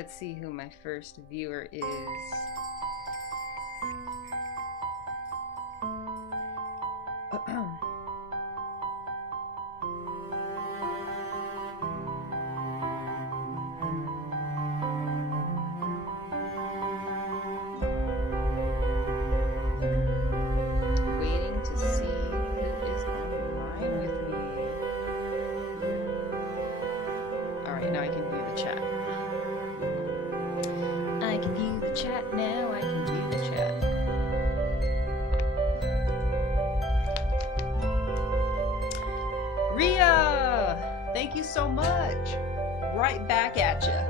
let's see who my first viewer is. Waiting to see who is online with me. Alright, now I can view the chat. I can view the chat now. I can view the chat. Ria! Thank you so much. Right back at ya.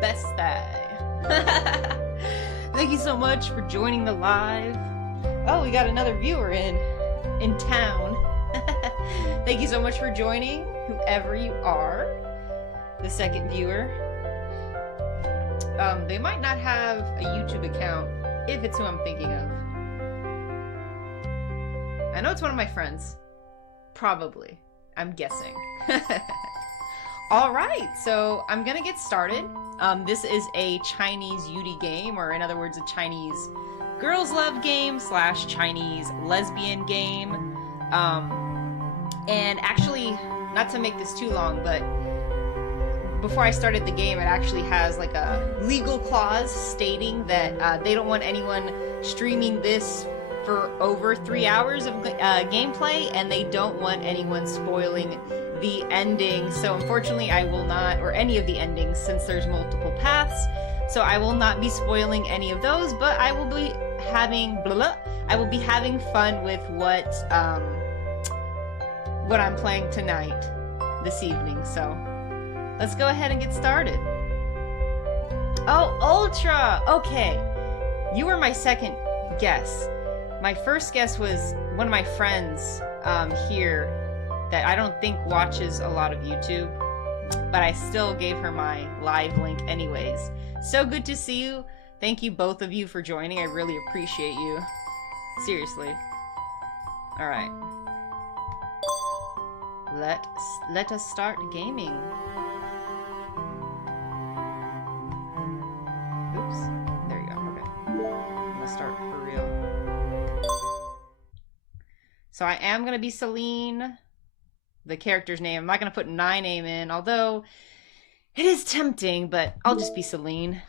Best thing. Thank you so much for joining the live. Oh, we got another viewer in town. Thank you so much for joining, whoever you are. The second viewer. They might not have a YouTube account, if it's who I'm thinking of. I know it's one of my friends. Probably. I'm guessing. Alright, so I'm gonna get started. This is a Chinese yuri game, or in other words, a Chinese girls love game / Chinese lesbian game. And actually, not to make this too long, but before I started the game, it actually has like a legal clause stating that they don't want anyone streaming this for over 3 hours of gameplay, and they don't want anyone spoiling the ending. So unfortunately, I will not, or any of the endings, since there's multiple paths. So I will not be spoiling any of those, but I will be having I will be having fun with what I'm playing tonight, this evening. So let's go ahead and get started. Oh, Ultra! Okay. You were my second guess. My first guess was one of my friends here that I don't think watches a lot of YouTube, but I still gave her my live link anyways. So good to see you. Thank you both of you for joining. I really appreciate you. Seriously. Alright. Let us start gaming. Oops. There you go. Okay. I'm gonna start for real. So I am gonna be Celine, the character's name. I'm not gonna put my name in, although it is tempting, but I'll just be Celine.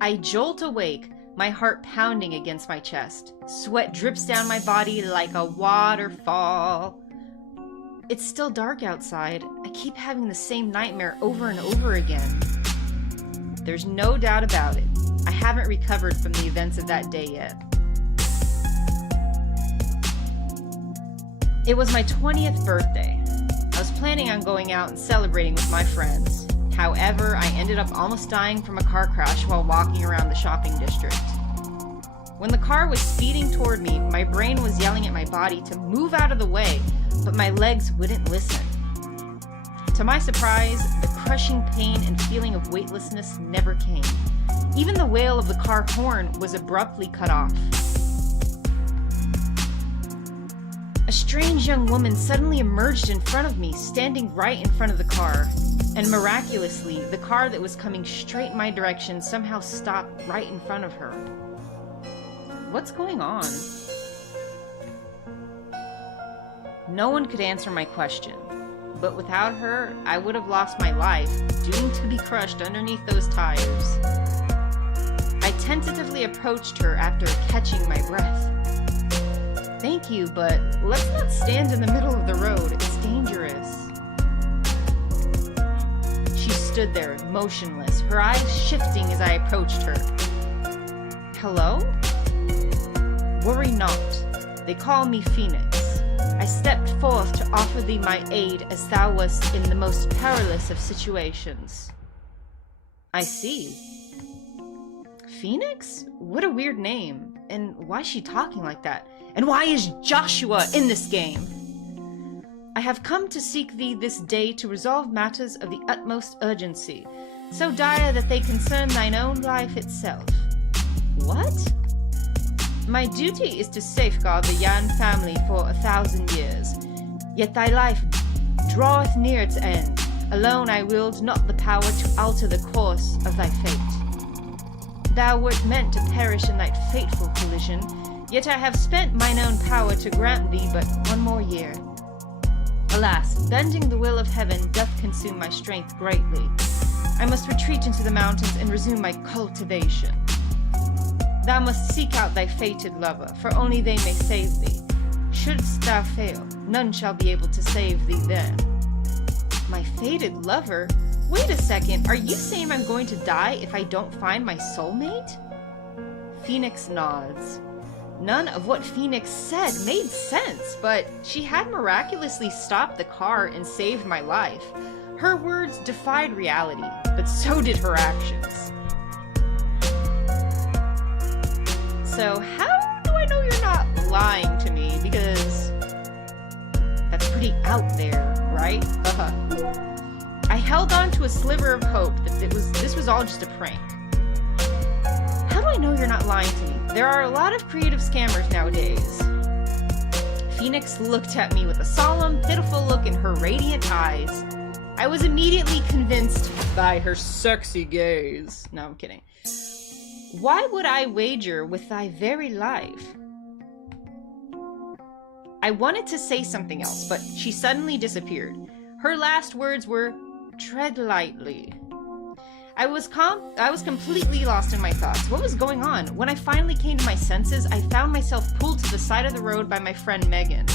I jolt awake, my heart pounding against my chest. Sweat drips down my body like a waterfall. It's still dark outside. I keep having the same nightmare over and over again. There's no doubt about it. I haven't recovered from the events of that day yet. It was my 20th birthday. I was planning on going out and celebrating with my friends. However, I ended up almost dying from a car crash while walking around the shopping district. When the car was speeding toward me, my brain was yelling at my body to move out of the way, but my legs wouldn't listen. To my surprise, the crushing pain and feeling of weightlessness never came. Even the wail of the car horn was abruptly cut off. A strange young woman suddenly emerged in front of me, standing right in front of the car. And miraculously, the car that was coming straight in my direction somehow stopped right in front of her. What's going on? No one could answer my question, but without her, I would have lost my life, doomed to be crushed underneath those tires. I tentatively approached her after catching my breath. Thank you, but let's not stand in the middle of the road. It's dangerous. She stood there, motionless, her eyes shifting as I approached her. Hello? Worry not. They call me Phoenix. I stepped forth to offer thee my aid as thou wast in the most perilous of situations. I see. Phoenix? What a weird name. And why is she talking like that? And why is Joshua in this game? I have come to seek thee this day to resolve matters of the utmost urgency. so dire that they concern thine own life itself. What? My duty is to safeguard the Yan family for 1,000 years, yet thy life draweth near its end. Alone I wield not the power to alter the course of thy fate. Thou wert meant to perish in thy fateful collision, yet I have spent mine own power to grant thee but 1 more year. Alas, bending the will of heaven doth consume my strength greatly. I must retreat into the mountains and resume my cultivation. Thou must seek out thy fated lover, for only they may save thee. Shouldst thou fail, none shall be able to save thee then. My fated lover? Wait a second, are you saying I'm going to die if I don't find my soulmate? Phoenix nods. None of what Phoenix said made sense, but she had miraculously stopped the car and saved my life. Her words defied reality, but so did her actions. So how do I know you're not lying to me? Because that's pretty out there, right? I held on to a sliver of hope that this was all just a prank. How do I know you're not lying to me? There are a lot of creative scammers nowadays. Phoenix looked at me with a solemn, pitiful look in her radiant eyes. I was immediately convinced by her sexy gaze. No, I'm kidding. Why would I wager with thy very life? I wanted to say something else, but she suddenly disappeared. Her last words were, "Tread lightly." I was completely lost in my thoughts. What was going on? When I finally came to my senses, I found myself pulled to the side of the road by my friend Megan.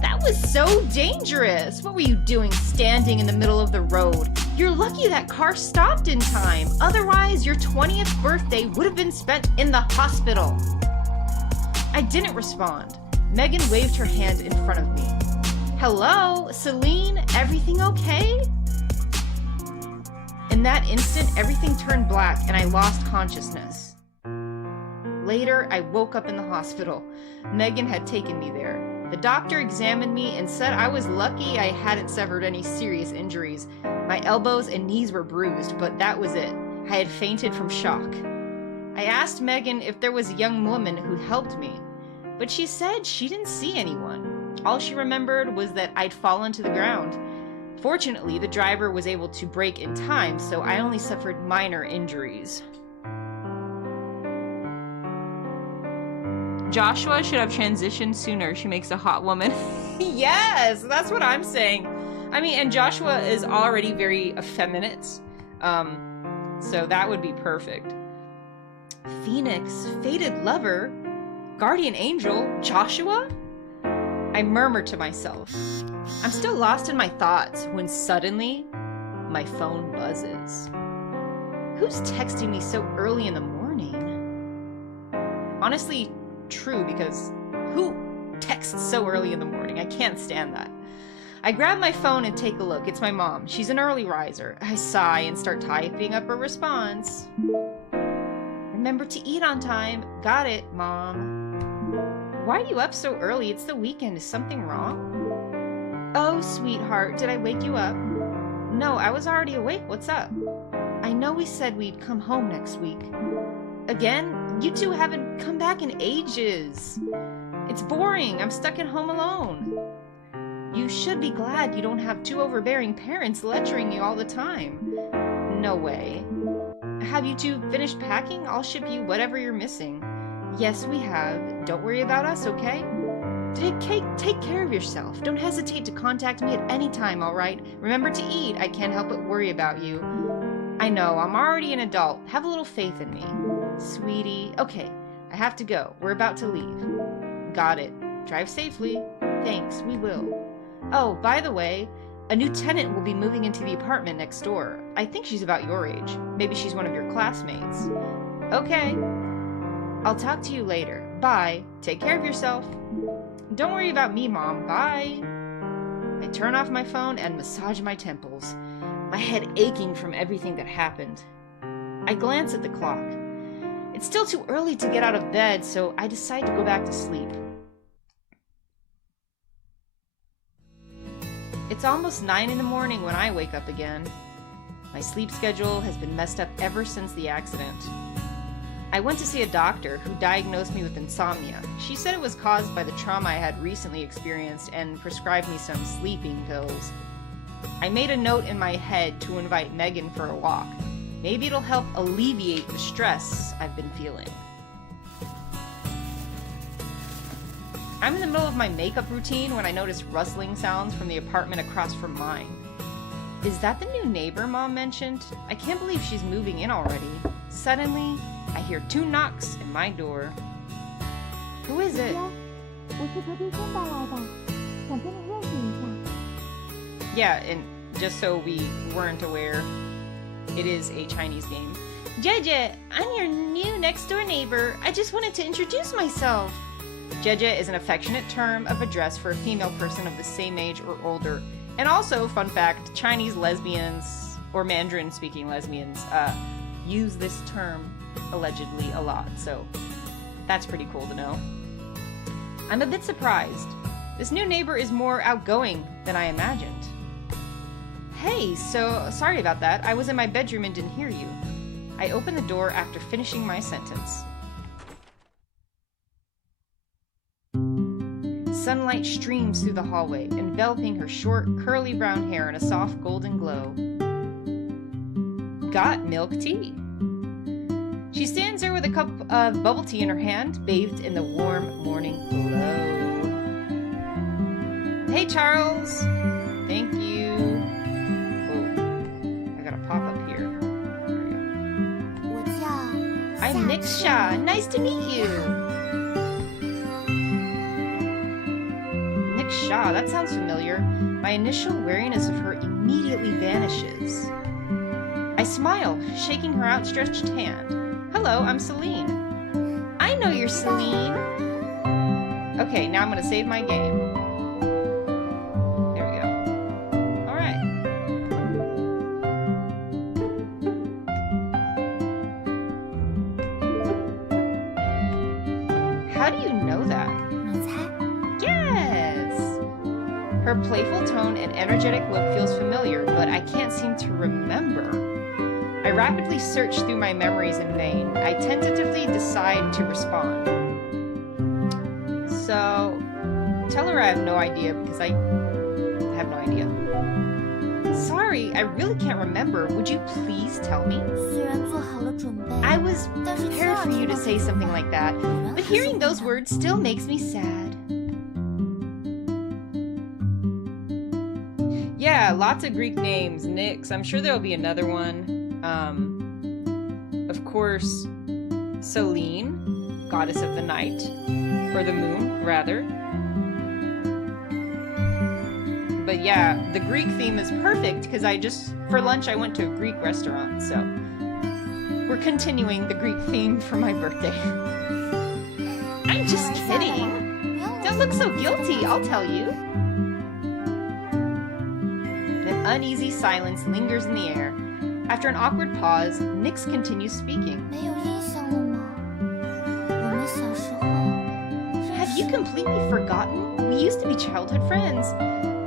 That was so dangerous! What were you doing standing in the middle of the road? You're lucky that car stopped in time. Otherwise, your 20th birthday would have been spent in the hospital. I didn't respond. Megan waved her hand in front of me. Hello? Celine? Everything okay? In that instant, everything turned black and I lost consciousness. Later, I woke up in the hospital. Megan had taken me there. The doctor examined me and said I was lucky I hadn't suffered any serious injuries. My elbows and knees were bruised, but that was it. I had fainted from shock. I asked Megan if there was a young woman who helped me, but she said she didn't see anyone. All she remembered was that I'd fallen to the ground. Fortunately, the driver was able to brake in time, so I only suffered minor injuries. Joshua should have transitioned sooner. She makes a hot woman. Yes, that's what I'm saying. I mean, and Joshua is already very effeminate, so that would be perfect. Phoenix, fated lover, guardian angel, Joshua? I murmured to myself. I'm still lost in my thoughts when suddenly my phone buzzes. Who's texting me so early in the morning? Honestly, true, because who texts so early in the morning? I can't stand that. I grab my phone and take a look. It's my mom. She's an early riser. I sigh and start typing up a response. Remember to eat on time. Got it, Mom. Why are you up so early? It's the weekend. Is something wrong? Oh, sweetheart, did I wake you up? No, I was already awake. What's up? I know we said we'd come home next week. Again? You two haven't come back in ages. It's boring. I'm stuck at home alone. You should be glad you don't have two overbearing parents lecturing you all the time. No way. Have you two finished packing? I'll ship you whatever you're missing. Yes, we have. Don't worry about us, okay? Take care of yourself. Don't hesitate to contact me at any time, alright? Remember to eat. I can't help but worry about you. I know, I'm already an adult. Have a little faith in me. Sweetie. Okay, I have to go. We're about to leave. Got it. Drive safely. Thanks, we will. Oh, by the way, a new tenant will be moving into the apartment next door. I think she's about your age. Maybe she's one of your classmates. Okay. I'll talk to you later. Bye. Take care of yourself. Don't worry about me, Mom. Bye. I turn off my phone and massage my temples, my head aching from everything that happened. I glance at the clock. It's still too early to get out of bed, so I decide to go back to sleep. It's almost 9 in the morning when I wake up again. My sleep schedule has been messed up ever since the accident. I went to see a doctor who diagnosed me with insomnia. She said it was caused by the trauma I had recently experienced and prescribed me some sleeping pills. I made a note in my head to invite Megan for a walk. Maybe it'll help alleviate the stress I've been feeling. I'm in the middle of my makeup routine when I notice rustling sounds from the apartment across from mine. Is that the new neighbor Mom mentioned? I can't believe she's moving in already. Suddenly, I hear 2 knocks in my door. Who is it? Yeah, and just so we weren't aware, it is a Chinese game. Jeje, I'm your new next-door neighbor. I just wanted to introduce myself. Jeje is an affectionate term of address for a female person of the same age or older. And also, fun fact, Chinese lesbians, or Mandarin-speaking lesbians, use this term, allegedly, a lot. So, that's pretty cool to know. I'm a bit surprised. This new neighbor is more outgoing than I imagined. Hey, so sorry about that. I was in my bedroom and didn't hear you. I opened the door after finishing my sentence. Sunlight streams through the hallway, enveloping her short, curly brown hair in a soft golden glow. Got milk tea. She stands there with a cup of bubble tea in her hand, bathed in the warm morning glow. Hey, Charles. Thank you. Oh, I gotta pop up here. There we go. I'm Niksha. Nice to meet you. Shaw, that sounds familiar. My initial wariness of her immediately vanishes. I smile, shaking her outstretched hand. Hello, I'm Celine. I know you're Celine. Okay, now I'm gonna save my game. There we go. Alright. How do you know that? Her playful tone and energetic look feels familiar, but I can't seem to remember. I rapidly search through my memories in vain. I tentatively decide to respond. So, tell her I have no idea because I have no idea. Sorry, I really can't remember. Would you please tell me? I was prepared for you to say something like that, but hearing those words still makes me sad. Yeah, lots of Greek names. Nyx. I'm sure there'll be another one. Of course, Selene, goddess of the night. Or the moon, rather. But yeah, the Greek theme is perfect because for lunch I went to a Greek restaurant, so we're continuing the Greek theme for my birthday. I'm just kidding. Don't look so guilty, I'll tell you. Uneasy silence lingers in the air. After an awkward pause, Nyx continues speaking. Have you completely forgotten? We used to be childhood friends.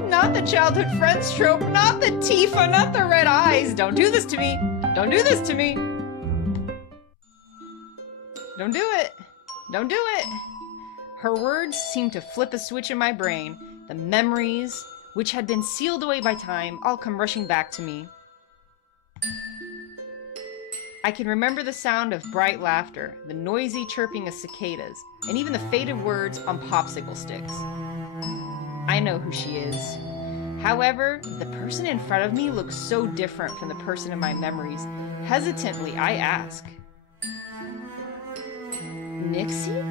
Not the childhood friends trope, not the Tifa, not the red eyes. Don't do this to me. Don't do this to me. Don't do it. Don't do it. Her words seem to flip a switch in my brain. The memories, which had been sealed away by time, all come rushing back to me. I can remember the sound of bright laughter, the noisy chirping of cicadas, and even the faded words on popsicle sticks. I know who she is. However, the person in front of me looks so different from the person in my memories. Hesitantly, I ask. Nixie?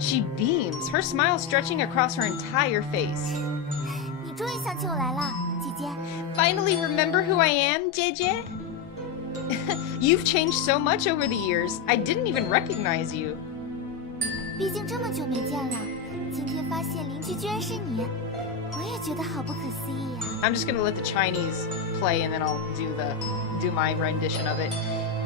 She beams, her smile stretching across her entire face. Finally remember who I am, JJ? You've changed so much over the years. I didn't even recognize you. I'm just gonna let the Chinese play and then I'll do my rendition of it.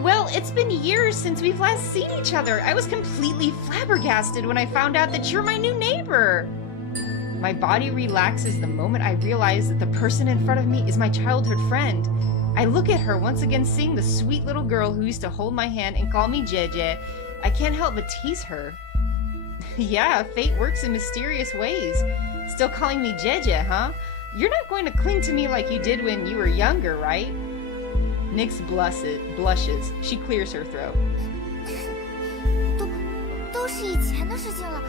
Well, it's been years since we've last seen each other. I was completely flabbergasted when I found out that you're my new neighbor. My body relaxes the moment I realize that the person in front of me is my childhood friend. I look at her, once again seeing the sweet little girl who used to hold my hand and call me Jeje. I can't help but tease her. Yeah, fate works in mysterious ways. Still calling me Jeje, huh? You're not going to cling to me like you did when you were younger, right? Nyx blushes. She clears her throat. 都是以前的事情了，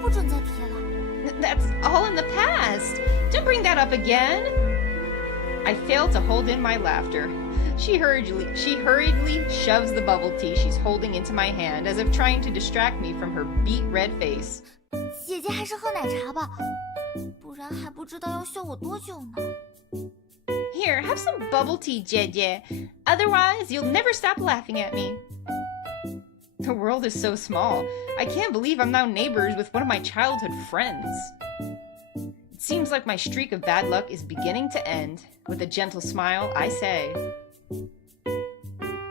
不准再提了。 That's all in the past. Don't bring that up again. I fail to hold in my laughter. She hurriedly shoves the bubble tea she's holding into my hand, as if trying to distract me from her beet red face. 姐姐还是喝奶茶吧，不然还不知道要笑我多久呢。 Here, have some bubble tea, Jeje. Otherwise, you'll never stop laughing at me. The world is so small. I can't believe I'm now neighbors with one of my childhood friends. It seems like my streak of bad luck is beginning to end. With a gentle smile, I say,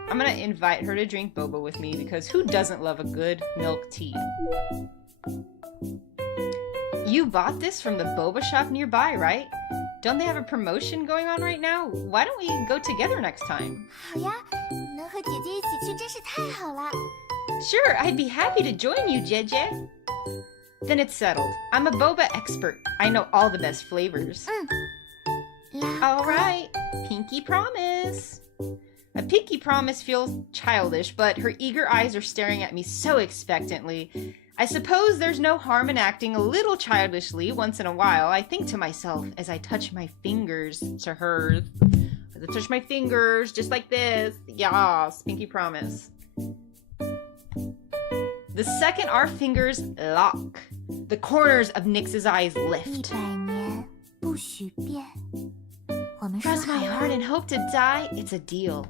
I'm gonna invite her to drink boba with me because who doesn't love a good milk tea? You bought this from the boba shop nearby, right? Don't they have a promotion going on right now? Why don't we go together next time? 好呀，能和姐姐一起去真是太好了。 Sure, I'd be happy to join you, Jeje. Then it's settled. I'm a boba expert. I know all the best flavors. All right, pinky promise. A pinky promise feels childish, but her eager eyes are staring at me so expectantly. I suppose there's no harm in acting a little childishly once in a while, I think to myself as I touch my fingers to hers. As I touch my fingers, just like this. Yas, pinky promise. The second our fingers lock, the corners of Nyx's eyes lift. 100年不许变。我们说 Cross 好 my 了。 heart and hope to die, it's a deal.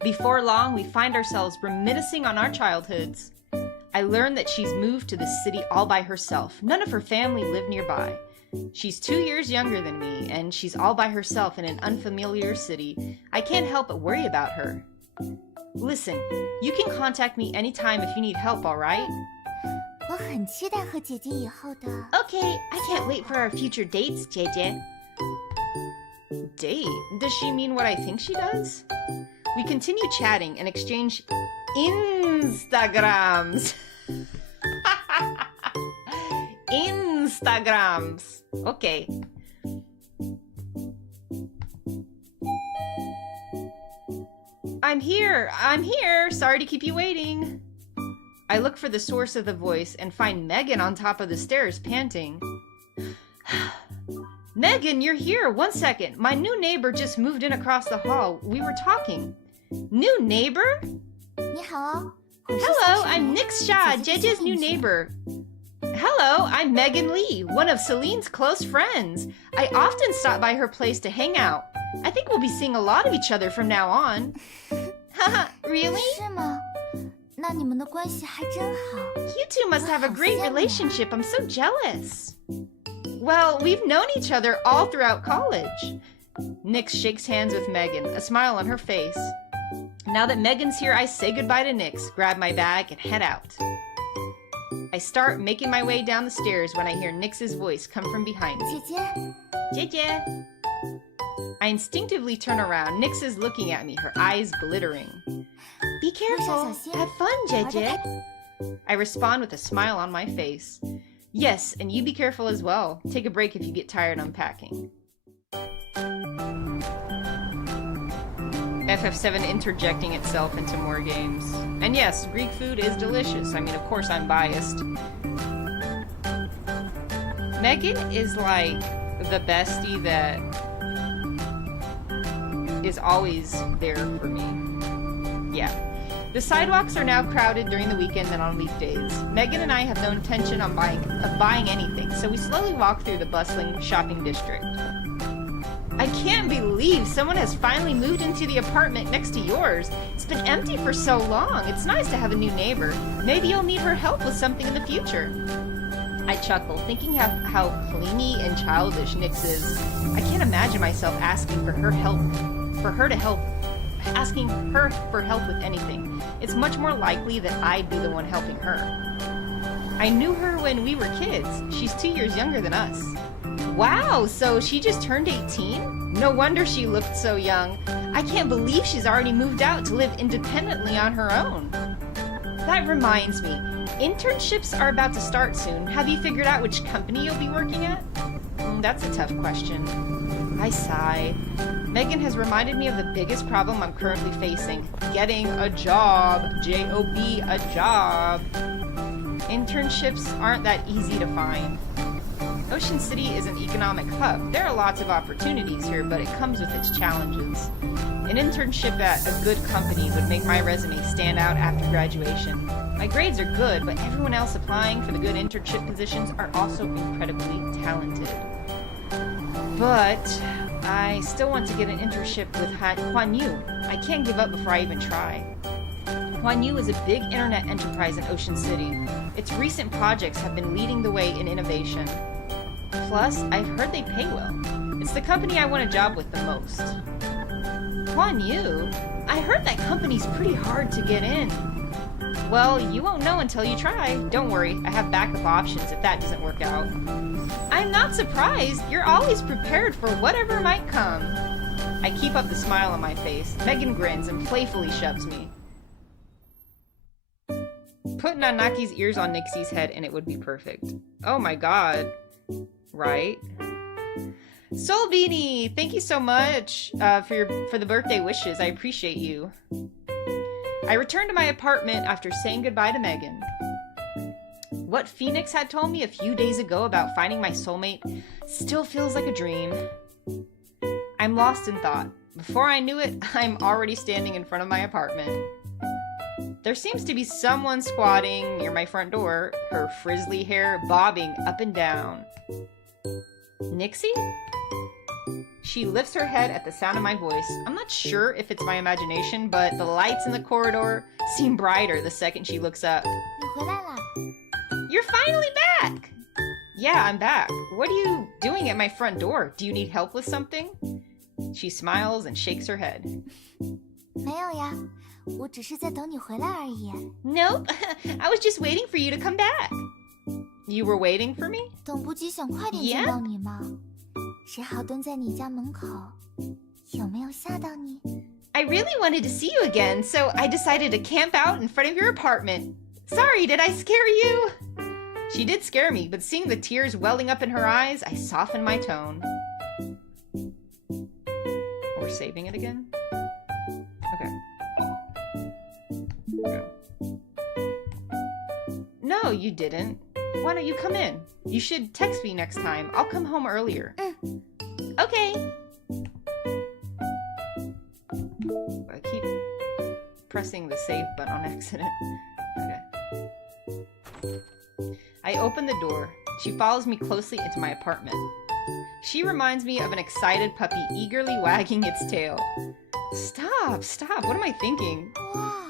Before long, we find ourselves reminiscing on our childhoods. I learn that she's moved to the city all by herself. None of her family live nearby. She's 2 years younger than me, and she's all by herself in an unfamiliar city. I can't help but worry about her. Listen, you can contact me anytime if you need help, all right? 我很期待和姐姐以后的。 Okay, I can't wait for our future dates, JJ. Date? Does she mean what I think she does? We continue chatting and exchange Instagrams. Instagrams. Okay. I'm here. Sorry to keep you waiting. I look for the source of the voice and find Megan on top of the stairs, panting. Megan, you're here. 1 second. My new neighbor just moved in across the hall. We were talking. New neighbor? 你好哦，我是 Hello, 小雪 I'm Nyx Shaw, 姐姐 Jeje's new 介绍你 neighbor. Hello, I'm Megan Lee, one of Celine's close friends. I often stop by her place to hang out. I think we'll be seeing a lot of each other from now on. Haha, really? 是吗？那你们的关系还真好。 You two must have a great relationship. I'm so jealous. Well, we've known each other all throughout college. Nyx shakes hands with Megan, a smile on her face. Now that Megan's here, I say goodbye to Nyx, grab my bag, and head out. I start making my way down the stairs when I hear Nyx's voice come from behind me. 姐姐， Jeje. I instinctively turn around. Nyx is looking at me, her eyes glittering. Be careful. Have fun, Jeje. I respond with a smile on my face. Yes, and you be careful as well. Take a break if you get tired unpacking. FF7 interjecting itself into more games. And yes, Greek food is delicious. I mean, of course I'm biased. Megan is like the bestie that is always there for me. Yeah. The sidewalks are now crowded during the weekend and on weekdays. Megan and I have no intention of buying anything, so we slowly walk through the bustling shopping district. I can't believe someone has finally moved into the apartment next to yours. It's been empty for so long. It's nice to have a new neighbor. Maybe you'll need her help with something in the future. I chuckle, thinking how clingy and childish Nyx is. I can't imagine myself asking for her help, asking her for help with anything. It's much more likely that I'd be the one helping her. I knew her when we were kids. She's 2 years younger than us. Wow, so she just turned 18? No wonder she looked so young. I can't believe she's already moved out to live independently on her own. That reminds me, internships are about to start soon. Have you figured out which company you'll be working at? That's a tough question. I sigh. Megan has reminded me of the biggest problem I'm currently facing. Getting a job. J-O-B, a job. Internships aren't that easy to find. Ocean City is an economic hub. There are lots of opportunities here, but it comes with its challenges. An internship at a good company would make my resume stand out after graduation. My grades are good, but everyone else applying for the good internship positions are also incredibly talented. But I still want to get an internship with Huan Yu. I can't give up before I even try. Huan Yu is a big internet enterprise in Ocean City. Its recent projects have been leading the way in innovation. Plus, I've heard they pay well. It's the company I want a job with the most. Huan Yu? I heard that company's pretty hard to get in. Well, you won't know until you try. Don't worry, I have backup options if that doesn't work out. I'm not surprised. You're always prepared for whatever might come. I keep up the smile on my face. Megan grins and playfully shoves me. Put Nanaki's ears on Nixie's head and it would be perfect. Oh my god. Right? Soul Beanie! Thank you so much for the birthday wishes. I appreciate you. I returned to my apartment after saying goodbye to Megan. What Phoenix had told me a few days ago about finding my soulmate still feels like a dream. I'm lost in thought. Before I knew it, I'm already standing in front of my apartment. There seems to be someone squatting near my front door, her frizzly hair bobbing up and down. Nixie? She lifts her head at the sound of my voice. I'm not sure if it's my imagination, but the lights in the corridor seem brighter the second she looks up. 你回来啦？ You're finally back! Yeah, I'm back. What are you doing at my front door? Do you need help with something? She smiles and shakes her head. 没有呀，我只是在等你回来而已。 Nope, I was just waiting for you to come back. You were waiting for me? 等不及想快点见到你吗？只好蹲在你家门口，有没有吓到你？ I really wanted to see you again, so I decided to camp out in front of your apartment. Sorry, did I scare you? She did scare me, but seeing the tears welling up in her eyes, I softened my tone. We're saving it again? Okay. Go. No, you didn't. Why don't you come in? You should text me next time. I'll come home earlier. Okay. I keep pressing the save button on accident. Okay. I open the door. She follows me closely into my apartment. She reminds me of an excited puppy eagerly wagging its tail. Stop, stop. What am I thinking? 哇，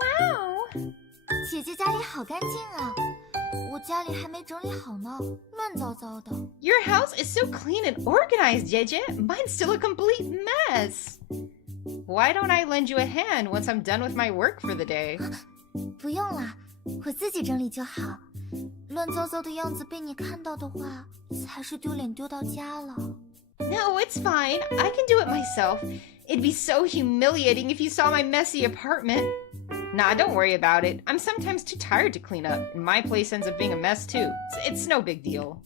Wow. 姐姐家里好干净啊，我家里还没整理好呢，乱糟糟的。 Your house is so clean and organized, JJ. Mine's still a complete mess. Why don't I lend you a hand once I'm done with my work for the day? 不用啦，我自己整理就好。乱糟糟的样子被你看到的话，才是丢脸丢到家了。 No, it's fine. I can do it myself. It'd be so humiliating if you saw my messy apartment. Nah, don't worry about it. I'm sometimes too tired to clean up, and my place ends up being a mess too. It's no big deal.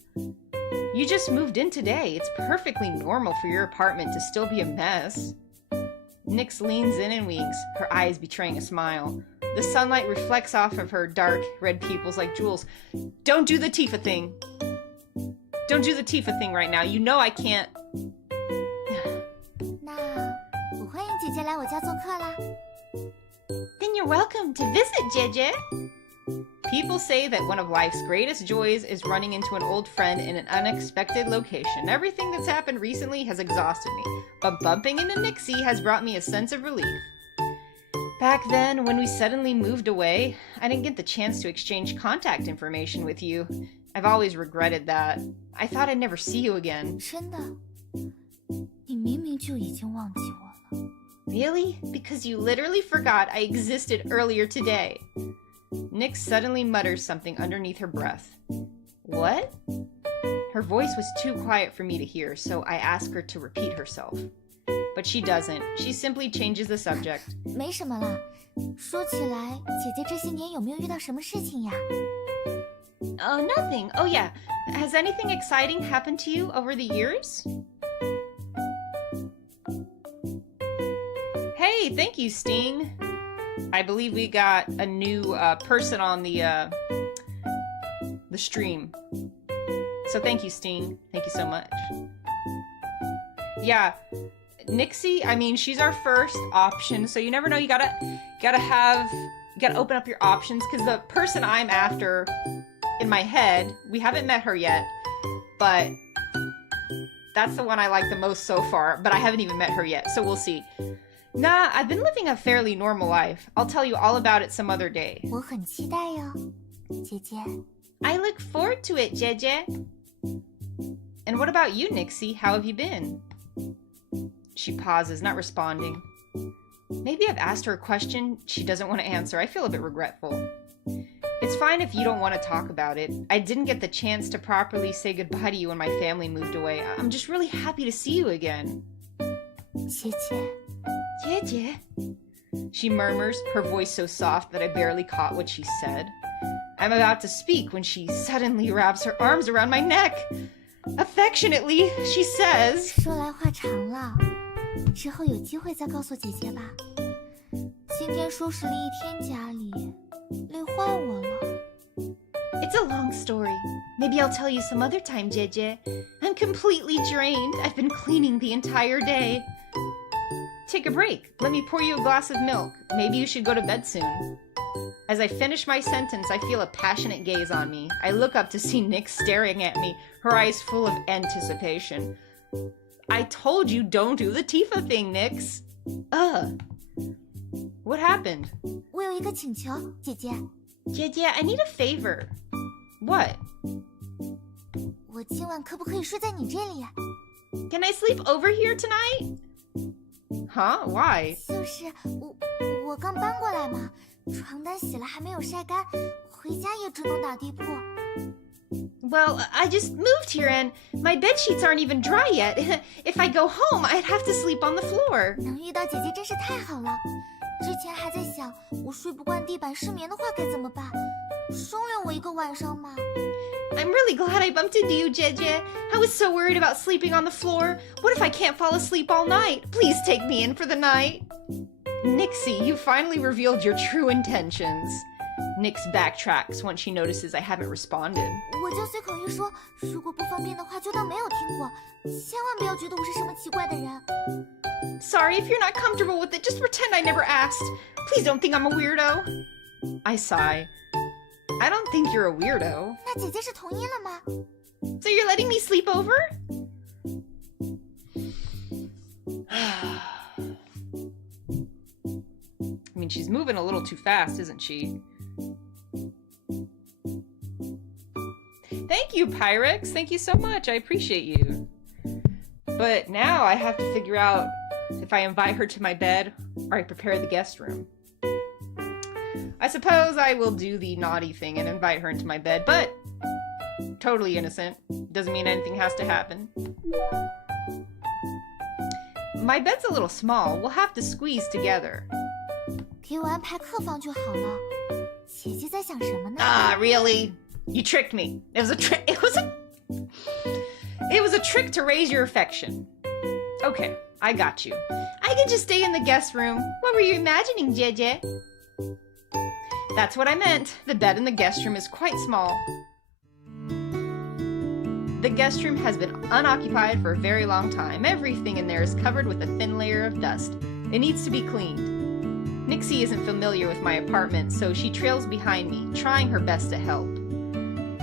You just moved in today. It's perfectly normal for your apartment to still be a mess. Nix leans in and winks, her eyes betraying a smile. The sunlight reflects off of her dark, red pupils like jewels. Don't do the Tifa thing. Don't do the Tifa thing right now. You know I can't. 那我欢迎姐姐来我家做客啦。 Then you're welcome to visit, JJ. People say that one of life's greatest joys is running into an old friend in an unexpected location. Everything that's happened recently has exhausted me, but bumping into Nixie has brought me a sense of relief. Back then, when we suddenly moved away, I didn't get the chance to exchange contact information with you. I've always regretted that. I thought I'd never see you again. 真的，你明明就已经忘记我了。 Really? Because you literally forgot I existed earlier today. Nix suddenly mutters something underneath her breath. What? Her voice was too quiet for me to hear, so I asked her to repeat herself. But she doesn't. She simply changes the subject. 没什么啦。说起来，姐姐这些年有没有遇到什么事情呀？ Nothing. Oh yeah. Has anything exciting happened to you over the years? Hey, thank you, Sting. I believe we got a new person on the stream. So thank you, Sting. Thank you so much. Yeah, Nixie, I mean, she's our first option, so you never know. You gotta open up your options, because the person I'm after in my head, we haven't met her yet, but that's the one I like the most so far, but I haven't even met her yet, so we'll see. Nah, I've been living a fairly normal life. I'll tell you all about it some other day. 我很期待哟，姐姐。 I look forward to it, Jeje. And what about you, Nixie? How have you been? She pauses, not responding. Maybe I've asked her a question she doesn't want to answer. I feel a bit regretful. It's fine if you don't want to talk about it. I didn't get the chance to properly say goodbye to you when my family moved away. I'm just really happy to see you again. 姐姐， Jeje. She murmurs, her voice so soft that I barely caught what she said. I'm about to speak when she suddenly wraps her arms around my neck. Affectionately, she says, 说来话长了，之后有机会再告诉姐姐吧。今天收拾了一天家里，累坏我了。 It's a long story. Maybe I'll tell you some other time, Jeje. I'm completely drained. I've been cleaning the entire day. Take a break. Let me pour you a glass of milk. Maybe you should go to bed soon. As I finish my sentence, I feel a passionate gaze on me. I look up to see Nick staring at me, her eyes full of anticipation. I told you don't do the Tifa thing, Nix. What happened? 我有一个请求，姐姐， Jeje, I need a favor. What? 我今晚可不可以睡在你这里？ Can I sleep over here tonight? Huh? Why? 就是我刚搬过来嘛，床单洗了还没有晒干，回家也只能打地铺。 Well, I just moved here and my bed sheets aren't even dry yet. If I go home, I'd have to sleep on the floor. 能遇到姐姐真是太好了。之前还在想，我睡不惯地板失眠的话该怎么办？收留我一个晚上嘛。 I'm really glad I bumped into you, Jeje. I was so worried about sleeping on the floor. What if I can't fall asleep all night? Please take me in for the night. Nixie, you finally revealed your true intentions. Nix backtracks once she notices I haven't responded. 我就随口一说，如果不方便的话，就当没有听过，千万不要觉得我是什么奇怪的人。 Sorry, if you're not comfortable with it, just pretend I never asked. Please don't think I'm a weirdo. I sigh. I don't think you're a weirdo. 那姐姐是同意了吗？ So you're letting me sleep over? I mean, she's moving a little too fast, isn't she? Thank you, Pyrex. Thank you so much. I appreciate you. But now I have to figure out if I invite her to my bed or I prepare the guest room. I suppose I will do the naughty thing and invite her into my bed, but totally innocent. Doesn't mean anything has to happen. My bed's a little small. We'll have to squeeze together. 给我安排客房就好了。姐姐在想什么呢？ Ah, really? You tricked me. It was a trick. It was a trick to raise your affection. Okay, I got you. I can just stay in the guest room. What were you imagining, Jeje? That's what I meant. The bed in the guest room is quite small. The guest room has been unoccupied for a very long time. Everything in there is covered with a thin layer of dust. It needs to be cleaned. Nixie isn't familiar with my apartment, so she trails behind me, trying her best to help.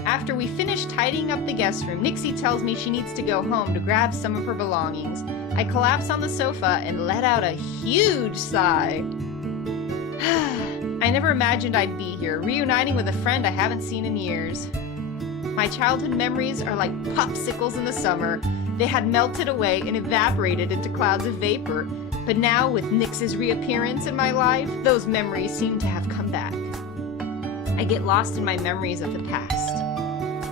After we finish tidying up the guest room, Nixie tells me she needs to go home to grab some of her belongings. I collapse on the sofa and let out a huge sigh. I never imagined I'd be here, reuniting with a friend I haven't seen in years. My childhood memories are like popsicles in the summer. They had melted away and evaporated into clouds of vapor. But now, with Nix's reappearance in my life, those memories seem to have come back. I get lost in my memories of the past.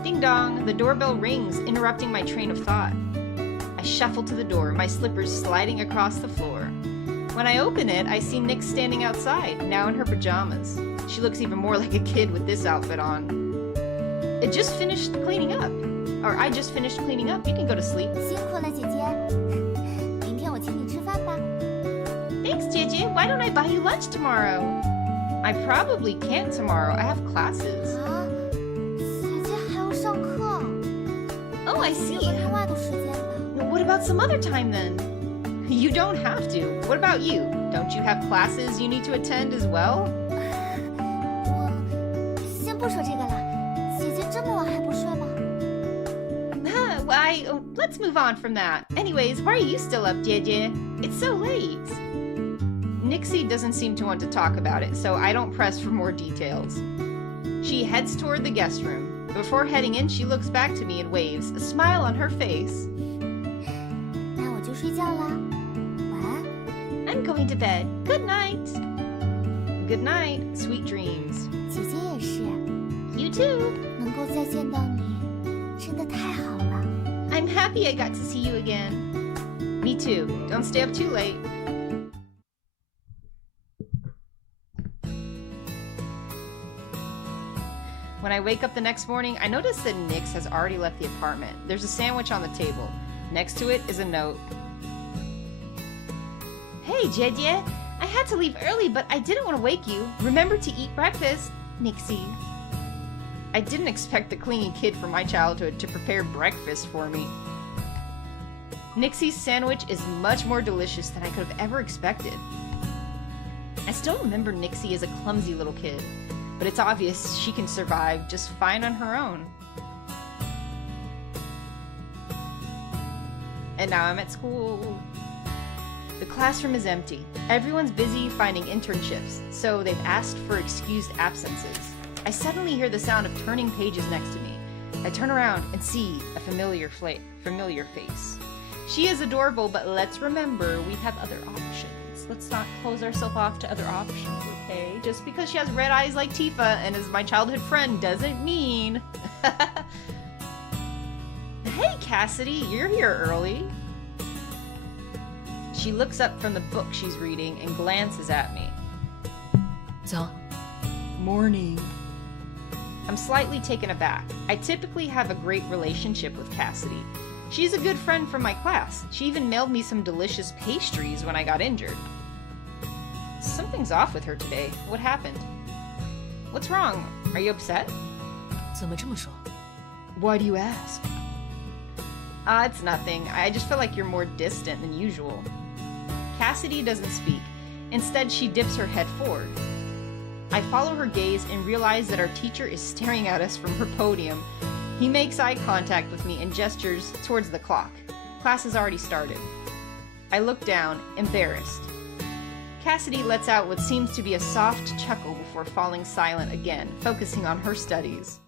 Ding dong, the doorbell rings, interrupting my train of thought. I shuffle to the door, my slippers sliding across the floor. When I open it, I see Nix standing outside, now in her pajamas. She looks even more like a kid with this outfit on. I just finished cleaning up. You can go to sleep. 辛苦了，姐姐。明天我请你吃饭吧。Thanks, JJ. Why don't I buy you lunch tomorrow? I probably can't tomorrow. I have classes. 啊，姐姐还要上课。 Oh, I 约 see. 个另外的时间吧。 What about some other time then? You don't have to. What about you? Don't you have classes you need to attend as well? 我先不说这个了。姐姐这么晚还不睡吗？ Let's move on from that. Anyways, why are you still up, JJ? It's so late. Nixie doesn't seem to want to talk about it, so I don't press for more details. She heads toward the guest room. Before heading in, she looks back to me and waves, a smile on her face. 那我就睡觉啦。晚安。 I'm going to bed. Good night. Good night. Sweet dreams. 姐姐也是， You too. 能够再见到你，真的太好了。 I'm happy I got to see you again. Me too. Don't stay up too late. When I wake up the next morning, I notice that Nix has already left the apartment. There's a sandwich on the table. Next to it is a note. Hey, JJ. I had to leave early, but I didn't want to wake you. Remember to eat breakfast, Nixie. I didn't expect the clingy kid from my childhood to prepare breakfast for me. Nixie's sandwich is much more delicious than I could have ever expected. I still remember Nixie as a clumsy little kid, but it's obvious she can survive just fine on her own. And now I'm at school. The classroom is empty. Everyone's busy finding internships, so they've asked for excused absences. I suddenly hear the sound of turning pages next to me. I turn around and see a familiar face. She is adorable, but let's remember we have other options. Let's not close ourselves off to other options, okay? Just because she has red eyes like Tifa and is my childhood friend doesn't mean... Hey, Cassidy, you're here early. She looks up from the book she's reading and glances at me. Morning. I'm slightly taken aback. I typically have a great relationship with Cassidy. She's a good friend from my class. She even mailed me some delicious pastries when I got injured. Something's off with her today. What happened? What's wrong? Are you upset? 怎么这么说？ Why do you ask? It's nothing. I just feel like you're more distant than usual. Cassidy doesn't speak. Instead, she dips her head forward. I follow her gaze and realize that our teacher is staring at us from her podium. He makes eye contact with me and gestures towards the clock. Class has already started. I look down, embarrassed. Cassidy lets out what seems to be a soft chuckle before falling silent again, focusing on her studies.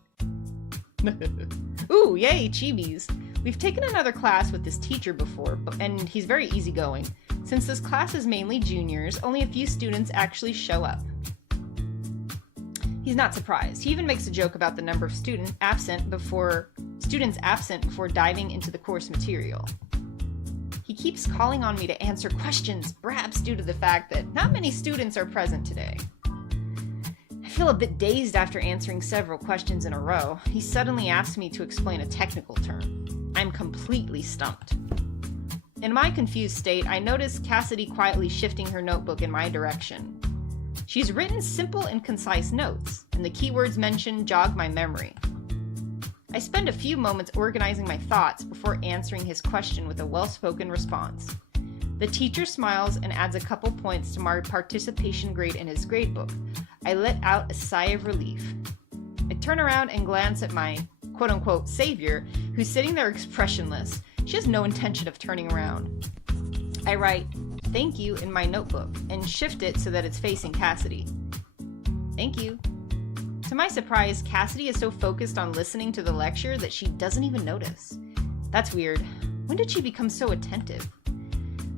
Ooh, yay, chibis! We've taken another class with this teacher before, and he's very easygoing. Since this class is mainly juniors, only a few students actually show up. He's not surprised. He even makes a joke about the number of students absent before diving into the course material. He keeps calling on me to answer questions, perhaps due to the fact that not many students are present today. I feel a bit dazed after answering several questions in a row. He suddenly asks me to explain a technical term. I'm completely stumped. In my confused state, I notice Cassidy quietly shifting her notebook in my direction. She's written simple and concise notes, and the keywords mentioned jog my memory. I spend a few moments organizing my thoughts before answering his question with a well-spoken response. The teacher smiles and adds a couple points to my participation grade in his gradebook. I let out a sigh of relief. I turn around and glance at my quote-unquote savior, who's sitting there expressionless. She has no intention of turning around. I write, "Thank you" in my notebook and shift it so that it's facing Cassidy. Thank you. To my surprise, Cassidy is so focused on listening to the lecture that she doesn't even notice. That's weird. When did she become so attentive?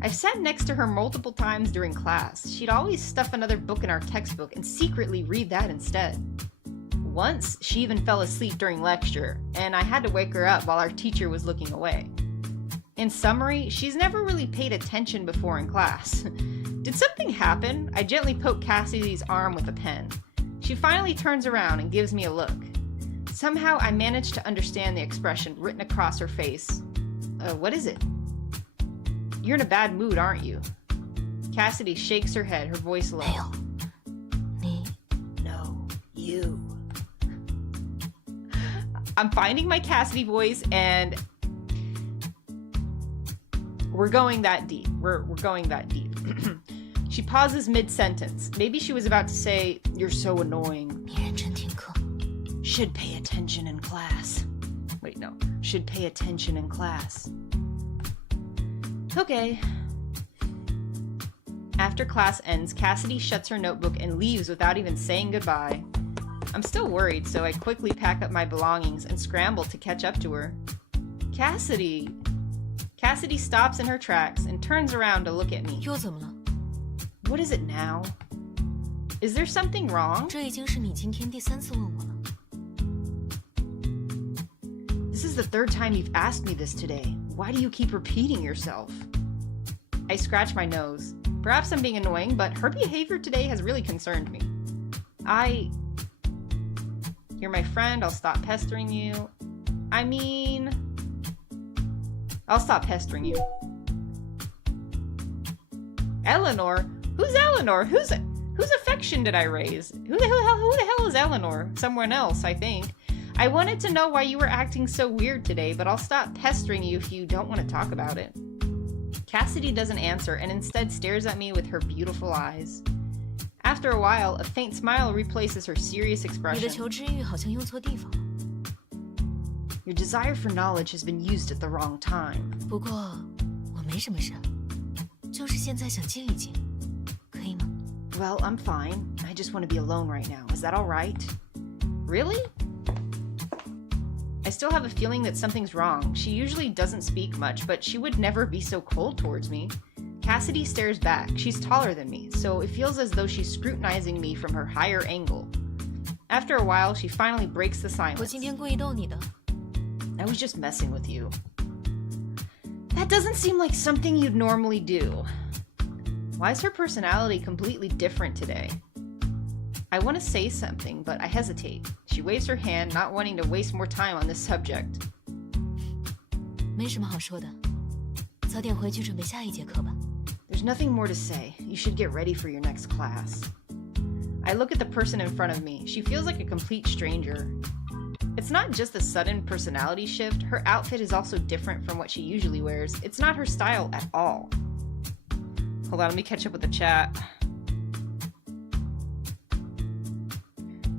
I've sat next to her multiple times during class. She'd always stuff another book in our textbook and secretly read that instead. Once, she even fell asleep during lecture, and I had to wake her up while our teacher was looking away. In summary, she's never really paid attention before in class. Did something happen? I gently poke Cassidy's arm with a pen. She finally turns around and gives me a look. Somehow I managed to understand the expression written across her face. What is it? You're in a bad mood, aren't you? Cassidy shakes her head, her voice low. 没有，你 No, you. I'm finding my Cassidy voice, and we're going that deep. We're going that deep. She pauses mid-sentence. Maybe she was about to say, "You're so annoying." 你认真听课。 Should pay attention in class. Wait, no. Should pay attention in class. Okay. After class ends, Cassidy shuts her notebook and leaves without even saying goodbye. I'm still worried, so I quickly pack up my belongings and scramble to catch up to her. Cassidy! Cassidy stops in her tracks and turns around to look at me. 又怎么了？ What is it now? Is there something wrong? 这已经是你今天第3次问我了。 This is the 3rd time you've asked me this today. Why do you keep repeating yourself? I scratch my nose. Perhaps I'm being annoying, but her behavior today has really concerned me. You're my friend, I'll stop pestering you. I mean... I'll stop pestering you. Eleanor? Who's Eleanor? Whose affection did I raise? Who the hell is Eleanor? Someone else, I think. I wanted to know why you were acting so weird today, but I'll stop pestering you if you don't want to talk about it. Cassidy doesn't answer and instead stares at me with her beautiful eyes. After a while, a faint smile replaces her serious 你的 expression. 求知欲好像用错地方了。 Your desire for knowledge has been used at the wrong time. 不过我没什么事，就是现在想静一静，可以吗？ Well, I'm fine. I just want to be alone right now. Is that all right? Really? I still have a feeling that something's wrong. She usually doesn't speak much, but she would never be so cold towards me. Cassidy stares back. She's taller than me, so it feels as though she's scrutinizing me from her higher angle. After a while, she finally breaks the 我 silence. 今天故意逗你的。 I was just messing with you. That doesn't seem like something you'd normally do. Why is her personality completely different today? I want to say something, but I hesitate. She waves her hand, not wanting to waste more time on this subject. 没什么好说的，早点回去准备下一节课吧。 There's nothing more to say. You should get ready for your next class. I look at the person in front of me. She feels like a complete stranger. It's not just a sudden personality shift. Her outfit is also different from what she usually wears. It's not her style at all. Hold on, let me catch up with the chat.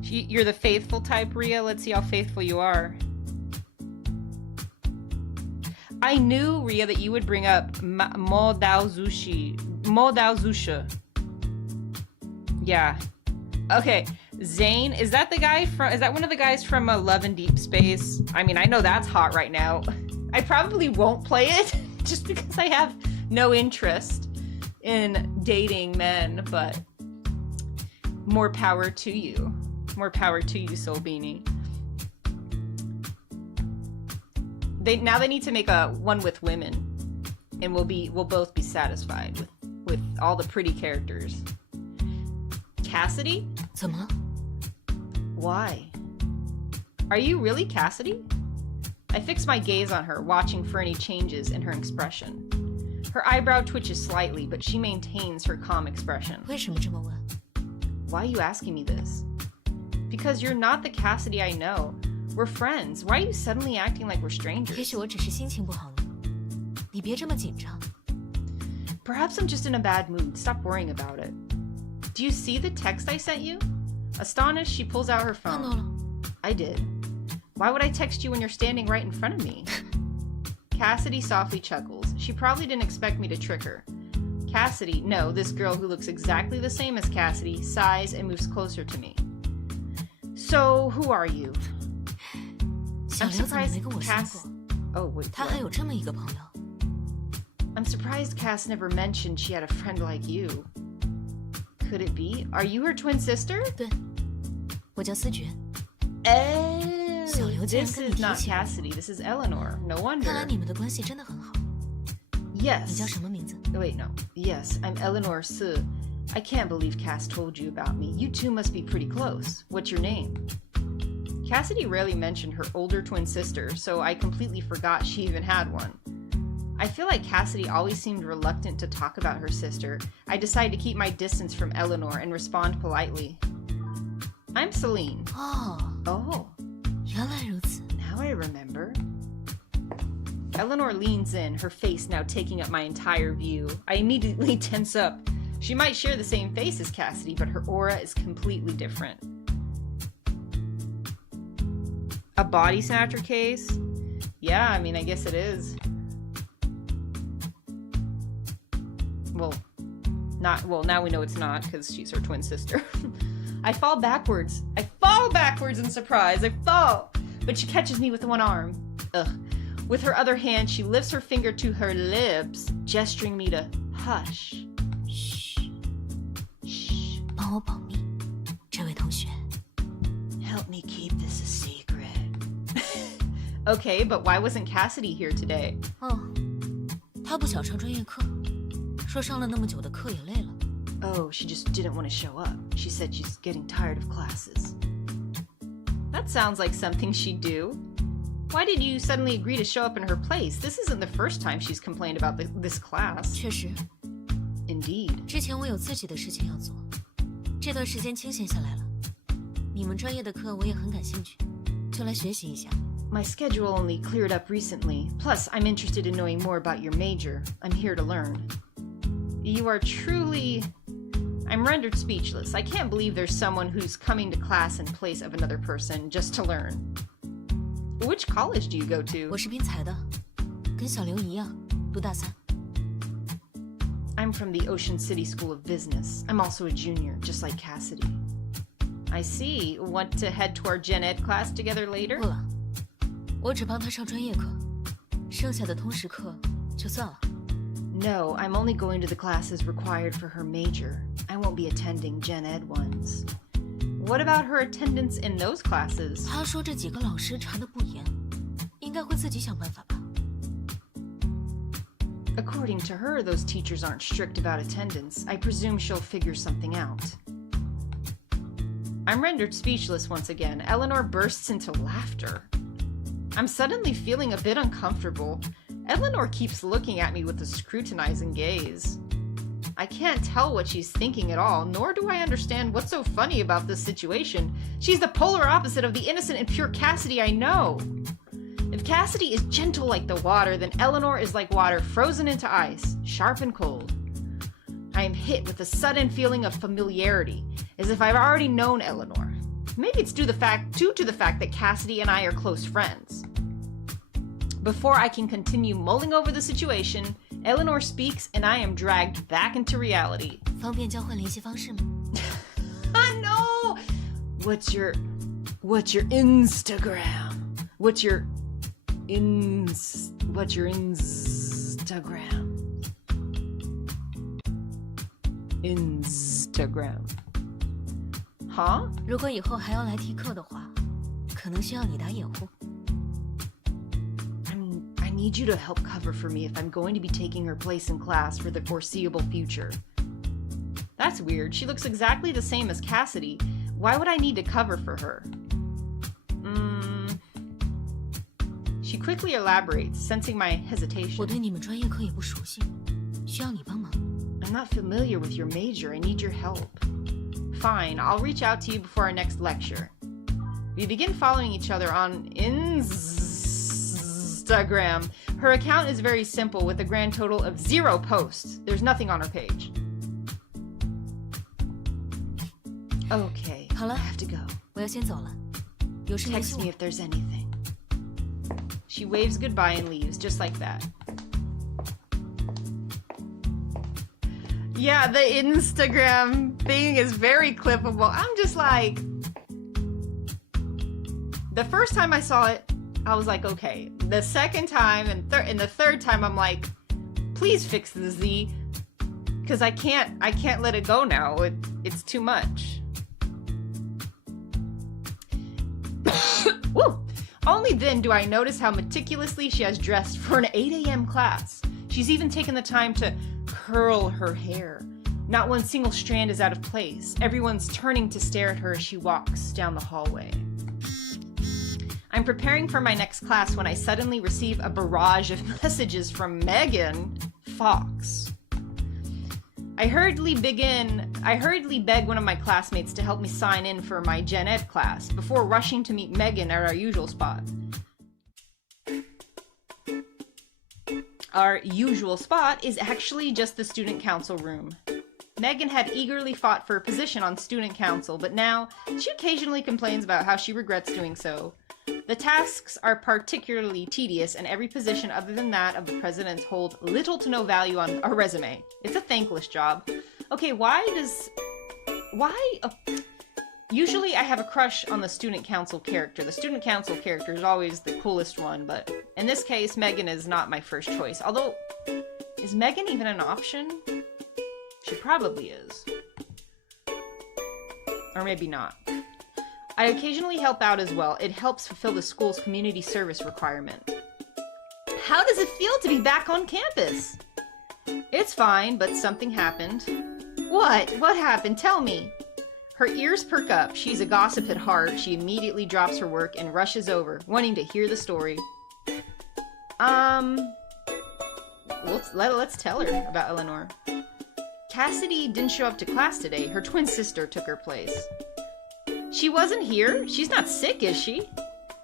You're the faithful type, Rhea. Let's see how faithful you are. I knew, Rhea, that you would bring up Modao Zusha. Yeah. Okay. Zane, is that one of the guys from Love and Deep Space? I mean, I know that's hot right now. I probably won't play it just because I have no interest in dating men, but more power to you. More power to you, Soul Beanie. They need to make a one with women, and we'll both be satisfied with all the pretty characters. Cassidy? 怎么了？ Why? Are you really Cassidy? I fix my gaze on her, watching for any changes in her expression. Her eyebrow twitches slightly, but she maintains her calm expression. 为什么这么问？ Why are you asking me this? Because you're not the Cassidy I know. We're friends. Why are you suddenly acting like we're 也 strangers? 许我只是心情不好呢。你别这么紧张。 Perhaps I'm just in a bad mood. Stop worrying about it. Do you see the text I sent you? Astonished, she pulls out her 看到 phone. 了， I did. Why would I text you when you're standing right in front of me? Cassidy softly chuckles. She probably didn't expect me to trick her. Cassidy, no, this girl who looks exactly the same as Cassidy, sighs and moves closer to me. So, who are you? 小 I'm 刘怎么 surprised 没跟我说 Cass... 过？ Oh, wait. 他 what? 还有这么一个朋友。 I'm surprised Cass never mentioned she had a friend like you. Could it be? Are you her twin sister? 对，我叫思觉。Oh, 小刘竟然 this 跟你 is 提 not 起我 Cassidy. This is Eleanor. No 看来 wonder. 你们的关系真的很好。 Yes. 你叫什么名字？ Wait, no. Yes, I'm Eleanor Su. I can't believe Cass told you about me. You two must be pretty close. What's your name? Cassidy rarely mentioned her older twin sister, so I completely forgot she even had one. I feel like Cassidy always seemed reluctant to talk about her sister. I decided to keep my distance from Eleanor and respond politely. I'm Celine. 哦， Oh, 原来如此。 now I remember. Eleanor leans in, her face now taking up my entire view. I immediately tense up. She might share the same face as Cassidy, but her aura is completely different. A body snatcher case? Yeah, I mean, I guess it is. Well, now we know it's not, because she's her twin sister. I fall backwards in surprise. I fall! But she catches me with one arm. Ugh. With her other hand, she lifts her finger to her lips, gesturing me to hush. 嘘， Shh. 帮我保密，这位同学。 Help me keep this a secret. Okay, but why wasn't Cassidy here today? 哦，他不想上专业课，说上了那么久的课也累了。 Oh, she just didn't want to show up. She said she's getting tired of classes. That sounds like something she'd do. Why did you suddenly agree to show up in her place? This isn't the first time she's complained about this class. 确实， Indeed. 之前我有自己的事情要做，这段时间清闲下来了。你们专业的课我也很感兴趣，就来学习一下。 My schedule only cleared up recently. Plus, I'm interested in knowing more about your major. I'm here to learn. You are truly... I'm rendered speechless. I can't believe there's someone who's coming to class in place of another person just to learn. Which college do you go to? 我是滨财的，跟小刘一样，读大三。 I'm from the Ocean City School of Business. I'm also a junior, just like Cassidy. I see. Want to head to our Gen Ed class together later? 不了，我只帮他上专业课，剩下的通识课就算了。 No, I'm only going to the classes required for her major. I won't be attending Gen Ed ones. What about her attendance in those classes? 他说这几个老师查得不严，应该会自己想办法吧。 According to her, those teachers aren't strict about attendance. I presume she'll figure something out. I'm rendered speechless once again. Eleanor bursts into laughter. I'm suddenly feeling a bit uncomfortable. Eleanor keeps looking at me with a scrutinizing gaze. I can't tell what she's thinking at all, nor do I understand what's so funny about this situation. She's the polar opposite of the innocent and pure Cassidy I know. If Cassidy is gentle like the water, then Eleanor is like water frozen into ice, sharp and cold. I am hit with a sudden feeling of familiarity, as if I've already known Eleanor. Maybe it's due to the fact that Cassidy and I are close friends. Before I can continue mulling over the situation, Eleanor speaks and I am dragged back into reality. 方便交换联系方式吗？ No! What's your Instagram? What's your Instagram? Instagram. Huh? 如果以后还要来替课的话，可能需要你打掩护。 I need you to help cover for me if I'm going to be taking her place in class for the foreseeable future. That's weird. She looks exactly the same as Cassidy. Why would I need to cover for her? She quickly elaborates, sensing my 我 hesitation. 对你们专业课也不熟悉，需要你帮忙。 I'm not familiar with your major. I need your help. Fine, I'll reach out to you before our next lecture. We begin following each other on Instagram. Her account is very simple with a grand total of 0 posts. There's nothing on her page. Okay, 好了 I have to go. 我要先走了，有事联系 Text 我 me。if there's anything. She waves goodbye and leaves, just like that. Yeah, the Instagram thing is very clippable. I'm just like... The first time I saw it, I was like, okay. The second time and the third time, I'm like, please fix the Z. Because I can't let it go now. It's too much. Only then do I notice how meticulously she has dressed for an 8 a.m. class. She's even taken the time to curl her hair. Not one single strand is out of place. Everyone's turning to stare at her as she walks down the hallway. I'm preparing for my next class when I suddenly receive a barrage of messages from Megan Fox. I hurriedly beg one of my classmates to help me sign in for my Gen Ed class before rushing to meet Megan at our usual spot. Our usual spot is actually just the student council room. Megan had eagerly fought for a position on student council, but now she occasionally complains about how she regrets doing so. The tasks are particularly tedious, and every position other than that of the president's holds little to no value on a resume. It's a thankless job. Okay, usually I have a crush on the student council character. The student council character is always the coolest one, but in this case, Megan is not my first choice. Although, is Megan even an option? She probably is. Or maybe not. I occasionally help out as well. It helps fulfill the school's community service requirement. How does it feel to be back on campus? It's fine, but something happened. What? What happened? Tell me. Her ears perk up. She's a gossip at heart. She immediately drops her work and rushes over, wanting to hear the story. Let's tell her about Eleanor. Cassidy didn't show up to class today. Her twin sister took her place. She wasn't here? She's not sick, is she?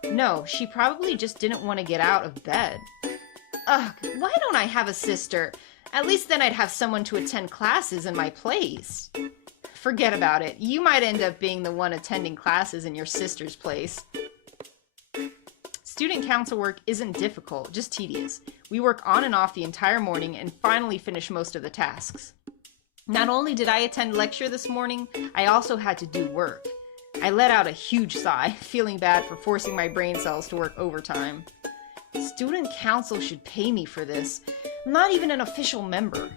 No, she probably just didn't want to get out of bed. Ugh, why don't I have a sister? At least then I'd have someone to attend classes in my place. Forget about it. You might end up being the one attending classes in your sister's place. Student council work isn't difficult, just tedious. We work on and off the entire morning and finally finish most of the tasks. Not only did I attend lecture this morning, I also had to do work. I let out a huge sigh, feeling bad for forcing my brain cells to work overtime. Student council should pay me for this. I'm not even an official member.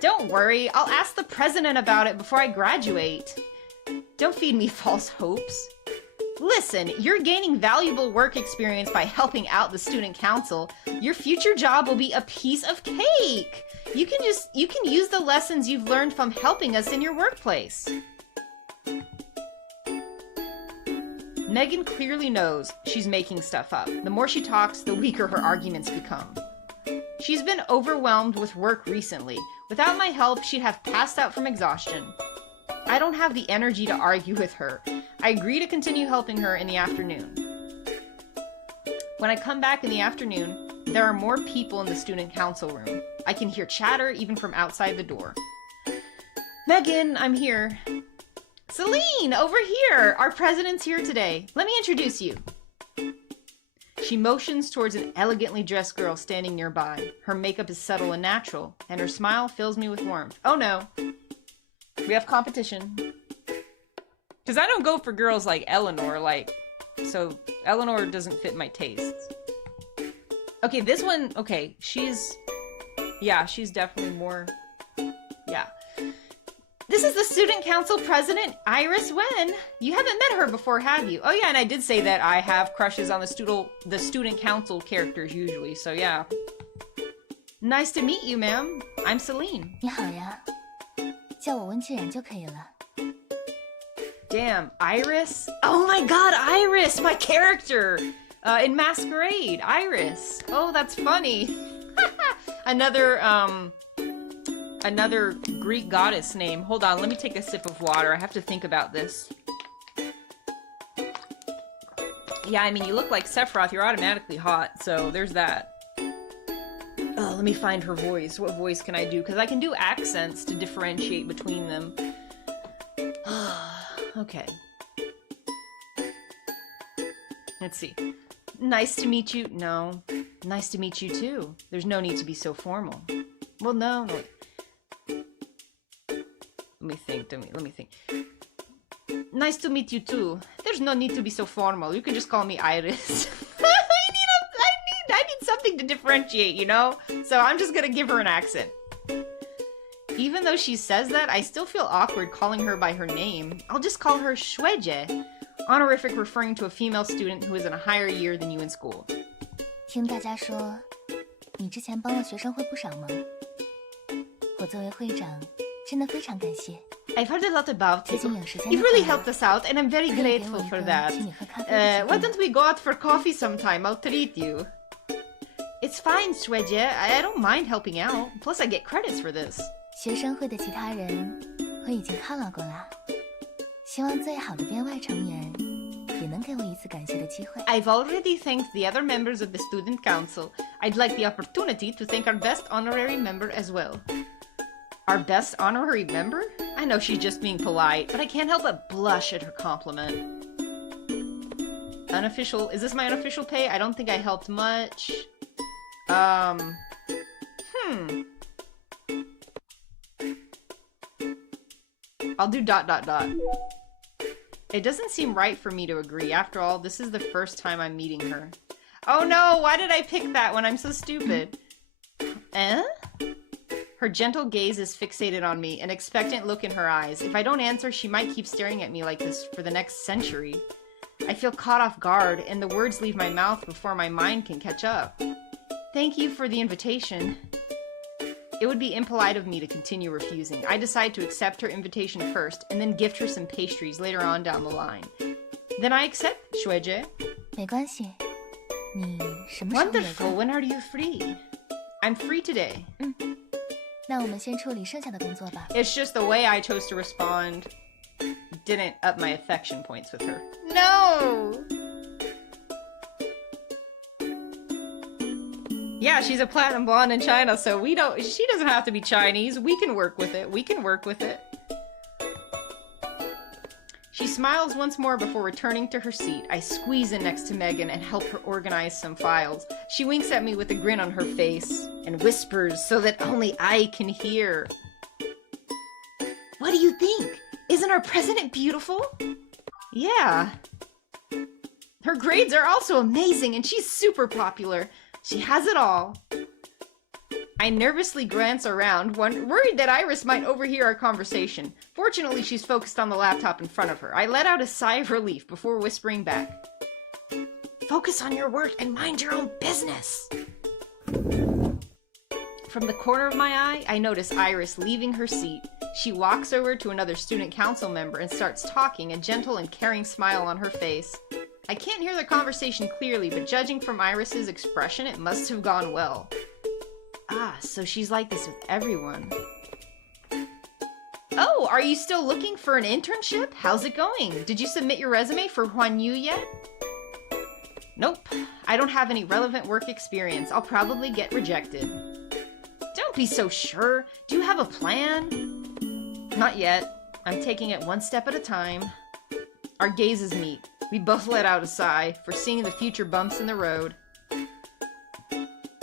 Don't worry, I'll ask the president about it before I graduate. Don't feed me false hopes. Listen, you're gaining valuable work experience by helping out the student council. Your future job will be a piece of cake. You can use the lessons you've learned from helping us in your workplace. Megan clearly knows she's making stuff up. The more she talks, the weaker her arguments become. She's been overwhelmed with work recently. Without my help, she'd have passed out from exhaustion. I don't have the energy to argue with her. I agree to continue helping her in the afternoon. When I come back in the afternoon, there are more people in the student council room. I can hear chatter even from outside the door. Megan, I'm here. Celine, over here! Our president's here today. Let me introduce you. She motions towards an elegantly dressed girl standing nearby. Her makeup is subtle and natural, and her smile fills me with warmth. Oh no. We have competition. Because I don't go for girls like Eleanor, so Eleanor doesn't fit my tastes. Okay, this one, okay, she's definitely more, yeah. This is the student council president, Iris Wen. You haven't met her before, have you? Oh yeah, and I did say that I have crushes on the student council characters usually, so yeah. Nice to meet you, ma'am. I'm Celine. 你好呀，叫我温志远就可以了。 Damn, Iris? Oh my god, Iris, my character! In Masquerade, Iris. Oh, that's funny. Another Greek goddess name. Hold on, let me take a sip of water. I have to think about this. Yeah, I mean, you look like Sephiroth. You're automatically hot, so there's that. Oh, let me find her voice. What voice can I do? Because I can do accents to differentiate between them. Okay. Let's see. Nice to meet you. No. Nice to meet you too. There's no need to be so formal. Well, no. Let me think. Nice to meet you too. There's no need to be so formal. You can just call me Iris. I need something to differentiate, you know? So I'm just gonna give her an accent. Even though she says that, I still feel awkward calling her by her name. I'll just call her Shweje. Honorific referring to a female student who is in a higher year than you in school. 听大家说，你之前帮了学生会不少忙，我作为会长，真的非常感谢。 I've heard a lot about 最 it. 近有时间 You've 的 really 话， helped us out, and I'm very 可以给 grateful 我一 for 个 that. 请你喝咖啡的 Why 机会 don't we go out for coffee sometime? I'll treat you. It's fine, Shweje. I don't mind helping out. Plus, I get credits for this. 学生会的其他人，我已经犒劳过了。希望最好的编外成员也能给我一次感谢的机会。 I've already thanked the other members of the student council. I'd like the opportunity to thank our best honorary member as well. Our best honorary member? I know she's just being polite, but I can't help but blush at her compliment. Unofficial. Is this my unofficial pay? I don't think I helped much. I'll do ... It doesn't seem right for me to agree. After all, this is the first time I'm meeting her. Oh no, why did I pick that when I'm so stupid? Eh? Her gentle gaze is fixated on me, an expectant look in her eyes. If I don't answer, she might keep staring at me like this for the next century. I feel caught off guard, and the words leave my mouth before my mind can catch up. Thank you for the invitation. It would be impolite of me to continue refusing. I decide to accept her invitation first, and then gift her some pastries later on down the line. Then I accept, Shweje. 没关系，你什么时候有 Wonderful. 空？ When are you free? I'm free today. 那我们先处理剩下的工作吧。 It's just the way I chose to respond didn't up my affection points with her. No! Yeah, she's a platinum blonde in China, so she doesn't have to be Chinese. We can work with it. We can work with it. She smiles once more before returning to her seat. I squeeze in next to Megan and help her organize some files. She winks at me with a grin on her face and whispers so that only I can hear. What do you think? Isn't our president beautiful? Yeah. Her grades are also amazing and she's super popular. She has it all. I nervously glance around, worried that Iris might overhear our conversation. Fortunately, she's focused on the laptop in front of her. I let out a sigh of relief before whispering back. Focus on your work and mind your own business. From the corner of my eye, I notice Iris leaving her seat. She walks over to another student council member and starts talking, a gentle and caring smile on her face. I can't hear the conversation clearly, but judging from Iris's expression, it must have gone well. Ah, so she's like this with everyone. Oh, are you still looking for an internship? How's it going? Did you submit your resume for Huan Yu yet? Nope, I don't have any relevant work experience. I'll probably get rejected. Don't be so sure. Do you have a plan? Not yet. I'm taking it one step at a time. Our gazes meet. We both let out a sigh, foreseeing the future bumps in the road.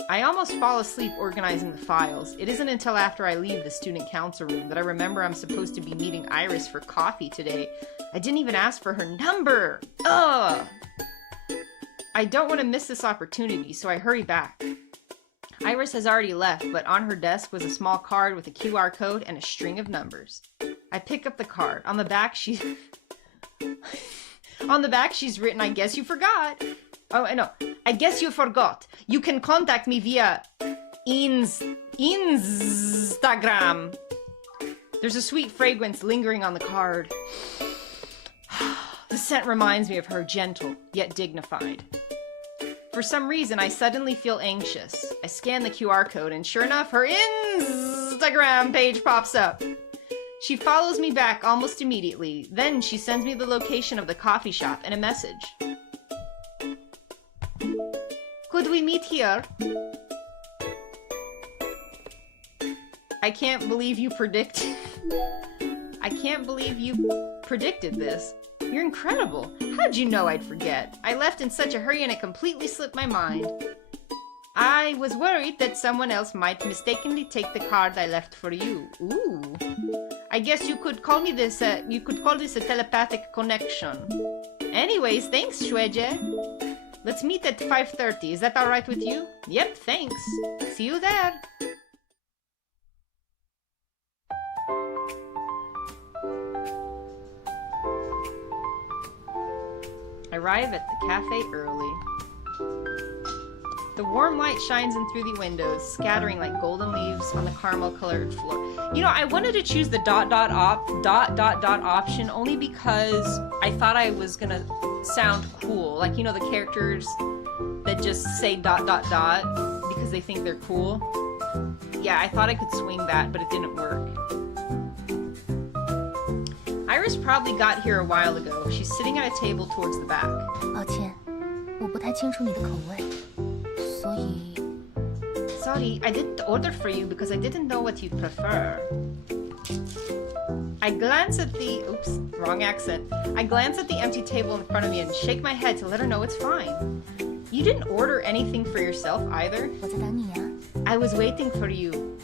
I almost fall asleep organizing the files. It isn't until after I leave the student council room that I remember I'm supposed to be meeting Iris for coffee today. I didn't even ask for her number! Ugh! I don't want to miss this opportunity, so I hurry back. Iris has already left, but on her desk was a small card with a QR code and a string of numbers. I pick up the card. On the back, she's written, I guess you forgot. Oh, no. I guess you forgot. You can contact me via Instagram. There's a sweet fragrance lingering on the card. The scent reminds me of her, gentle, yet dignified. For some reason, I suddenly feel anxious. I scan the QR code, and sure enough, her Instagram page pops up. She follows me back almost immediately. Then she sends me the location of the coffee shop and a message. Could we meet here? I can't believe you predicted this. You're incredible. How'd you know I'd forget? I left in such a hurry and it completely slipped my mind. I was worried that someone else might mistakenly take the card I left for you. Ooh. I guess you could call this a telepathic connection. Anyways, thanks, Shweje. Let's meet at 5:30. Is that alright with you? Yep, thanks. See you there. I arrive at the cafe early. The warm light shines in through the windows, scattering like golden leaves on the caramel-colored floor. You know, I wanted to choose the option only because I thought I was gonna sound cool. Like, you know, the characters that just say ... because they think they're cool. Yeah, I thought I could swing that, but it didn't work. Iris probably got here a while ago. She's sitting at a table towards the back. 抱歉，我不太清楚你的口味，所以 Sorry, I didn't order for you because I didn't know what you'd prefer. I glance at the... Oops, wrong accent. I glance at the empty table in front of me and shake my head to let her know it's fine. You didn't order anything for yourself either? 我在等你呀。 I was waiting for you.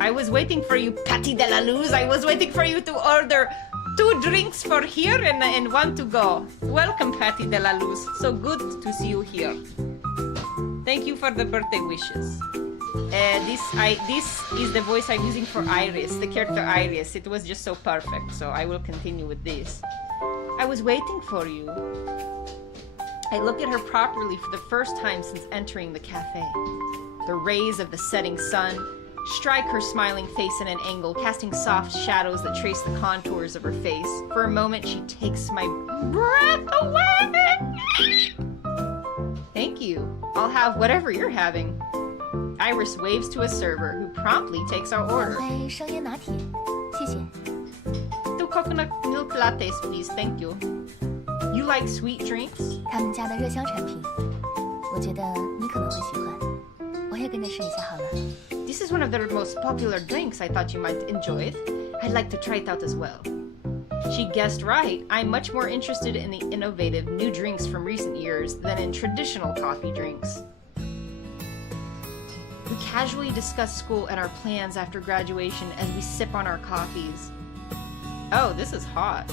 I was waiting for you, Patty de la Luz. I was waiting for you to order 2 drinks for here and 1 to go. Welcome, Patty de la Luz. So good to see you here. Thank you for the birthday wishes. This is the voice I'm using for Iris, the character Iris. It was just so perfect, so I will continue with this. I was waiting for you. I look at her properly for the first time since entering the cafe. The rays of the setting sun strike her smiling face in an angle, casting soft shadows that trace the contours of her face. For a moment, she takes my breath away. Thank you. I'll have whatever you're having. Iris waves to a server, who promptly takes our 2 order. 杯生椰拿铁，谢谢。 2 coconut milk lattes, please. Thank you. You like sweet drinks? 他们家的热销产品，我觉得你可能会喜欢。我也跟着试一下好了。 This is one of their most popular drinks. I thought you might enjoy it. I'd like to try it out as well. She guessed right. I'm much more interested in the innovative new drinks from recent years than in traditional coffee drinks. We casually discuss school and our plans after graduation as we sip on our coffees. Oh, this is hot.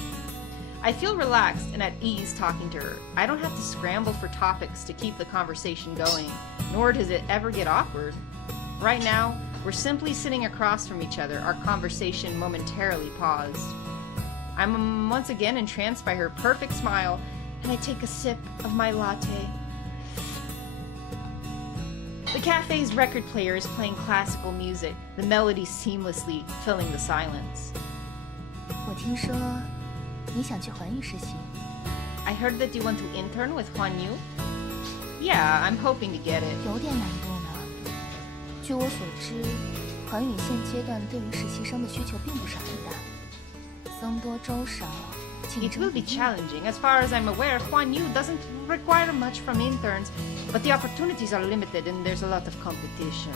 I feel relaxed and at ease talking to her. I don't have to scramble for topics to keep the conversation going, nor does it ever get awkward. Right now, we're simply sitting across from each other, our conversation momentarily paused. I'm once again entranced by her perfect smile, and I take a sip of my latte. The cafe's record player is playing classical music, the melody seamlessly filling the silence. 我听说你想去环宇实习， I heard that you want to intern with Huan Yu? Yeah, I'm hoping to get it. 有点难度呢。据我所知，环宇现阶段对于实习生的需求并不是很大，僧多粥少，竞 It 争 will 不 be 易。 challenging. As far as I'm aware, Huan Yu doesn't require much from interns, but the opportunities are limited and there's a lot of competition.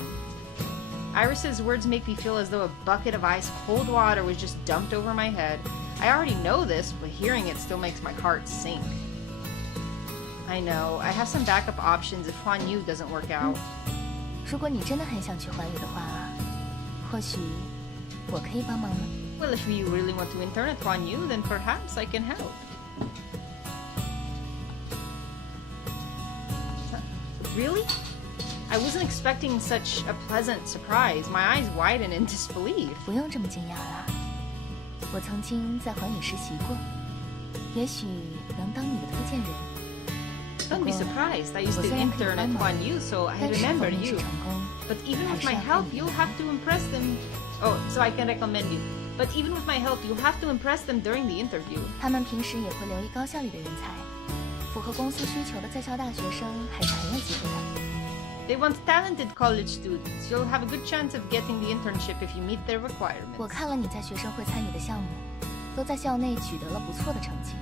Iris's words make me feel as though a bucket of ice cold water was just dumped over my head. I already know this, but hearing it still makes my heart sink. I know. I have some backup options if Huan Yu doesn't work out. 如果你真的很想去环宇的话，或许我可以帮忙呢。 Well, if you really want to intern at Huan Yu, then perhaps I can help. Really? I wasn't expecting such a pleasant surprise. My eyes widen in disbelief. 不用这么惊讶啦，我曾经在环宇实习过，也许能当你的推荐人。 Don't be surprised. I used to intern at Huan Yu, so I 但是否 remember 面试 you. 成功， But even 还 with 是 my 要 help, 看你 you'll 的。 have to impress them. Oh, so I can recommend you. But even with my help, you'll have to impress them during the interview. 他们平时也会留意高校里的人才，符合公司需求的在校大学生还是很有机会的。 They want talented college students. You'll have a good chance of getting the internship if you meet their 我 requirements. 看了你在学生会参与的项目，都在校内取得了不错的成绩，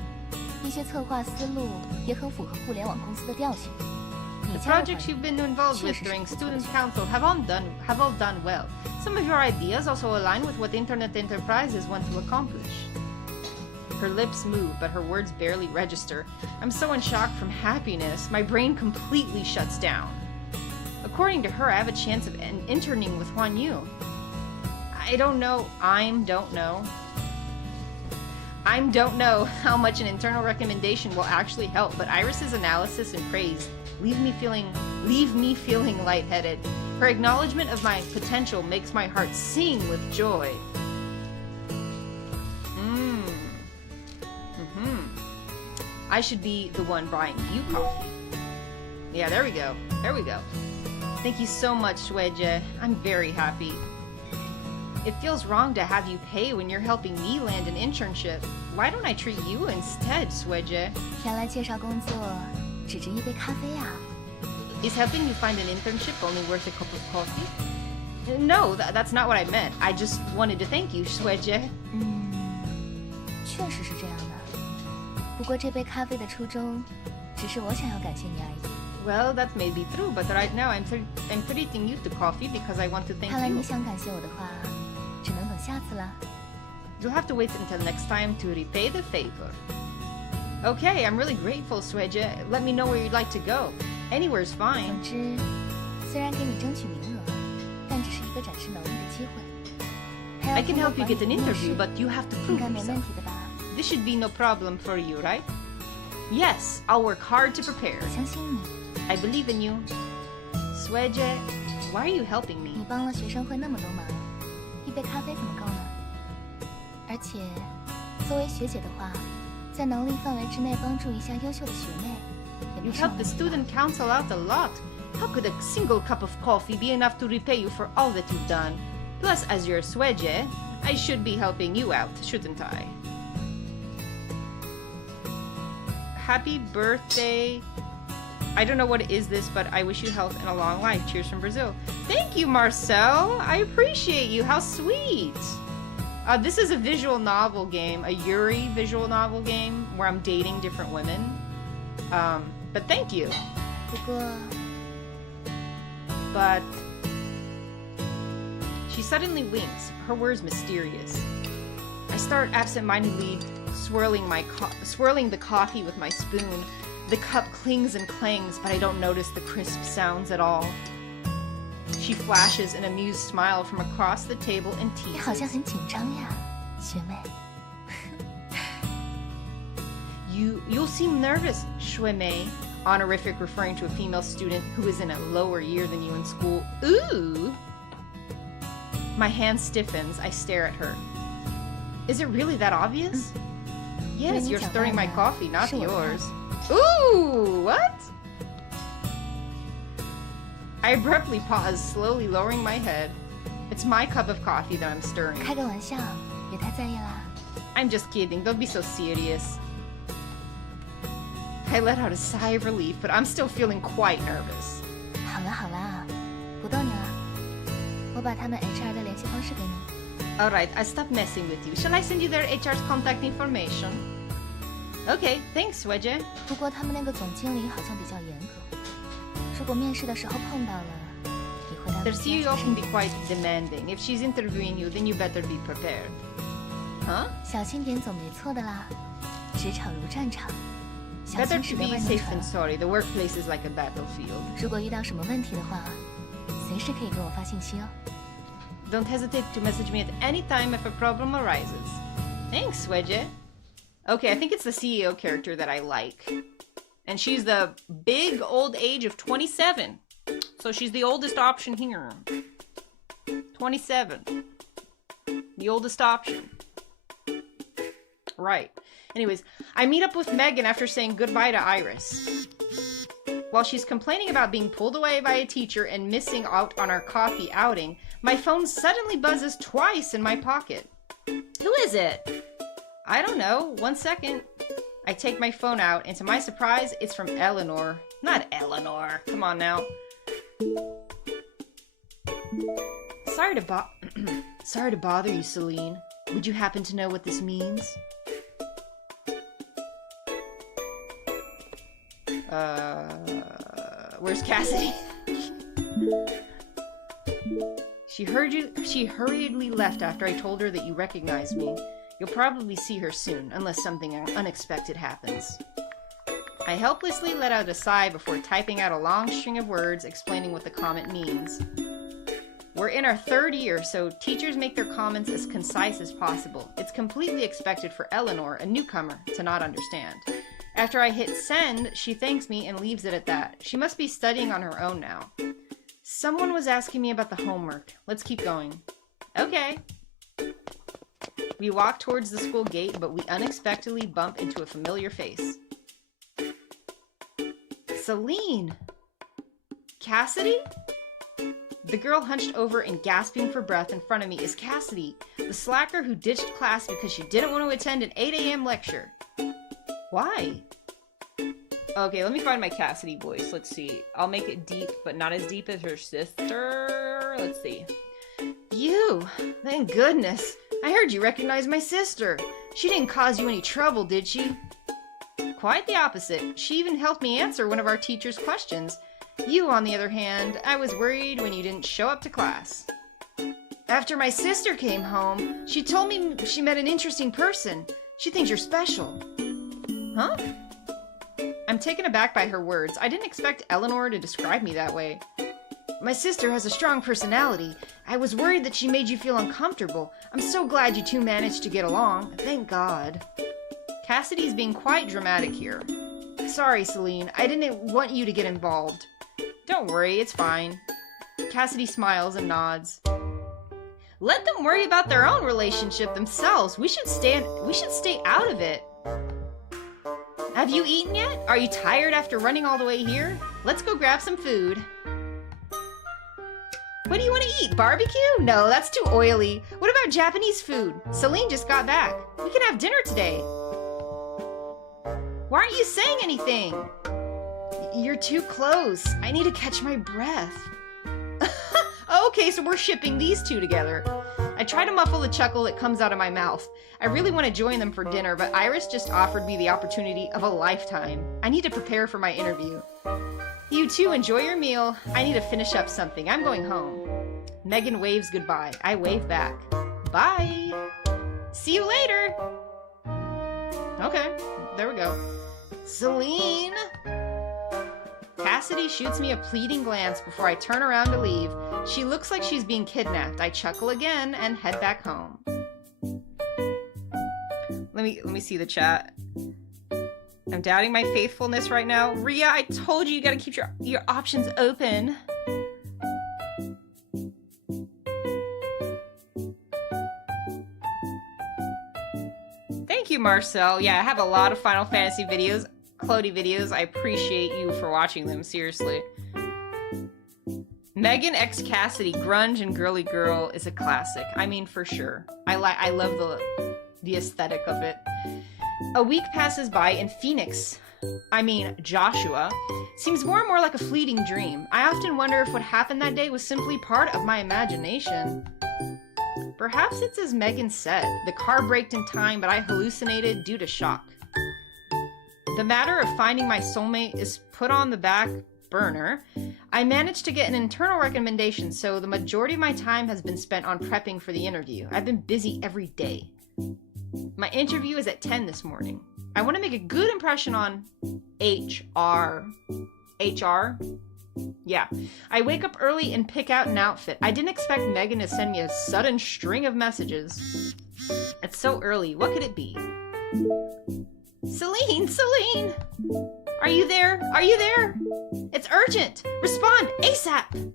一些策划思路也很符合互联网公司的调性。你 The 加入 projects 环 you've 宇 been involved 确 with 实是 during 不错的 student 选择。 council have all done well. Some of your ideas also align with what internet enterprises want to accomplish. Her lips move, but her words barely register. I'm so in shock from happiness, my brain completely shuts down. According to her, I have a chance of interning with Huan Yu. I don't know how much an internal recommendation will actually help, but Iris's analysis and praise leave me feeling lightheaded. Her acknowledgement of my potential makes my heart sing with joy. I should be the one buying you coffee. Yeah, there we go. There we go. Thank you so much, Shueje. I'm very happy. It feels wrong to have you pay when you're helping me land an internship. Why don't I treat you instead, Shueje? 原来介绍工作只值一杯咖啡啊。 Is helping you find an internship only worth a cup of coffee? No, that's not what I meant. I just wanted to thank you, Shueje. 确实是这样的。不过这杯咖啡的初衷，只是我想要感谢你而已。 Well, that may be true, but right now I'm treating you to coffee because I want to thank 看来 you. 你想感谢我的话，只能等下次了。 You'll have to wait until next time to repay the favor. Okay, I'm really grateful, Shueje. Let me know where you'd like to go. Anywhere's 总 fine. 之，虽然给你争取名额，但只是一个展示能力的机会。还要 I can 通过 help you 管 get 理 an 面 interview, 试 but you have to 应 prove 该没问 yourself. 题的吧？ This should be no problem for you, right? Yes, I'll work hard to prepare. 我相信你， I believe in you. Shueje, why are you helping 你 me? 帮了学生会那么多忙，一杯咖啡怎么够呢？而且，作为学姐的话，在能力范围之内帮助一下优秀的学妹，也 You 没什么 helped the 问题吧 student council out a lot. How could a single cup of coffee be enough to repay you for all that you've done? Plus, as your Shueje, I should be helping you out, shouldn't I? Happy birthday. I don't know what is this, but I wish you health and a long life. Cheers from Brazil. Thank you, Marcel. I appreciate you. How sweet. This is a visual novel game, a Yuri visual novel game where I'm dating different women. But thank you. 不过， But she suddenly winks, her words mysterious. I start absentmindedly swirling the coffee with my spoon. The cup clings and clangs, but I don't notice the crisp sounds at all. She flashes an amused smile from across the table and 你好像 teases. 很紧张呀，学妹。 You'll seem nervous, Shuemei. Honorific referring to a female student who is in a lower year than you in school. Ooh! My hand stiffens. I stare at her. Is it really that obvious? Yes, you're stirring my coffee, not yours. Ooh! What? I abruptly pause, slowly lowering my head. It's my cup of coffee that I'm stirring. 开个玩笑，别太在意啦。 I'm just kidding. Don't be so serious. I let out a sigh of relief, but I'm still feeling quite nervous. 好了好了，不逗你了。我把他们 HR 的联系方式给你。 Alright, I stopped messing with you. Shall I send you their HR's contact information? Okay, thanks, Shueje. 不过他们那个总经理好像比较严格，如果面试的时候碰到了，你回答 Their 不出 CEO 要 can be quite demanding. If she's interviewing you, then you better be prepared. Huh? 小心点总没错的啦。职场如战场，小 Better 心驶 to 得 be 万年 safe 船 than。sorry. The workplace is like a battlefield. 如果遇到什么问题的话，随时可以给我发信息哦。 Don't hesitate to message me at any time if a problem arises. Thanks, Shueje. Okay, I think it's the CEO character that I like. And she's the big old age of 27. So she's the oldest option here. 27. The oldest option. Right. Anyways, I meet up with Megan after saying goodbye to Iris. While she's complaining about being pulled away by a teacher and missing out on our coffee outing, my phone suddenly buzzes twice in my pocket. Who is it? I don't know. 1 second. I take my phone out, and to my surprise, it's from Eleanor. Not Eleanor. Come on now. Sorry to bother you, Celine. Would you happen to know what this means? Where's Cassidy? She hurriedly left after I told her that you recognized me. You'll probably see her soon, unless something unexpected happens. I helplessly let out a sigh before typing out a long string of words explaining what the comment means. We're in our 3rd year, so teachers make their comments as concise as possible. It's completely expected for Eleanor, a newcomer, to not understand. After I hit send, she thanks me and leaves it at that. She must be studying on her own now. Someone was asking me about the homework. Let's keep going. Okay. We walk towards the school gate, but we unexpectedly bump into a familiar face. Celine! Cassidy? The girl hunched over and gasping for breath in front of me is Cassidy, the slacker who ditched class because she didn't want to attend an 8 a.m. lecture. Why? Okay, let me find my Cassidy voice. Let's see. I'll make it deep, but not as deep as her sister. Let's see. You! Thank goodness. I heard you recognize my sister. She didn't cause you any trouble, did she? Quite the opposite. She even helped me answer one of our teacher's questions. You, on the other hand, I was worried when you didn't show up to class. After my sister came home, she told me she met an interesting person. She thinks you're special. Huh? I'm taken aback by her words. I didn't expect Eleanor to describe me that way. My sister has a strong personality. I was worried that she made you feel uncomfortable. I'm so glad you two managed to get along. Thank God. Cassidy's being quite dramatic here. Sorry, Celine. I didn't want you to get involved. Don't worry, it's fine. Cassidy smiles and nods. Let them worry about their own relationship themselves. We should stay out of it. Have you eaten yet? Are you tired after running all the way here? Let's go grab some food. What do you want to eat? Barbecue? No, that's too oily. What about Japanese food? Celine just got back. We can have dinner today. Why aren't you saying anything? You're too close. I need to catch my breath. Okay, so we're shipping these two together. I try to muffle the chuckle that comes out of my mouth. I really want to join them for dinner, but Iris just offered me the opportunity of a lifetime. I need to prepare for my interview. You two enjoy your meal. I need to finish up something. I'm going home. Megan waves goodbye. I wave back. Bye. See you later. Okay, there we go. Celine. Cassidy shoots me a pleading glance before I turn around to leave. She looks like she's being kidnapped. I chuckle again and head back home. Let me see the chat. I'm doubting my faithfulness right now. Rhea, I told you gotta keep your options open. Thank you, Marcel. Yeah, I have a lot of Final Fantasy videos. Clody videos. I appreciate you for watching them, seriously. Megan x Cassidy, grunge and girly girl is a classic. I mean, for sure. I love the aesthetic of it. A week passes by and Joshua, seems more and more like a fleeting dream. I often wonder if what happened that day was simply part of my imagination. Perhaps it's as Megan said. The car braked in time, but I hallucinated due to shock. The matter of finding my soulmate is put on the back burner. I managed to get an internal recommendation, so the majority of my time has been spent on prepping for the interview. I've been busy every day. My interview is at 10 this morning. I want to make a good impression on HR. HR? Yeah. I wake up early and pick out an outfit. I didn't expect Megan to send me a sudden string of messages. It's so early. What could it be? Celine! Celine! Are you there? Are you there? It's urgent! Respond ASAP!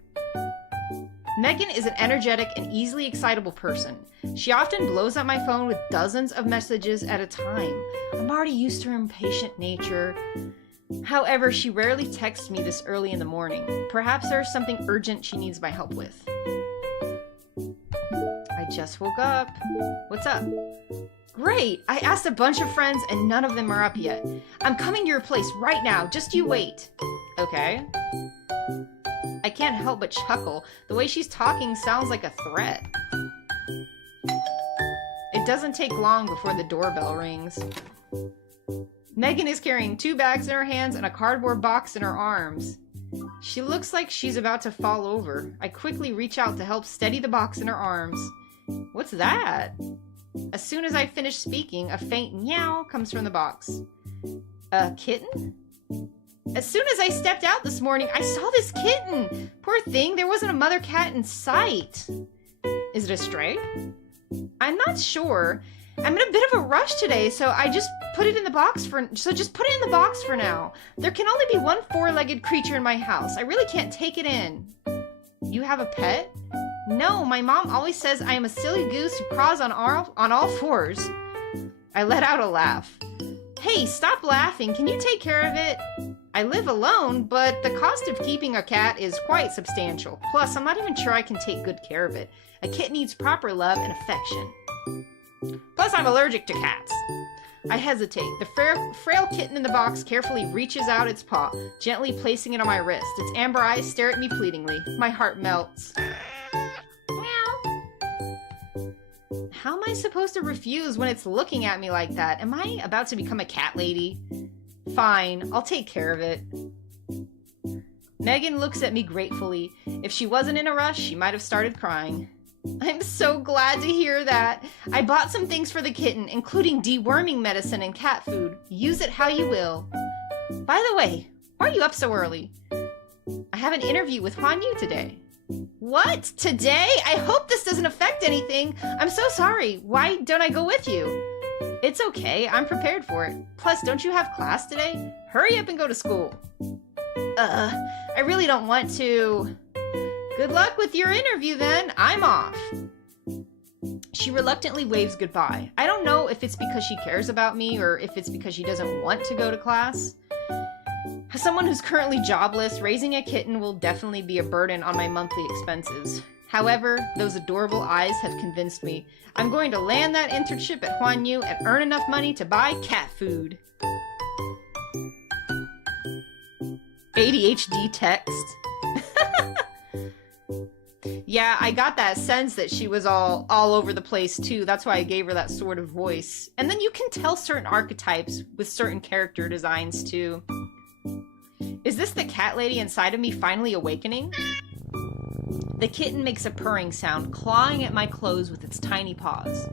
Megan is an energetic and easily excitable person. She often blows up my phone with dozens of messages at a time. I'm already used to her impatient nature. However, she rarely texts me this early in the morning. Perhaps there's something urgent she needs my help with. I just woke up. What's up? Great! I asked a bunch of friends and none of them are up yet. I'm coming to your place right now. Just you wait. Okay. I can't help but chuckle. The way she's talking sounds like a threat. It doesn't take long before the doorbell rings. Megan is carrying 2 bags in her hands and a cardboard box in her arms. She looks like she's about to fall over. I quickly reach out to help steady the box in her arms. What's that? As soon as I finish speaking, a faint meow comes from the box. A kitten? As soon as I stepped out this morning, I saw this kitten! Poor thing, there wasn't a mother cat in sight. Is it a stray? I'm not sure. I'm in a bit of a rush today, so just put it in the box for now. There can only be one 4-legged creature in my house. I really can't take it in. You have a pet? No, my mom always says I am a silly goose who crawls on all fours. I let out a laugh. Hey, stop laughing. Can you take care of it? I live alone, but the cost of keeping a cat is quite substantial. Plus, I'm not even sure I can take good care of it. A kitten needs proper love and affection. Plus, I'm allergic to cats. I hesitate. The frail kitten in the box carefully reaches out its paw, gently placing it on my wrist. Its amber eyes stare at me pleadingly. My heart melts. How am I supposed to refuse when it's looking at me like that? Am I about to become a cat lady? Fine, I'll take care of it. Megan looks at me gratefully. If she wasn't in a rush, she might have started crying. I'm so glad to hear that. I bought some things for the kitten, including deworming medicine and cat food. Use it how you will. By the way, why are you up so early? I have an interview with Huan Yu today. What? Today? I hope this doesn't affect anything. I'm so sorry. Why don't I go with you? It's okay. I'm prepared for it. Plus, don't you have class today? Hurry up and go to school. I really don't want to. Good luck with your interview then. I'm off. She reluctantly waves goodbye. I don't know if it's because she cares about me or if it's because she doesn't want to go to class. As someone who's currently jobless, raising a kitten will definitely be a burden on my monthly expenses. However, those adorable eyes have convinced me. I'm going to land that internship at Huan Yu and earn enough money to buy cat food. ADHD text. Yeah, I got that sense that she was all over the place too. That's why I gave her that sort of voice. And then you can tell certain archetypes with certain character designs too. Is this the cat lady inside of me finally awakening? The kitten makes a purring sound, clawing at my clothes with its tiny paws.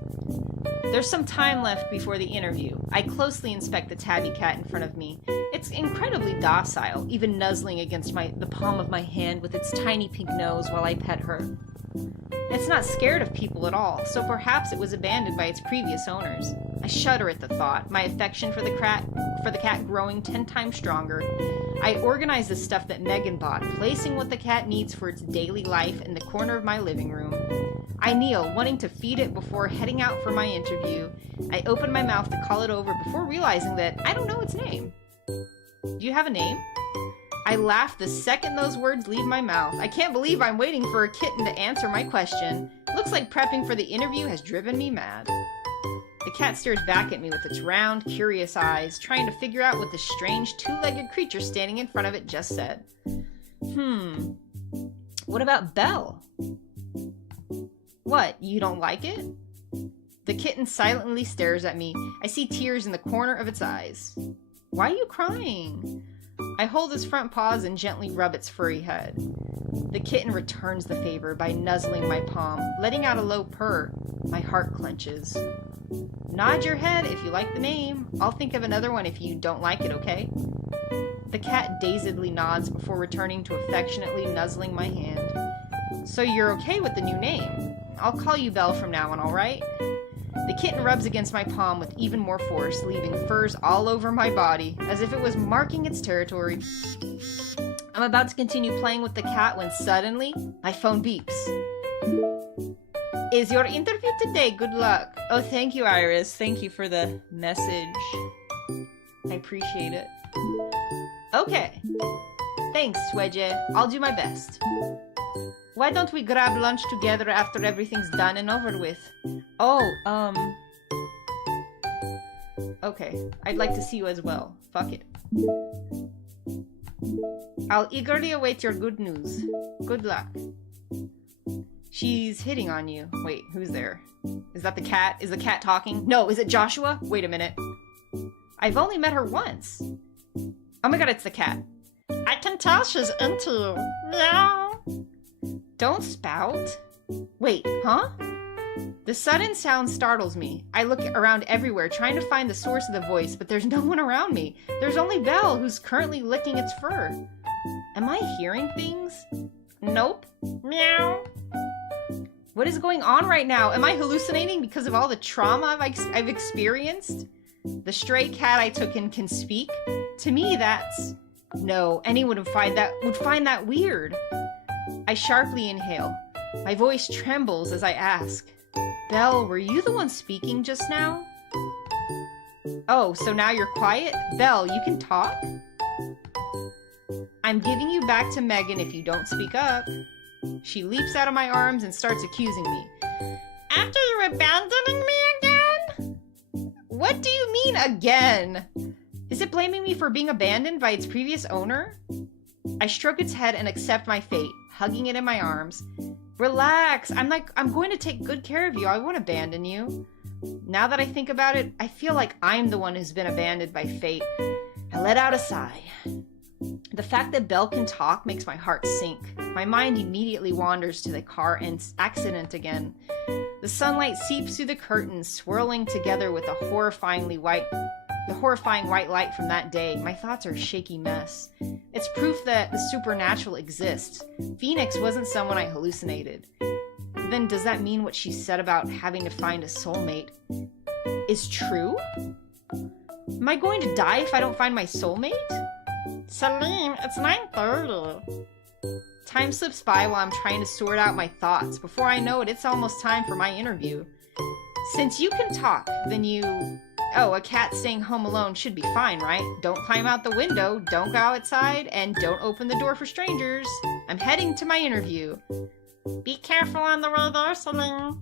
There's some time left before the interview. I closely inspect the tabby cat in front of me. It's incredibly docile, even nuzzling against the palm of my hand with its tiny pink nose while I pet her. It's not scared of people at all, so perhaps it was abandoned by its previous owners. I shudder at the thought, my affection for the cat growing 10 times stronger. I organize the stuff that Megan bought, placing what the cat needs for its daily life in the corner of my living room. I kneel, wanting to feed it before heading out for my interview. I open my mouth to call it over before realizing that I don't know its name. Do you have a name? I laugh the second those words leave my mouth. I can't believe I'm waiting for a kitten to answer my question. Looks like prepping for the interview has driven me mad. The cat stares back at me with its round, curious eyes, trying to figure out what the strange two-legged creature standing in front of it just said. What about Belle? What, you don't like it? The kitten silently stares at me. I see tears in the corner of its eyes. Why are you crying? I hold its front paws and gently rub its furry head. The kitten returns the favor by nuzzling my palm, letting out a low purr. My heart clenches. Nod your head if you like the name. I'll think of another one if you don't like it, okay? The cat dazedly nods before returning to affectionately nuzzling my hand. So you're okay with the new name? I'll call you Belle from now on, alright? The kitten rubs against my palm with even more force, leaving furs all over my body, as if it was marking its territory. I'm about to continue playing with the cat when suddenly, my phone beeps. Is your interview today? Good luck. Oh, thank you, Iris. Thank you for the message. I appreciate it. Okay. Thanks, Wedge. I'll do my best. Why don't we grab lunch together after everything's done and over with? Oh, okay. I'd like to see you as well. Fuck it. I'll eagerly await your good news. Good luck. She's hitting on you. Wait, who's there? Is that the cat? Is the cat talking? No, is it Joshua? Wait a minute. I've only met her once. Oh my god, it's the cat. I can tell she's into you. Meow. Don't spout. Wait, huh? The sudden sound startles me. I look around everywhere, trying to find the source of the voice, but there's no one around me. There's only Belle, who's currently licking its fur. Am I hearing things? Nope. Meow. What is going on right now? Am I hallucinating because of all the trauma I've experienced? The stray cat I took in can speak? To me, that's... No, anyone would find that weird. I sharply inhale. My voice trembles as I ask, Belle, were you the one speaking just now? Oh, so now you're quiet? Belle, you can talk? I'm giving you back to Megan if you don't speak up. She leaps out of my arms and starts accusing me. After you're abandoning me again? What do you mean, again? Is it blaming me for being abandoned by its previous owner? I stroke its head and accept my fate, hugging it in my arms. Relax, I'm going to take good care of you. I won't abandon you. Now that I think about it, I feel like I'm the one who's been abandoned by fate. I let out a sigh. The fact that Belle can talk makes my heart sink. My mind immediately wanders to the car accident again. The sunlight seeps through the curtains, swirling together with the horrifying white light from that day. My thoughts are a shaky mess. It's proof that the supernatural exists. Phoenix wasn't someone I hallucinated. Then does that mean what she said about having to find a soulmate is true? Am I going to die if I don't find my soulmate? Celine, it's 9:30. Time slips by while I'm trying to sort out my thoughts. Before I know it, it's almost time for my interview. Since you can talk, then you... Oh, a cat staying home alone should be fine, right? Don't climb out the window, don't go outside, and don't open the door for strangers. I'm heading to my interview. Be careful on the road there, Celine.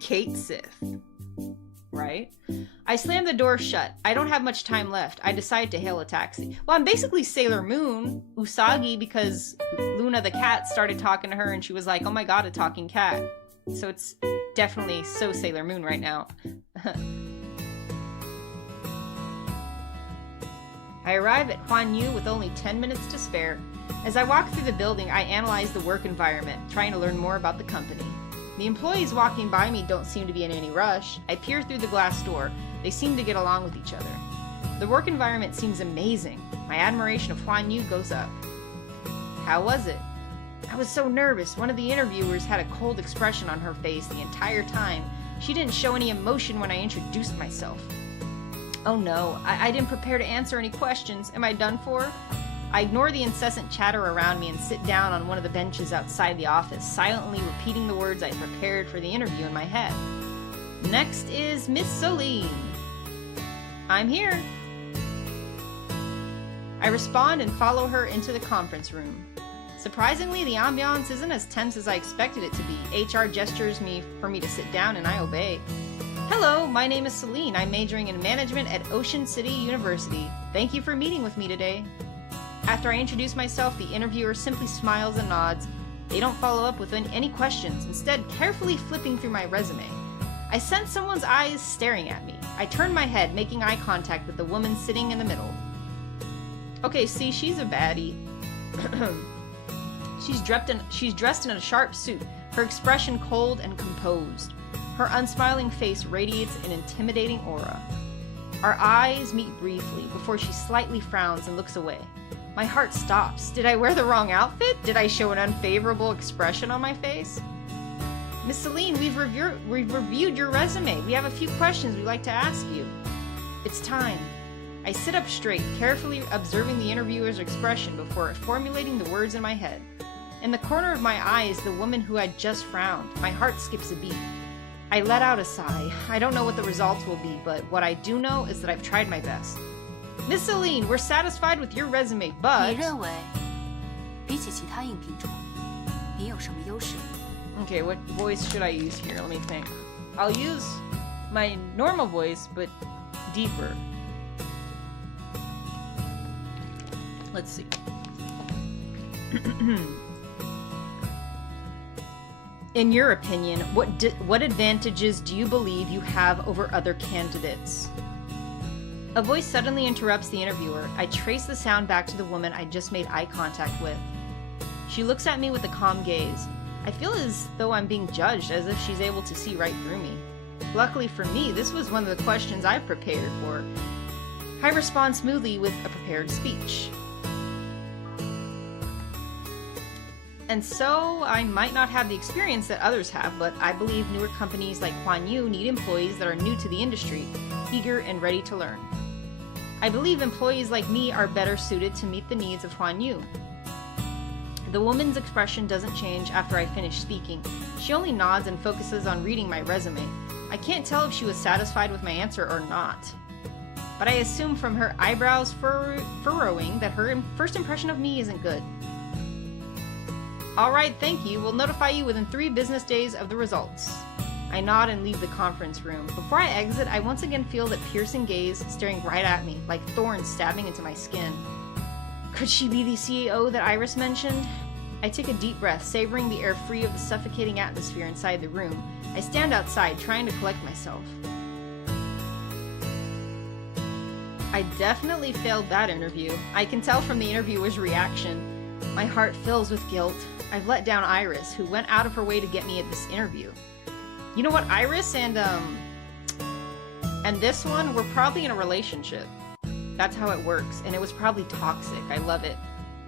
Kate Sith. Right? I slam the door shut. I don't have much time left. I decide to hail a taxi. Well, I'm basically Sailor Moon, Usagi, because Luna the cat started talking to her and she was like, oh my god, a talking cat. So it's definitely so Sailor Moon right now. I arrive at Huan Yu with only 10 minutes to spare. As I walk through the building, I analyze the work environment, trying to learn more about the company. The employees walking by me don't seem to be in any rush. I peer through the glass door. They seem to get along with each other. The work environment seems amazing. My admiration of Huan Yu goes up. How was it? I was so nervous. One of the interviewers had a cold expression on her face the entire time. She didn't show any emotion when I introduced myself. Oh no, I didn't prepare to answer any questions. Am I done for? I ignore the incessant chatter around me and sit down on one of the benches outside the office, silently repeating the words I prepared for the interview in my head. Next is Miss Celine. I'm here. I respond and follow her into the conference room. Surprisingly, the ambiance isn't as tense as I expected it to be. HR gestures for me to sit down and I obey. Hello, my name is Celine. I'm majoring in management at Ocean City University. Thank you for meeting with me today. After I introduce myself, the interviewer simply smiles and nods. They don't follow up with any questions, instead carefully flipping through my resume. I sense someone's eyes staring at me. I turn my head, making eye contact with the woman sitting in the middle. Okay, see, she's a baddie. She's dressed in a sharp suit, her expression cold and composed. Her unsmiling face radiates an intimidating aura. Our eyes meet briefly before she slightly frowns and looks away. My heart stops. Did I wear the wrong outfit? Did I show an unfavorable expression on my face? Miss Celine, we've reviewed your resume. We have a few questions we'd like to ask you. It's time. I sit up straight, carefully observing the interviewer's expression before formulating the words in my head. In the corner of my eye is the woman who had just frowned. My heart skips a beat. I let out a sigh. I don't know what the results will be, but what I do know is that I've tried my best. Miss Celine, we're satisfied with your resume, but... 你认为比起其他应聘者，你有什么优势？ Okay, what voice should I use here? Let me think. I'll use my normal voice, but deeper. Let's see. In your opinion, what advantages do you believe you have over other candidates? A voice suddenly interrupts the interviewer. I trace the sound back to the woman I just made eye contact with. She looks at me with a calm gaze. I feel as though I'm being judged, as if she's able to see right through me. Luckily for me, this was one of the questions I've prepared for. I respond smoothly with a prepared speech. And so, I might not have the experience that others have, but I believe newer companies like Huan Yu need employees that are new to the industry, eager and ready to learn. I believe employees like me are better suited to meet the needs of Huan Yu. The woman's expression doesn't change after I finish speaking. She only nods and focuses on reading my resume. I can't tell if she was satisfied with my answer or not. But I assume from her eyebrows furrowing that her first impression of me isn't good. Alright, thank you. We'll notify you within 3 business days of the results. I nod and leave the conference room. Before I exit, I once again feel that piercing gaze staring right at me, like thorns stabbing into my skin. Could she be the CEO that Iris mentioned? I take a deep breath, savoring the air free of the suffocating atmosphere inside the room. I stand outside, trying to collect myself. I definitely failed that interview. I can tell from the interviewer's reaction. My heart fills with guilt. I've let down Iris, who went out of her way to get me at this interview. You know what, Iris and this one were probably in a relationship. That's how it works, and it was probably toxic. I love it.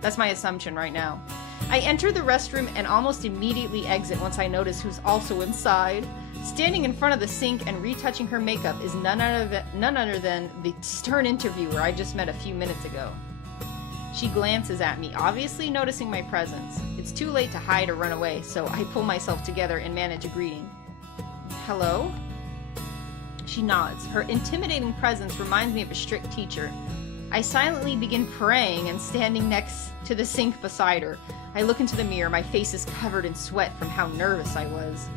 That's my assumption right now. I enter the restroom and almost immediately exit once I notice who's also inside. Standing in front of the sink and retouching her makeup is none other than the stern interviewer I just met a few minutes ago. She glances at me, obviously noticing my presence. It's too late to hide or run away, so I pull myself together and manage a greeting. Hello? She nods. Her intimidating presence reminds me of a strict teacher. I silently begin praying and standing next to the sink beside her. I look into the mirror. My face is covered in sweat from how nervous I was.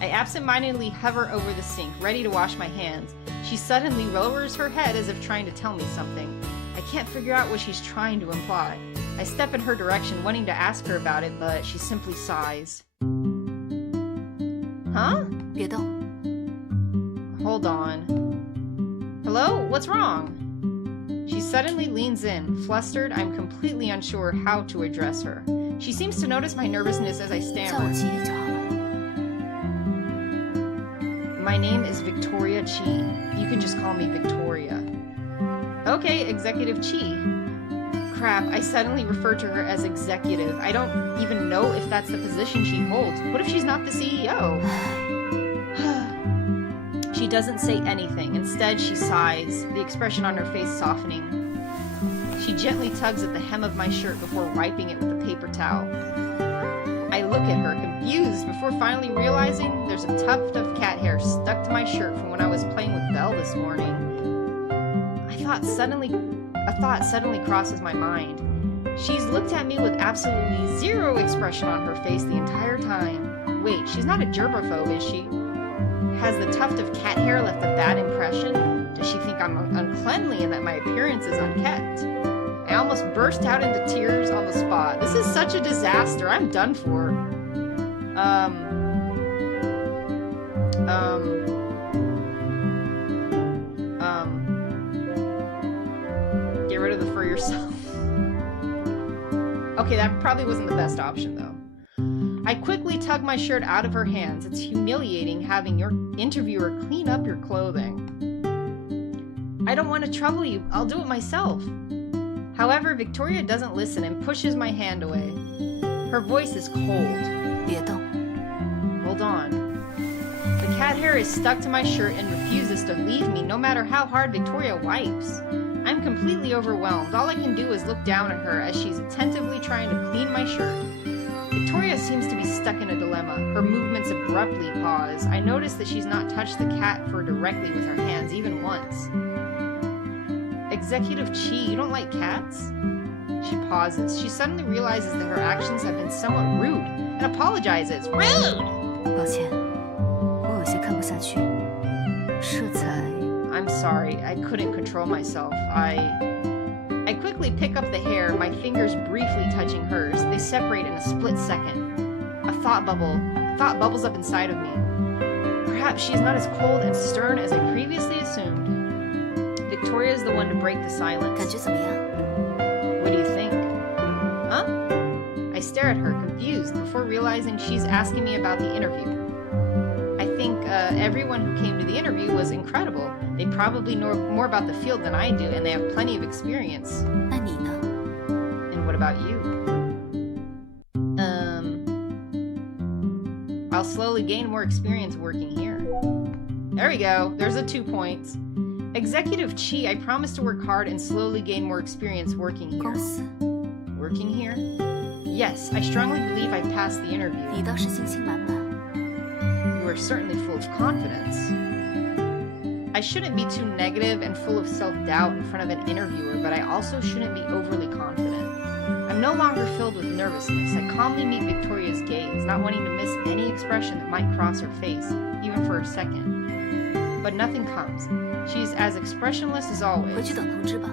I absentmindedly hover over the sink, ready to wash my hands. She suddenly lowers her head as if trying to tell me something. I can't figure out what she's trying to imply. I step in her direction, wanting to ask her about it, but she simply sighs. Huh? 别动。 Hold on. Hello? What's wrong? She suddenly leans in. Flustered, I'm completely unsure how to address her. She seems to notice my nervousness as I 叫我 stammer. 吉利就好了。 My name is Victoria Chi. You can just call me Victoria. Okay, Executive Chi. Crap, I suddenly refer to her as executive. I don't even know if that's the position she holds. What if she's not the CEO? She doesn't say anything. Instead, she sighs, the expression on her face softening. She gently tugs at the hem of my shirt before wiping it with a paper towel. I look at her, confused, before finally realizing there's a tuft of cat hair stuck to my shirt from when I was playing with Belle this morning. A thought suddenly crosses my mind. She's looked at me with absolutely zero expression on her face the entire time. Wait, she's not a germaphobe, is she? Has the tuft of cat hair left a bad impression? Does she think I'm uncleanly and that my appearance is unkept? I almost burst out into tears on the spot. This is such a disaster. I'm done for. Get rid of the fur yourself. Okay, that probably wasn't the best option, though. I quickly tug my shirt out of her hands. It's humiliating having your interviewer clean up your clothing. I don't want to trouble you. I'll do it myself. However, Victoria doesn't listen and pushes my hand away. Her voice is cold. 别动。 Hold on. The cat hair is stuck to my shirt and refuses to leave me no matter how hard Victoria wipes. I'm completely overwhelmed. All I can do is look down at her as she's attentively trying to clean my shirt. Victoria seems to be stuck in a dilemma. Her movements abruptly pause. I notice that she's not touched the cat fur directly with her hands, even once. Executive Chi, you don't like cats? She pauses. She suddenly realizes that her actions have been somewhat rude and apologizes. Rude! 抱歉，我有些看不下去。是在 I'm sorry. I couldn't control myself. I quickly pick up the hair, my fingers briefly touching hers. They separate in a split second. A thought bubbles up inside of me. Perhaps she's not as cold and stern as I previously assumed. Victoria is the one to break the silence. 感觉怎么样？ What do you think? Huh? I stare at her, confused, before realizing she's asking me about the interview. I think everyone who came to the interview was incredible. They probably know more about the field than I do, and they have plenty of experience. 那你呢？ And what about you? I'll slowly gain more experience working here. There we go. There's the 2 points. Executive Chi, I promise to work hard and slowly gain more experience working here. 公司， Working here? Yes, I strongly believe I passed the interview. 你倒是信心满满。 You are certainly full of confidence. I shouldn't be too negative and full of self-doubt in front of an interviewer, but I also shouldn't be overly confident. I'm no longer filled with nervousness. I calmly meet Victoria's gaze, not wanting to miss any expression that might cross her face, even for a second. But nothing comes. She's as expressionless as 回 always. 去等通知吧。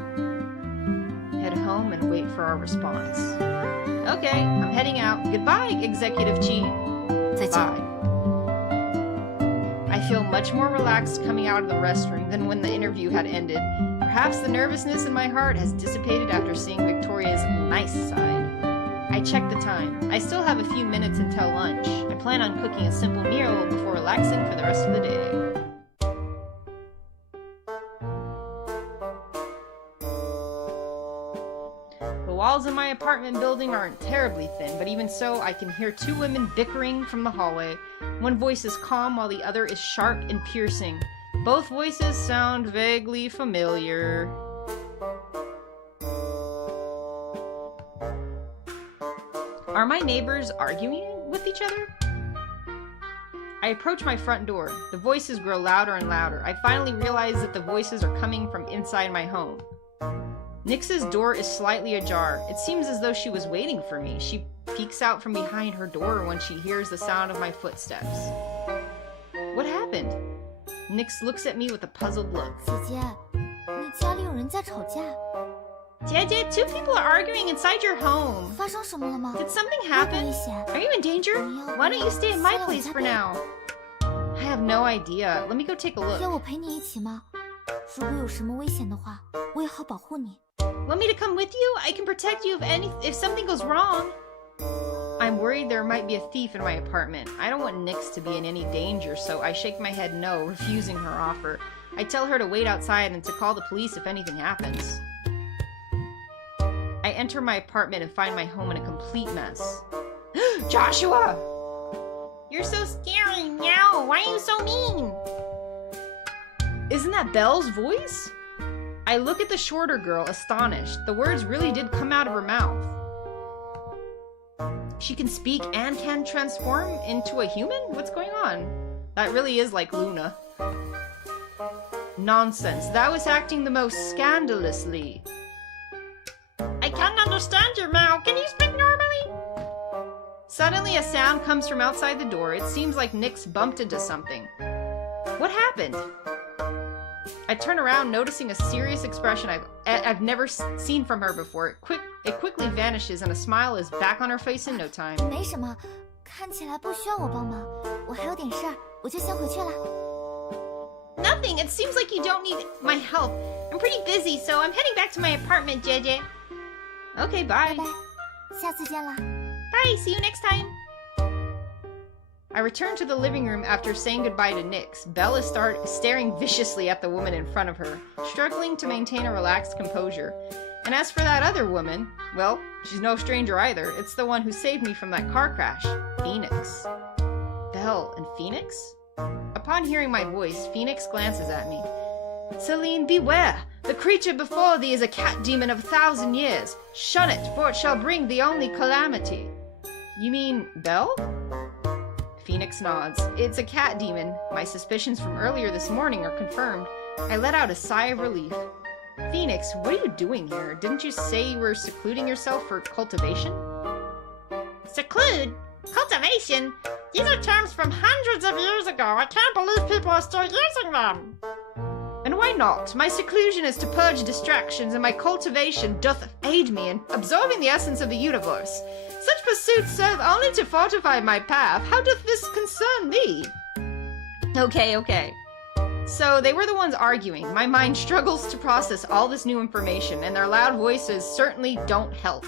Head home and wait for our response. Okay, I'm heading out. Goodbye, Executive Chief. 再见。 Bye. I feel much more relaxed coming out of the restroom than when the interview had ended. Perhaps the nervousness in my heart has dissipated after seeing Victoria's nice side. I check the time. I still have a few minutes until lunch. I plan on cooking a simple meal before relaxing for the rest of the day. The walls in my apartment building aren't terribly thin, but even so, I can hear two women bickering from the hallway. One voice is calm while the other is sharp and piercing. Both voices sound vaguely familiar. Are my neighbors arguing with each other? I approach my front door. The voices grow louder and louder. I finally realize that the voices are coming from inside my home. Nix's door is slightly ajar. It seems as though she was waiting for me. She peeks out from behind her door when she hears the sound of my footsteps. What happened? Nix looks at me with a puzzled look. 姐姐，你家里有人在吵架， Jie, two people are arguing inside your home. 发生什么了吗？ Did something 危不 happen? 危险？ Are you in danger? Why don't you stay in my place for now? I have no idea. Let me go take a 要 look. 我陪你一起吗？如果有什么危险的话，我也好保护你。 Want me to come with you? I can protect you if something goes wrong. I'm worried there might be a thief in my apartment. I don't want Nix to be in any danger, so I shake my head no, refusing her offer. I tell her to wait outside and to call the police if anything happens. I enter my apartment and find my home in a complete mess. Joshua! You're so scary, meow! Why are you so mean? Isn't that Belle's voice? I look at the shorter girl, astonished. The words really did come out of her mouth. She can speak and can transform into a human? What's going on? That really is like Luna. Nonsense. That was acting the most scandalously. I can't understand you, Mao. Can you speak normally? Suddenly, a sound comes from outside the door. It seems like Nix bumped into something. What happened? I turn around, noticing a serious expression I've never seen from her before. It quickly vanishes, and a smile is back on her face in no time. 没什么，看起来不需要我帮忙，我还有点事儿，我就先回去了。 Nothing. It seems like you don't need my help. I'm pretty busy, so I'm heading back to my apartment, JJ. Okay, 拜 bye. 拜，下次见啦。 Bye. See you next time. I return to the living room after saying goodbye to Nix. Belle is staring viciously at the woman in front of her, struggling to maintain a relaxed composure. And as for that other woman, well, she's no stranger either. It's the one who saved me from that car crash, Phoenix. Belle and Phoenix? Upon hearing my voice, Phoenix glances at me. Celine, beware! The creature before thee is a cat demon of 1,000 years. Shun it, for it shall bring thee only calamity. You mean Belle? Phoenix nods. It's a cat demon. My suspicions from earlier this morning are confirmed. I let out a sigh of relief. Phoenix, what are you doing here? Didn't you say you were secluding yourself for cultivation? Seclude? Cultivation? These are terms from hundreds of years ago. I can't believe people are still using them. And why not? My seclusion is to purge distractions, and my cultivation doth aid me in absorbing the essence of the universe. Such pursuits serve only to fortify my path. How doth this concern thee? Okay. So they were the ones arguing. My mind struggles to process all this new information, and their loud voices certainly don't help.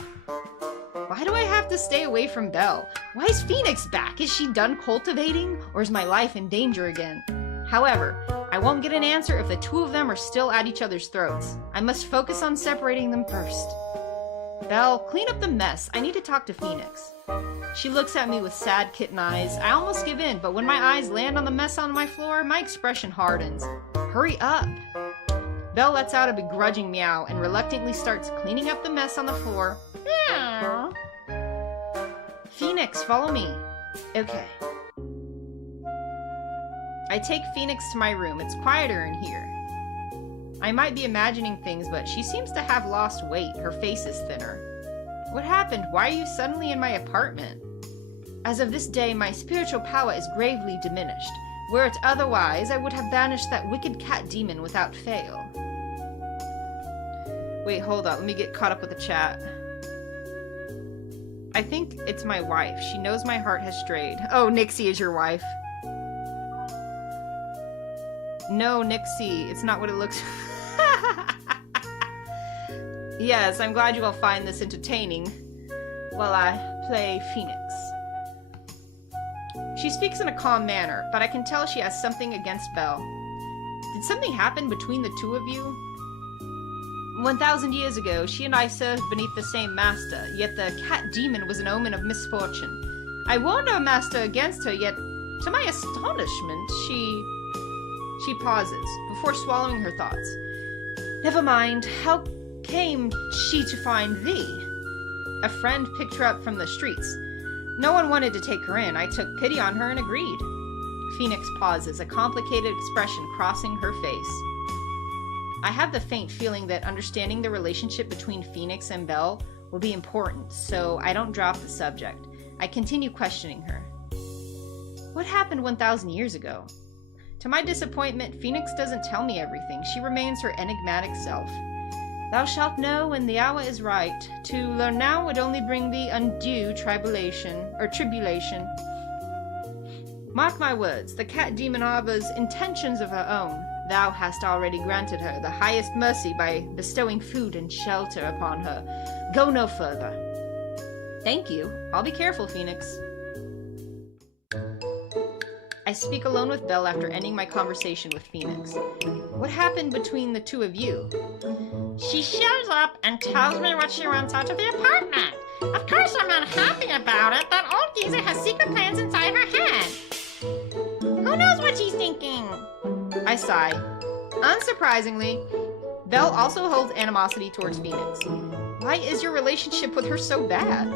Why do I have to stay away from Belle? Why is Phoenix back? Is she done cultivating, or is my life in danger again? However, I won't get an answer if the two of them are still at each other's throats. I must focus on separating them first. Belle, clean up the mess. I need to talk to Phoenix. She looks at me with sad kitten eyes. I almost give in, but when my eyes land on the mess on my floor, my expression hardens. Hurry up! Belle lets out a begrudging meow and reluctantly starts cleaning up the mess on the floor. Meow. Phoenix, follow me. Okay. I take Phoenix to my room. It's quieter in here. I might be imagining things, but she seems to have lost weight. Her face is thinner. What happened? Why are you suddenly in my apartment? As of this day, my spiritual power is gravely diminished. Were it otherwise, I would have banished that wicked cat demon without fail. Wait, hold on. Let me get caught up with the chat. I think it's my wife. She knows my heart has strayed. Oh, Nixie is your wife. No, Nixie. It's not what it looks... Yes, I'm glad you all find this entertaining while I play Phoenix. She speaks in a calm manner, but I can tell she has something against Belle. Did something happen between the two of you? 1,000 years ago, she and I served beneath the same master, yet the cat demon was an omen of misfortune. I warned our master against her, yet, to my astonishment, She pauses, before swallowing her thoughts. Never mind, how came she to find thee? A friend picked her up from the streets. No one wanted to take her in. I took pity on her and agreed. Phoenix pauses, a complicated expression crossing her face. I have the faint feeling that understanding the relationship between Phoenix and Belle will be important, so I don't drop the subject. I continue questioning her. What happened 1,000 years ago? To my disappointment, Phoenix doesn't tell me everything. She remains her enigmatic self. Thou shalt know when the hour is right. To learn now would only bring thee undue tribulation. Mark my words, the cat demon harbors intentions of her own. Thou hast already granted her the highest mercy by bestowing food and shelter upon her. Go no further. Thank you. I'll be careful, Phoenix. I speak alone with Belle after ending my conversation with Phoenix. What happened between the two of you? She shows up and tells me what she wants out of the apartment. Of course I'm not happy about it. That old geezer has secret plans inside her head. Who knows what she's thinking? I sigh. Unsurprisingly, Belle also holds animosity towards Phoenix. Why is your relationship with her so bad?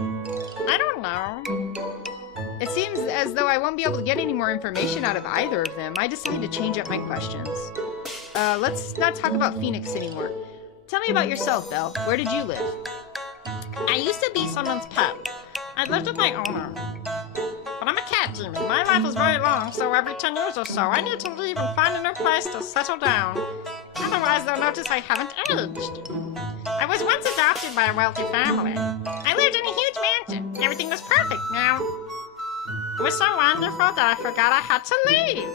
I don't know. It seems as though I won't be able to get any more information out of either of them. I decided to change up my questions. Let's not talk about Phoenix anymore. Tell me about yourself, Belle. Where did you live? I used to be someone's pet. I lived with my owner. But I'm a cat demon. My life is very long, so every 10 years or so, I need to leave and find a new place to settle down. Otherwise, they'll notice I haven't aged. I was once adopted by a wealthy family. I lived in a huge mansion. Everything was perfect now. It was so wonderful that I forgot I had to leave.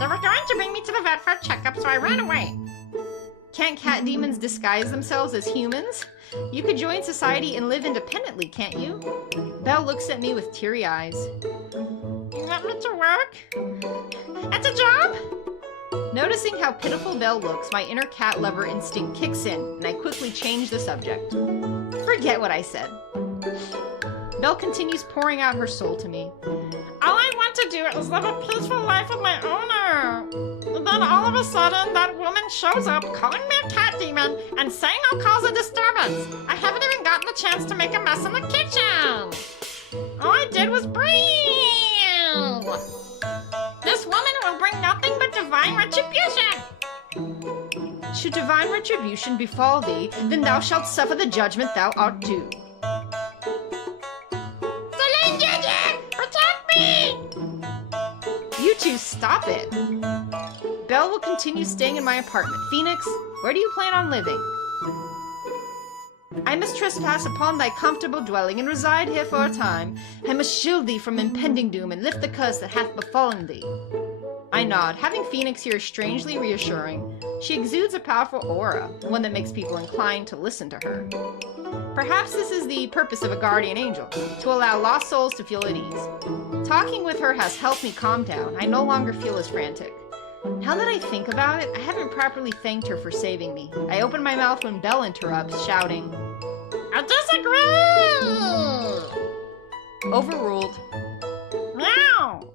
They were going to bring me to the vet for a checkup, so I ran away. Can't cat demons disguise themselves as humans? You could join society and live independently, can't you? Belle looks at me with teary eyes. You want me to work? That's a job? Noticing how pitiful Belle looks, my inner cat lover instinct kicks in, and I quickly change the subject. Forget what I said. Belle continues pouring out her soul to me. All I want to do is live a peaceful life with my owner. And then all of a sudden, that woman shows up, calling me a cat demon, and saying I'll cause a disturbance. I haven't even gotten the chance to make a mess in the kitchen. All I did was breathe. This woman will bring nothing but divine retribution. Should divine retribution befall thee, then thou shalt suffer the judgment thou art due. Protect me! You two, stop it! Belle will continue staying in my apartment. Phoenix, where do you plan on living? I must trespass upon thy comfortable dwelling and reside here for a time. I must shield thee from impending doom and lift the curse that hath befallen thee. I nod. Having Phoenix here is strangely reassuring. She exudes a powerful aura, one that makes people inclined to listen to her. Perhaps this is the purpose of a guardian angel, to allow lost souls to feel at ease. Talking with her has helped me calm down. I no longer feel as frantic. Now that I think about it, I haven't properly thanked her for saving me. I open my mouth when Belle interrupts, shouting, I disagree! Overruled. Meow!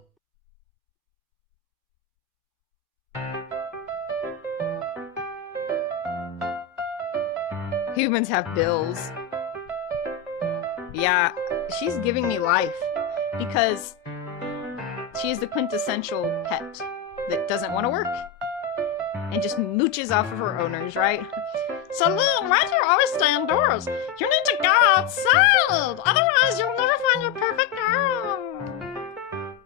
Humans have bills. Yeah, she's giving me life because she is the quintessential pet, that doesn't want to work. And just mooches off of her owners, right? Celine, why do you always stay indoors? You need to go outside. Otherwise, you'll never find your perfect girl.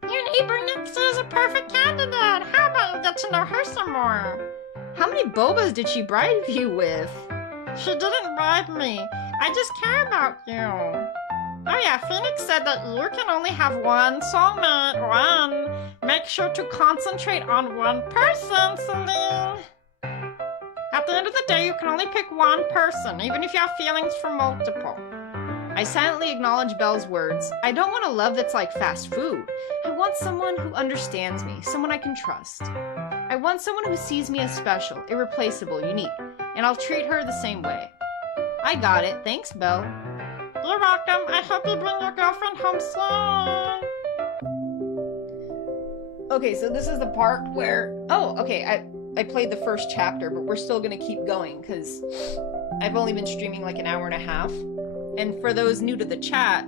Your neighbor Nix is a perfect candidate. How about you get to know her some more? How many bobas did she bribe you with? She didn't bribe me. I just care about you. Oh yeah, Phoenix said that you can only have one soulmate. One. Make sure to concentrate on one person, Celine. At the end of the day, you can only pick one person, even if you have feelings for multiple. I silently acknowledge Belle's words. I don't want a love that's like fast food. I want someone who understands me, someone I can trust. I want someone who sees me as special, irreplaceable, unique, and I'll treat her the same way. I got it. Thanks, Belle. You're welcome. I hope you bring your girlfriend home soon. Okay, so this is the part where... Oh, okay, I played the first chapter, but we're still gonna keep going, because I've only been streaming like an hour and a half. And for those new to the chat,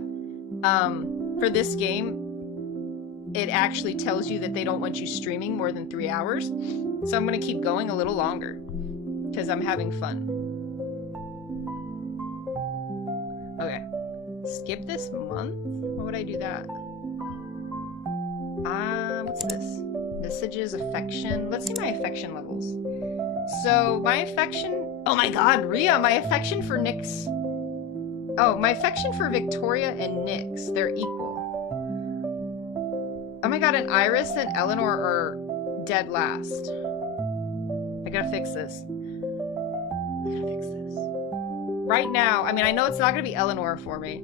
for this game, it actually tells you that they don't want you streaming more than 3 hours. So I'm gonna keep going a little longer, because I'm having fun. Okay. Skip this month? Why would I do that? What's this? Messages, affection. Let's see my affection levels. So, my affection... Oh my god, Rhea! My affection for Nyx... Oh, my affection for Victoria and Nyx. They're equal. Oh my god, and Iris and Eleanor are dead last. I gotta fix this. Right now, I mean, I know it's not gonna be Eleanor for me.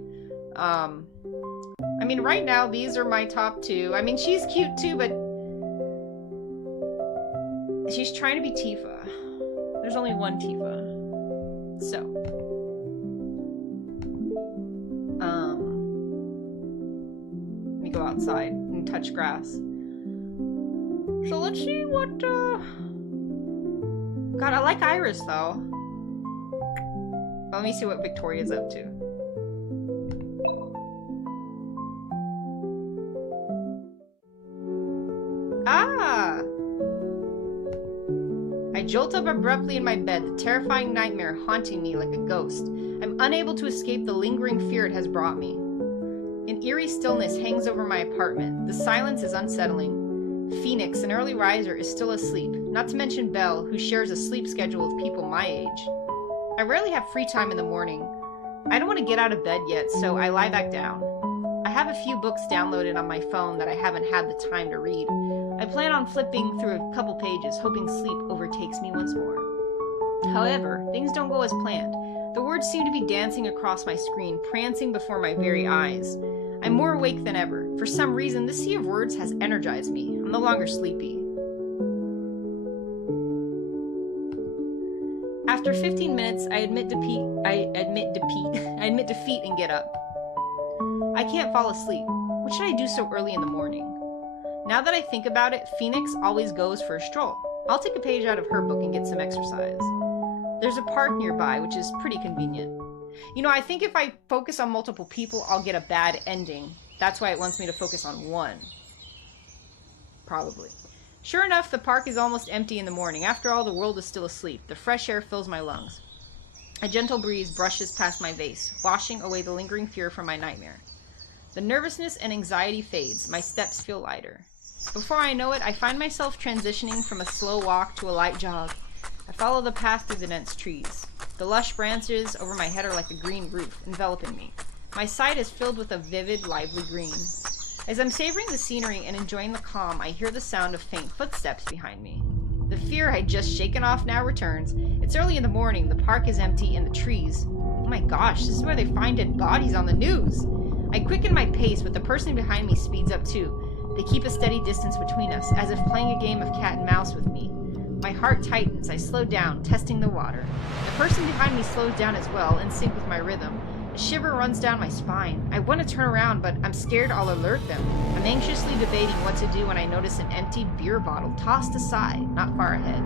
I mean, right now, these are my top two. I mean, she's cute too, but... she's trying to be Tifa. There's only one Tifa. So. Let me go outside and touch grass. So let's see what, God, I like Iris, though. Let me see what Victoria's up to. Ah! I jolt up abruptly in my bed, the terrifying nightmare haunting me like a ghost. I'm unable to escape the lingering fear it has brought me. An eerie stillness hangs over my apartment. The silence is unsettling. Phoenix, an early riser, is still asleep, not to mention Belle, who shares a sleep schedule with people my age. I rarely have free time in the morning. I don't want to get out of bed yet, so I lie back down. I have a few books downloaded on my phone that I haven't had the time to read. I plan on flipping through a couple pages, hoping sleep overtakes me once more. However, things don't go as planned. The words seem to be dancing across my screen, prancing before my very eyes. I'm more awake than ever. For some reason, the sea of words has energized me. I'm no longer sleepy. After 15 minutes, I admit defeat and get up. I can't fall asleep. What should I do so early in the morning? Now that I think about it, Phoenix always goes for a stroll. I'll take a page out of her book and get some exercise. There's a park nearby, which is pretty convenient. You know, I think if I focus on multiple people, I'll get a bad ending. That's why it wants me to focus on one. Probably. Sure enough, the park is almost empty in the morning. After all, the world is still asleep. The fresh air fills my lungs. A gentle breeze brushes past my face, washing away the lingering fear from my nightmare. The nervousness and anxiety fades. My steps feel lighter. Before I know it, I find myself transitioning from a slow walk to a light jog. I follow the path through the dense trees. The lush branches over my head are like a green roof, enveloping me. My sight is filled with a vivid, lively green. As I'm savoring the scenery and enjoying the calm, I hear the sound of faint footsteps behind me. The fear I'd just shaken off now returns. It's early in the morning, the park is empty, and the trees... Oh my gosh, this is where they find dead bodies on the news! I quicken my pace, but the person behind me speeds up too. They keep a steady distance between us, as if playing a game of cat and mouse with me. My heart tightens. I slow down, testing the water. The person behind me slows down as well, in sync with my rhythm. A shiver runs down my spine. I want to turn around, but I'm scared I'll alert them. I'm anxiously debating what to do when I notice an empty beer bottle tossed aside, not far ahead.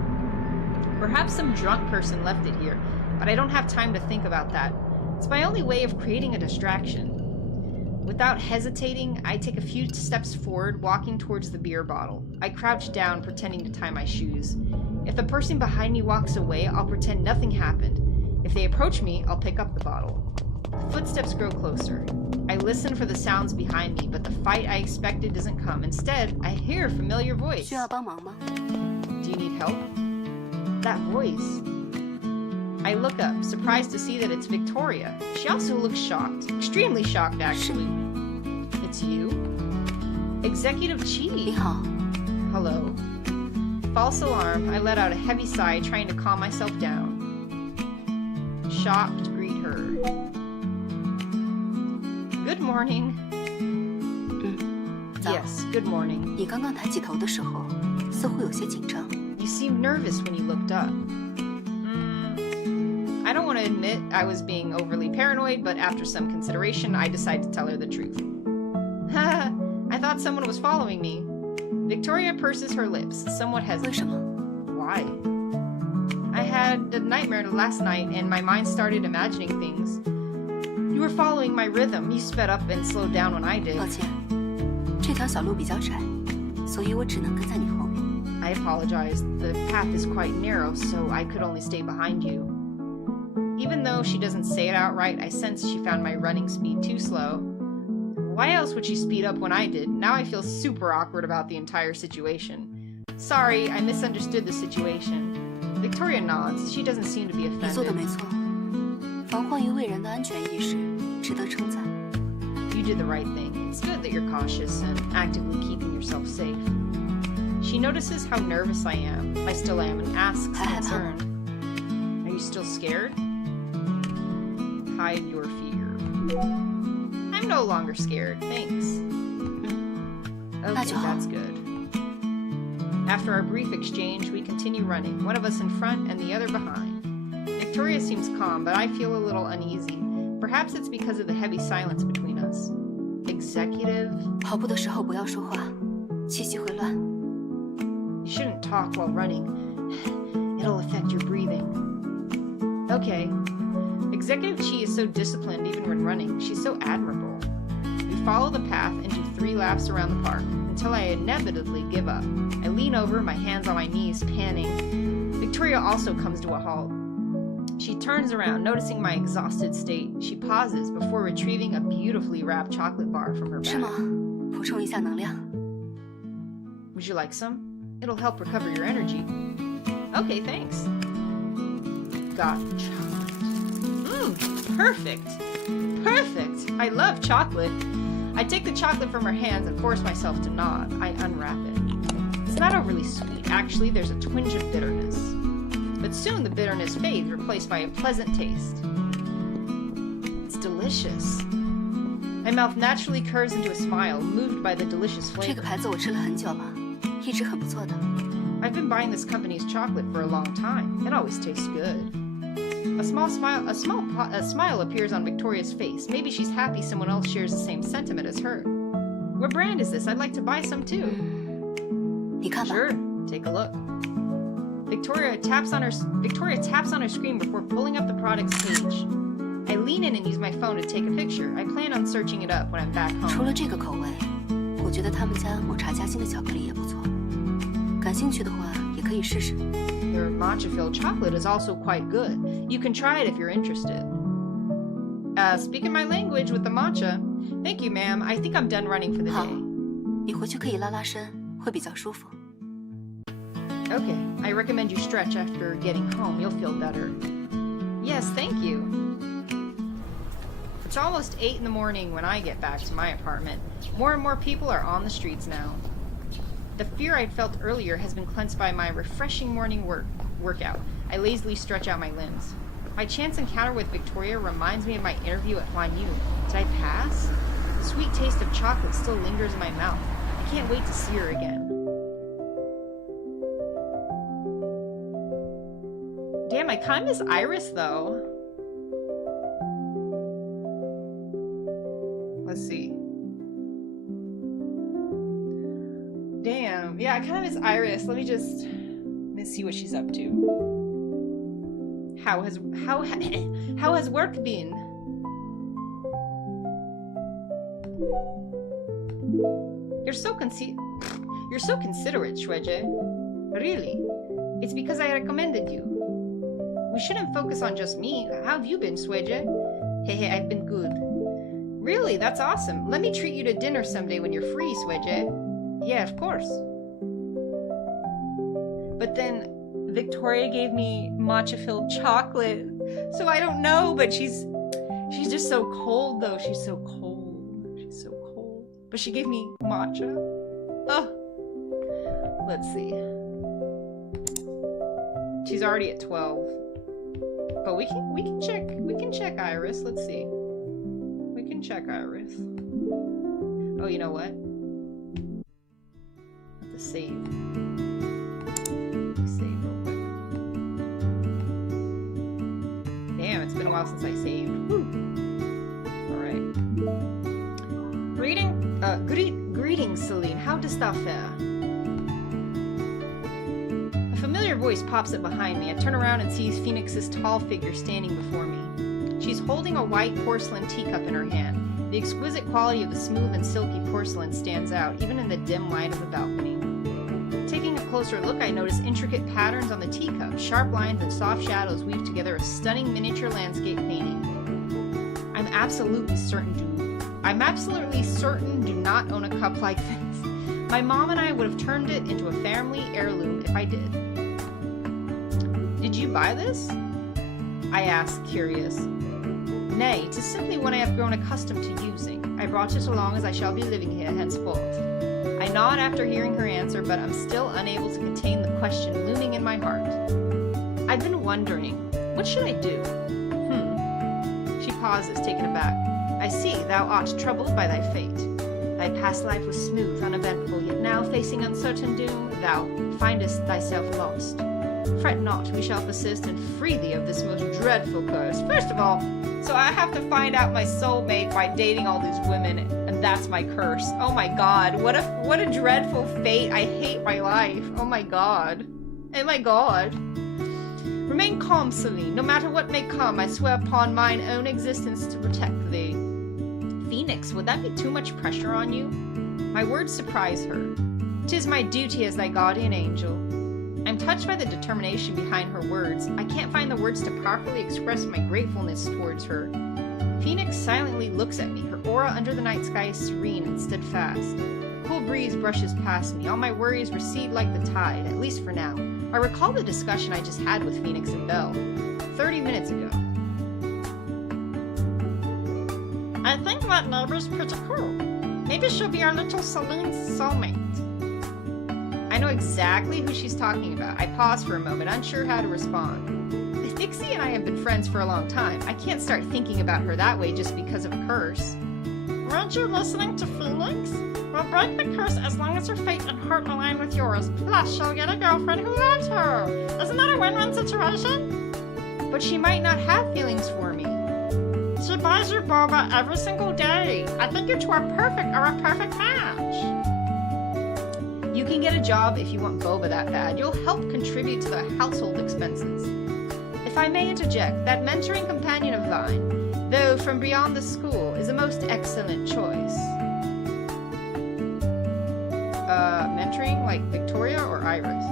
Perhaps some drunk person left it here, but I don't have time to think about that. It's my only way of creating a distraction. Without hesitating, I take a few steps forward, walking towards the beer bottle. I crouch down, pretending to tie my shoes. If the person behind me walks away, I'll pretend nothing happened. If they approach me, I'll pick up the bottle. The footsteps grow closer. I listen for the sounds behind me, but the fight I expected doesn't come. Instead, I hear a familiar voice. 需要帮忙吗？ Do you need help? That voice. I look up, surprised to see that it's Victoria. She also looks shocked. Extremely shocked, actually. It's you? Executive 你 Chi. 好， Hello. False alarm. I let out a heavy sigh, trying to calm myself down. Shocked, greet her. Good morning. 早。 Yes, good morning. 你刚刚抬起头的时候，似乎有些紧张。 You seemed nervous when you looked up. I don't want to admit I was being overly paranoid, but after some consideration, I decided to tell her the truth. Haha, I thought someone was following me. Victoria purses her lips, somewhat 为 hesitant. 什么？ Why? I had a nightmare last night, and my mind started imagining things. You were following my rhythm. You sped up and slowed down when I did. 抱歉，这条小路比较窄，所以我只能跟在你后面。 I apologize. The path is quite narrow, so I could only stay behind you. Even though she doesn't say it outright, I sense she found my running speed too slow. Why else would she speed up when I did? Now I feel super awkward about the entire situation. Sorry, I misunderstood the situation. Victoria nods. She doesn't seem to be 你做的 offended. 没错，防患于未然的安全意识值得称赞。 You did the right thing. It's good that you're cautious and actively keeping yourself safe. She notices how nervous I still am, and asks, I have concerned. Are you still scared? Hide your fear. I'm no longer scared, thanks. Okay, 那就好。 that's good. After our brief exchange, we continue running, one of us in front and the other behind. Victoria seems calm, but I feel a little uneasy. Perhaps it's because of the heavy silence between us. Executive? 跑步的时候不要说话，气息会乱。 You shouldn't talk while running. It'll affect your breathing. Okay. Executive Chi is so disciplined even when running. She's so admirable. We follow the path and do 3 laps around the park, until I inevitably give up. I lean over, my hands on my knees, panting. Victoria also comes to a halt. She turns around, noticing my exhausted state. She pauses before retrieving a beautifully wrapped chocolate bar from her 是吗 bag.？补充一下能量。 Would you like some? It'll help recover your energy. Okay, thanks. Got chocolate. Perfect. Perfect. I love chocolate. I take the chocolate from her hands and force myself to nod. I unwrap it. It's not overly sweet. Actually, there's a twinge of bitterness. But soon the bitterness fades, replaced by a pleasant taste. It's delicious. My mouth naturally curves into a smile, moved by the delicious 这个 flavor. 牌子我吃了很久了，一直很不错的。 I've been buying this company's chocolate for a long time. It always tastes good. A smile appears on Victoria's face. Maybe she's happy someone else shares the same sentiment as her. What brand is this? I'd like to buy some too. 你看吧， Sure, take a look. Victoria taps on her screen before pulling up the product's page. I lean in and use my phone to take a picture. I plan on searching it up when I'm back 除 home. 了这个口味，我觉得他们家抹茶夹心的巧克力也不错。感兴趣的话，也可以试试。 Their matcha-filled chocolate is also quite good. You can try it if you're interested. Speaking my language with the matcha. Thank you, ma'am. I think I'm done running for the 好 day.，你回去可以拉拉伸，会比较舒服。 Okay, I recommend you stretch after getting home. You'll feel better. Yes, thank you. It's almost 8 in the morning when I get back to my apartment. More and more people are on the streets now. The fear I'd felt earlier has been cleansed by my refreshing morning workout. I lazily stretch out my limbs. My chance encounter with Victoria reminds me of my interview at Huan Yu. Did I pass? The sweet taste of chocolate still lingers in my mouth. I can't wait to see her again. Damn, I kind of miss Iris, though. Let's see. Damn. Yeah, I kind of miss Iris. Let me see what she's up to. How has work been? You're so considerate, Shweje. Really. It's because I recommended you. We shouldn't focus on just me. How have you been, Shweje? Hey, I've been good. Really? That's awesome. Let me treat you to dinner someday when you're free, Shweje. Yeah, of course. But then Victoria gave me matcha-filled chocolate. So I don't know, but she's just so cold, though. She's so cold. She's so cold. But she gave me matcha. Oh. Let's see. She's already at 12. But we can check Iris. Let's see. We can check Iris. Oh, you know what? I have to save. Save real quick. Damn, it's been a while since I saved. Woo. Alright. Greetings, Celine. How does that fare? A familiar voice pops up behind me. I turn around and see Phoenix's tall figure standing before me. She's holding a white porcelain teacup in her hand. The exquisite quality of the smooth and silky porcelain stands out, even in the dim light of the balcony. Taking a closer look, I notice intricate patterns on the teacup. Sharp lines and soft shadows weave together a stunning miniature landscape painting. I'm absolutely certain do not own a cup like this. My mom and I would have turned it into a family heirloom if I did. Did you buy this? I asked, curious. Nay, 'tis simply one I have grown accustomed to using. I brought it along as I shall be living here henceforth. I nod after hearing her answer, but I'm still unable to contain the question looming in my heart. I've been wondering, what should I do? She pauses, taken aback. I see thou art troubled by thy fate. Thy past life was smooth, uneventful, yet now facing uncertain doom, thou findest thyself lost. Fret not, we shall persist and free thee of this most dreadful curse. First of all, so I have to find out my soulmate by dating all these women, and that's my curse. Oh my god, what a dreadful fate. I hate my life. Oh my god. Oh my god. Remain calm, Celine. No matter what may come, I swear upon mine own existence to protect thee. Phoenix, would that be too much pressure on you? My words surprise her. 'Tis my duty as thy guardian angel. I'm touched by the determination behind her words. I can't find the words to properly express my gratefulness towards her. Phoenix silently looks at me. Her aura under the night sky is serene and steadfast. A cool breeze brushes past me. All my worries recede like the tide, at least for now. I recall the discussion I just had with Phoenix and Belle 30 minutes ago. I think that neighbor's pretty cool. Maybe she'll be our little Celine's soulmate. I know exactly who she's talking about. I pause for a moment, unsure how to respond. Nixie and I have been friends for a long time. I can't start thinking about her that way just because of a curse. Weren't you listening to Phoenix? We'll break the curse as long as her fate and heart align with yours. Plus, she'll get a girlfriend who loves her. Isn't that a win-win situation? But she might not have feelings for me. She buys you boba every single day. I think you two are a perfect match. You can get a job if you want boba that bad. You'll help contribute to the household expenses. If I may interject, that mentoring companion of thine, though from beyond the school, is a most excellent choice. Mentoring like Victoria or Iris?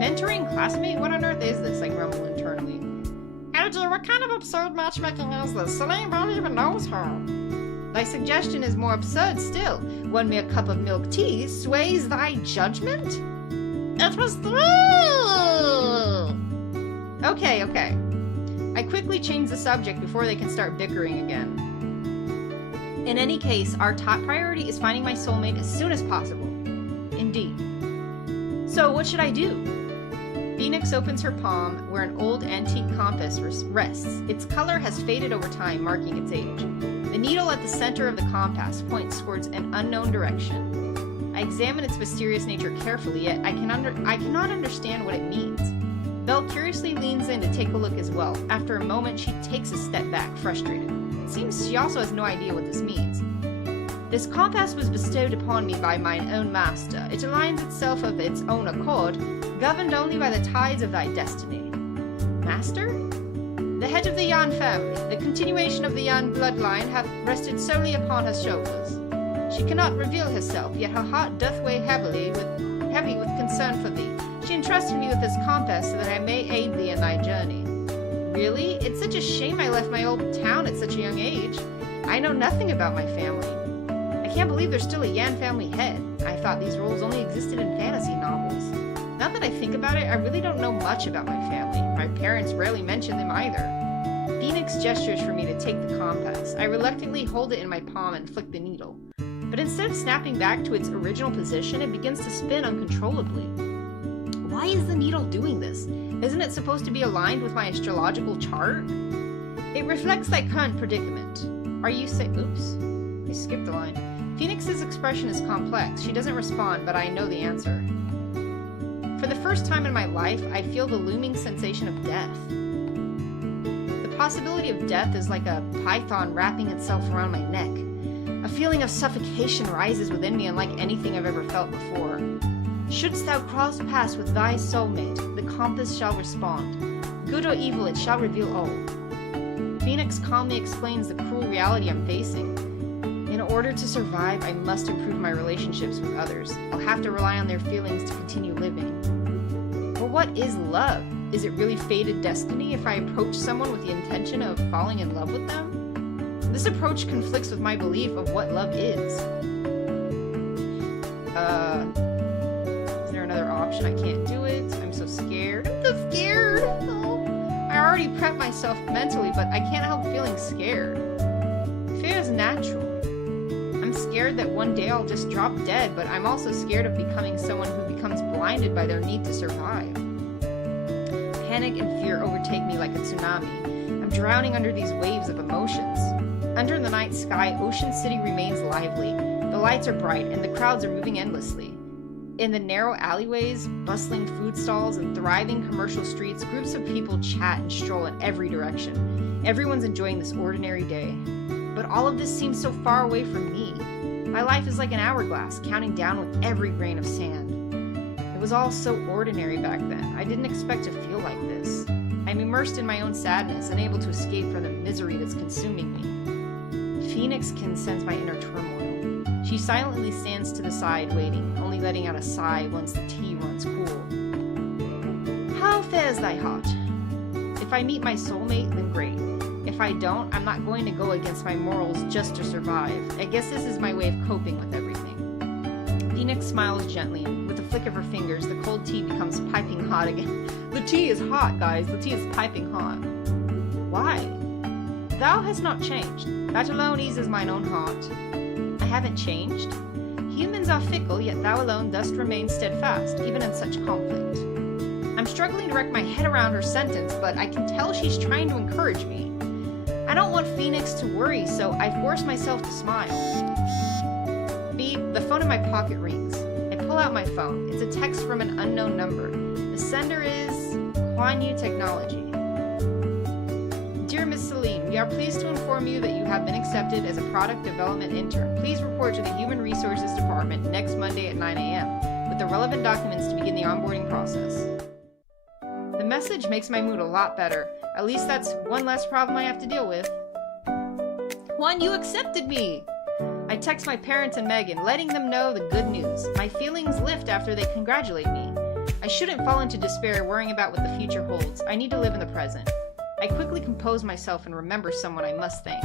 Mentoring classmate? What on earth is this? I grumble internally. Oh dear, what kind of absurd matchmaking is this? Celine barely even knows her. Thy suggestion is more absurd still. One mere cup of milk tea sways thy judgment? It was 3! Okay. I quickly change the subject before they can start bickering again. In any case, our top priority is finding my soulmate as soon as possible. Indeed. So, what should I do? Phoenix opens her palm, where an old antique compass rests. Its color has faded over time, marking its age. The needle at the center of the compass points towards an unknown direction. I examine its mysterious nature carefully, yet I cannot understand what it means. Belle curiously leans in to take a look as well. After a moment, she takes a step back, frustrated. It seems she also has no idea what this means. This compass was bestowed upon me by mine own master. It aligns itself of its own accord, governed only by the tides of thy destiny. Master? The head of the Yan family, the continuation of the Yan bloodline, hath rested solely upon her shoulders. She cannot reveal herself, yet her heart doth weigh heavy with concern for thee. She entrusted me with this compass so that I may aid thee in thy journey. Really? It's such a shame I left my old town at such a young age. I know nothing about my family. I can't believe there's still a Yan family head. I thought these roles only existed in fantasy novels. Now that I think about it, I really don't know much about my family. My parents rarely mention them either. Phoenix gestures for me to take the compass. I reluctantly hold it in my palm and flick the needle. But instead of snapping back to its original position, it begins to spin uncontrollably. Why is the needle doing this? Isn't it supposed to be aligned with my astrological chart? It reflects thy current predicament. Are you oops, I skipped a line. Phoenix's expression is complex. She doesn't respond, but I know the answer. For the first time in my life, I feel the looming sensation of death. The possibility of death is like a python wrapping itself around my neck. A feeling of suffocation rises within me unlike anything I've ever felt before. Shouldst thou cross paths with thy soulmate, the compass shall respond. Good or evil, it shall reveal all. Phoenix calmly explains the cruel reality I'm facing. In order to survive, I must improve my relationships with others. I'll have to rely on their feelings to continue living. But what is love? Is it really fated destiny if I approach someone with the intention of falling in love with them? This approach conflicts with my belief of what love is. Is there another option? I can't do it. I'm so scared. I'm so scared. Oh. I already prepped myself mentally, but I can't help feeling scared. Fear is natural. I'm scared that one day I'll just drop dead, but I'm also scared of becoming someone who becomes blinded by their need to survive. Panic and fear overtake me like a tsunami. I'm drowning under these waves of emotions. Under the night sky, Ocean City remains lively. The lights are bright, and the crowds are moving endlessly. In the narrow alleyways, bustling food stalls, and thriving commercial streets, groups of people chat and stroll in every direction. Everyone's enjoying this ordinary day. But all of this seems so far away from me. My life is like an hourglass, counting down with every grain of sand. It was all so ordinary back then. I didn't expect to feel like this. I'm immersed in my own sadness, unable to escape from the misery that's consuming me. Phoenix can sense my inner turmoil. She silently stands to the side, waiting, only letting out a sigh once the tea runs cool. How fares thy heart? If I meet my soulmate, then great. If I don't, I'm not going to go against my morals just to survive. I guess this is my way of coping with everything. Phoenix smiles gently, and with a flick of her fingers, the cold tea becomes piping hot again. The tea is hot, guys. The tea is piping hot. Why? Thou hast not changed. That alone eases mine own heart. I haven't changed. Humans are fickle, yet thou alone dost remain steadfast, even in such conflict. I'm struggling to wrap my head around her sentence, but I can tell she's trying to encourage me. I don't want Phoenix to worry, so I force myself to smile. Beep, the phone in my pocket rings. I pull out my phone. It's a text from an unknown number. The sender is Huanyu Technology. Dear Miss Celine, we are pleased to inform you that you have been accepted as a product development intern. Please report to the Human Resources Department next Monday at 9 a.m. with the relevant documents to begin the onboarding process. The message makes my mood a lot better. At least that's one less problem I have to deal with. Juan, you accepted me! I text my parents and Megan, letting them know the good news. My feelings lift after they congratulate me. I shouldn't fall into despair worrying about what the future holds. I need to live in the present. I quickly compose myself and remember someone I must thank.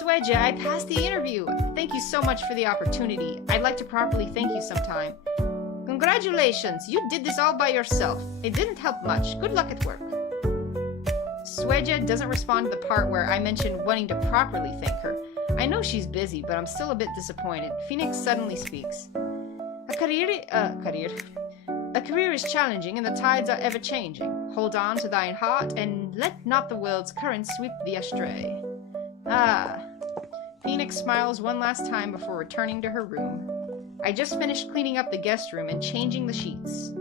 Sueja, I passed the interview! Thank you so much for the opportunity. I'd like to properly thank you sometime. Congratulations! You did this all by yourself. It didn't help much. Good luck at work. Sueja doesn't respond to the part where I mentioned wanting to properly thank her. I know she's busy, but I'm still a bit disappointed. Phoenix suddenly speaks. A career is challenging and the tides are ever changing. Hold on to thine heart and let not the world's currents sweep thee astray. Ah. Phoenix smiles one last time before returning to her room. I just finished cleaning up the guest room and changing the sheets.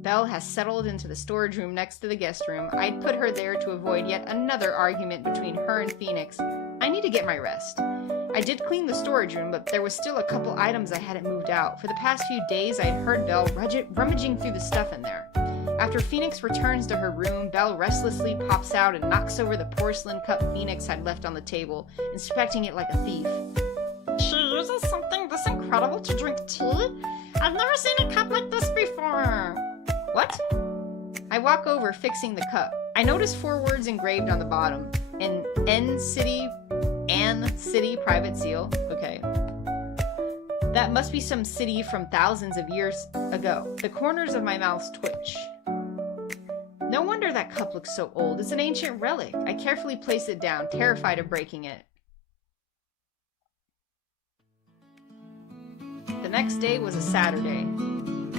Belle has settled into the storage room next to the guest room. I'd put her there to avoid yet another argument between her and Phoenix. I need to get my rest. I did clean the storage room, but there was still a couple items I hadn't moved out. For the past few days, I had heard Belle rummaging through the stuff in there. After Phoenix returns to her room, Belle restlessly pops out and knocks over the porcelain cup Phoenix had left on the table, inspecting it like a thief. She uses something this incredible to drink tea? I've never seen a cup like this before. What? I walk over, fixing the cup. I notice 4 words engraved on the bottom. An Ann City private seal. Okay. That must be some city from thousands of years ago. The corners of my mouth twitch. No wonder that cup looks so old. It's an ancient relic. I carefully place it down, terrified of breaking it. The next day was a Saturday.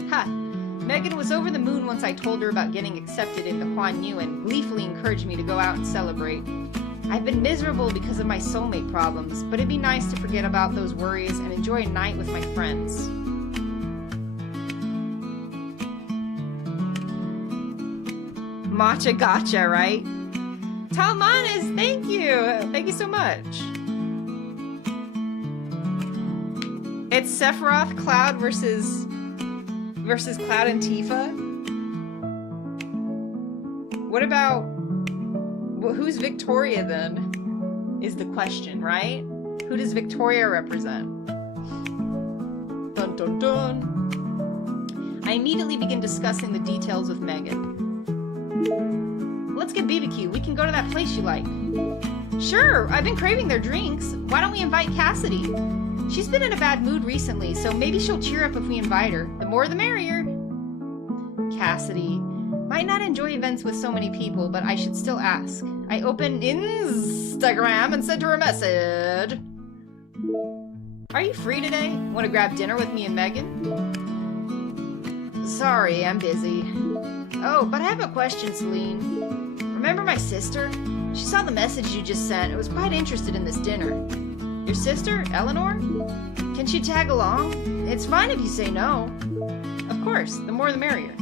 Ha! Megan was over the moon once I told her about getting accepted into Huan Yu and gleefully encouraged me to go out and celebrate. I've been miserable because of my soulmate problems, but it'd be nice to forget about those worries and enjoy a night with my friends. Matcha gotcha, right? Talmanes, thank you! Thank you so much. It's Sephiroth, Cloud versus Cloud and Tifa? What about... well, who's Victoria then? Is the question, right? Who does Victoria represent? Dun dun dun. I immediately begin discussing the details with Megan. Let's get BBQ. We can go to that place you like. Sure, I've been craving their drinks. Why don't we invite Cassidy? She's been in a bad mood recently, so maybe she'll cheer up if we invite her. The more the merrier. Cassidy. Might not enjoy events with so many people, but I should still ask. I open Instagram and sent her a message. Are you free today? Want to grab dinner with me and Megan? Sorry, I'm busy. Oh, but I have a question, Celine. Remember my sister? She saw the message you just sent and was quite interested in this dinner. Your sister, Eleanor? Can she tag along? It's fine if you say no. Of course, the more the merrier.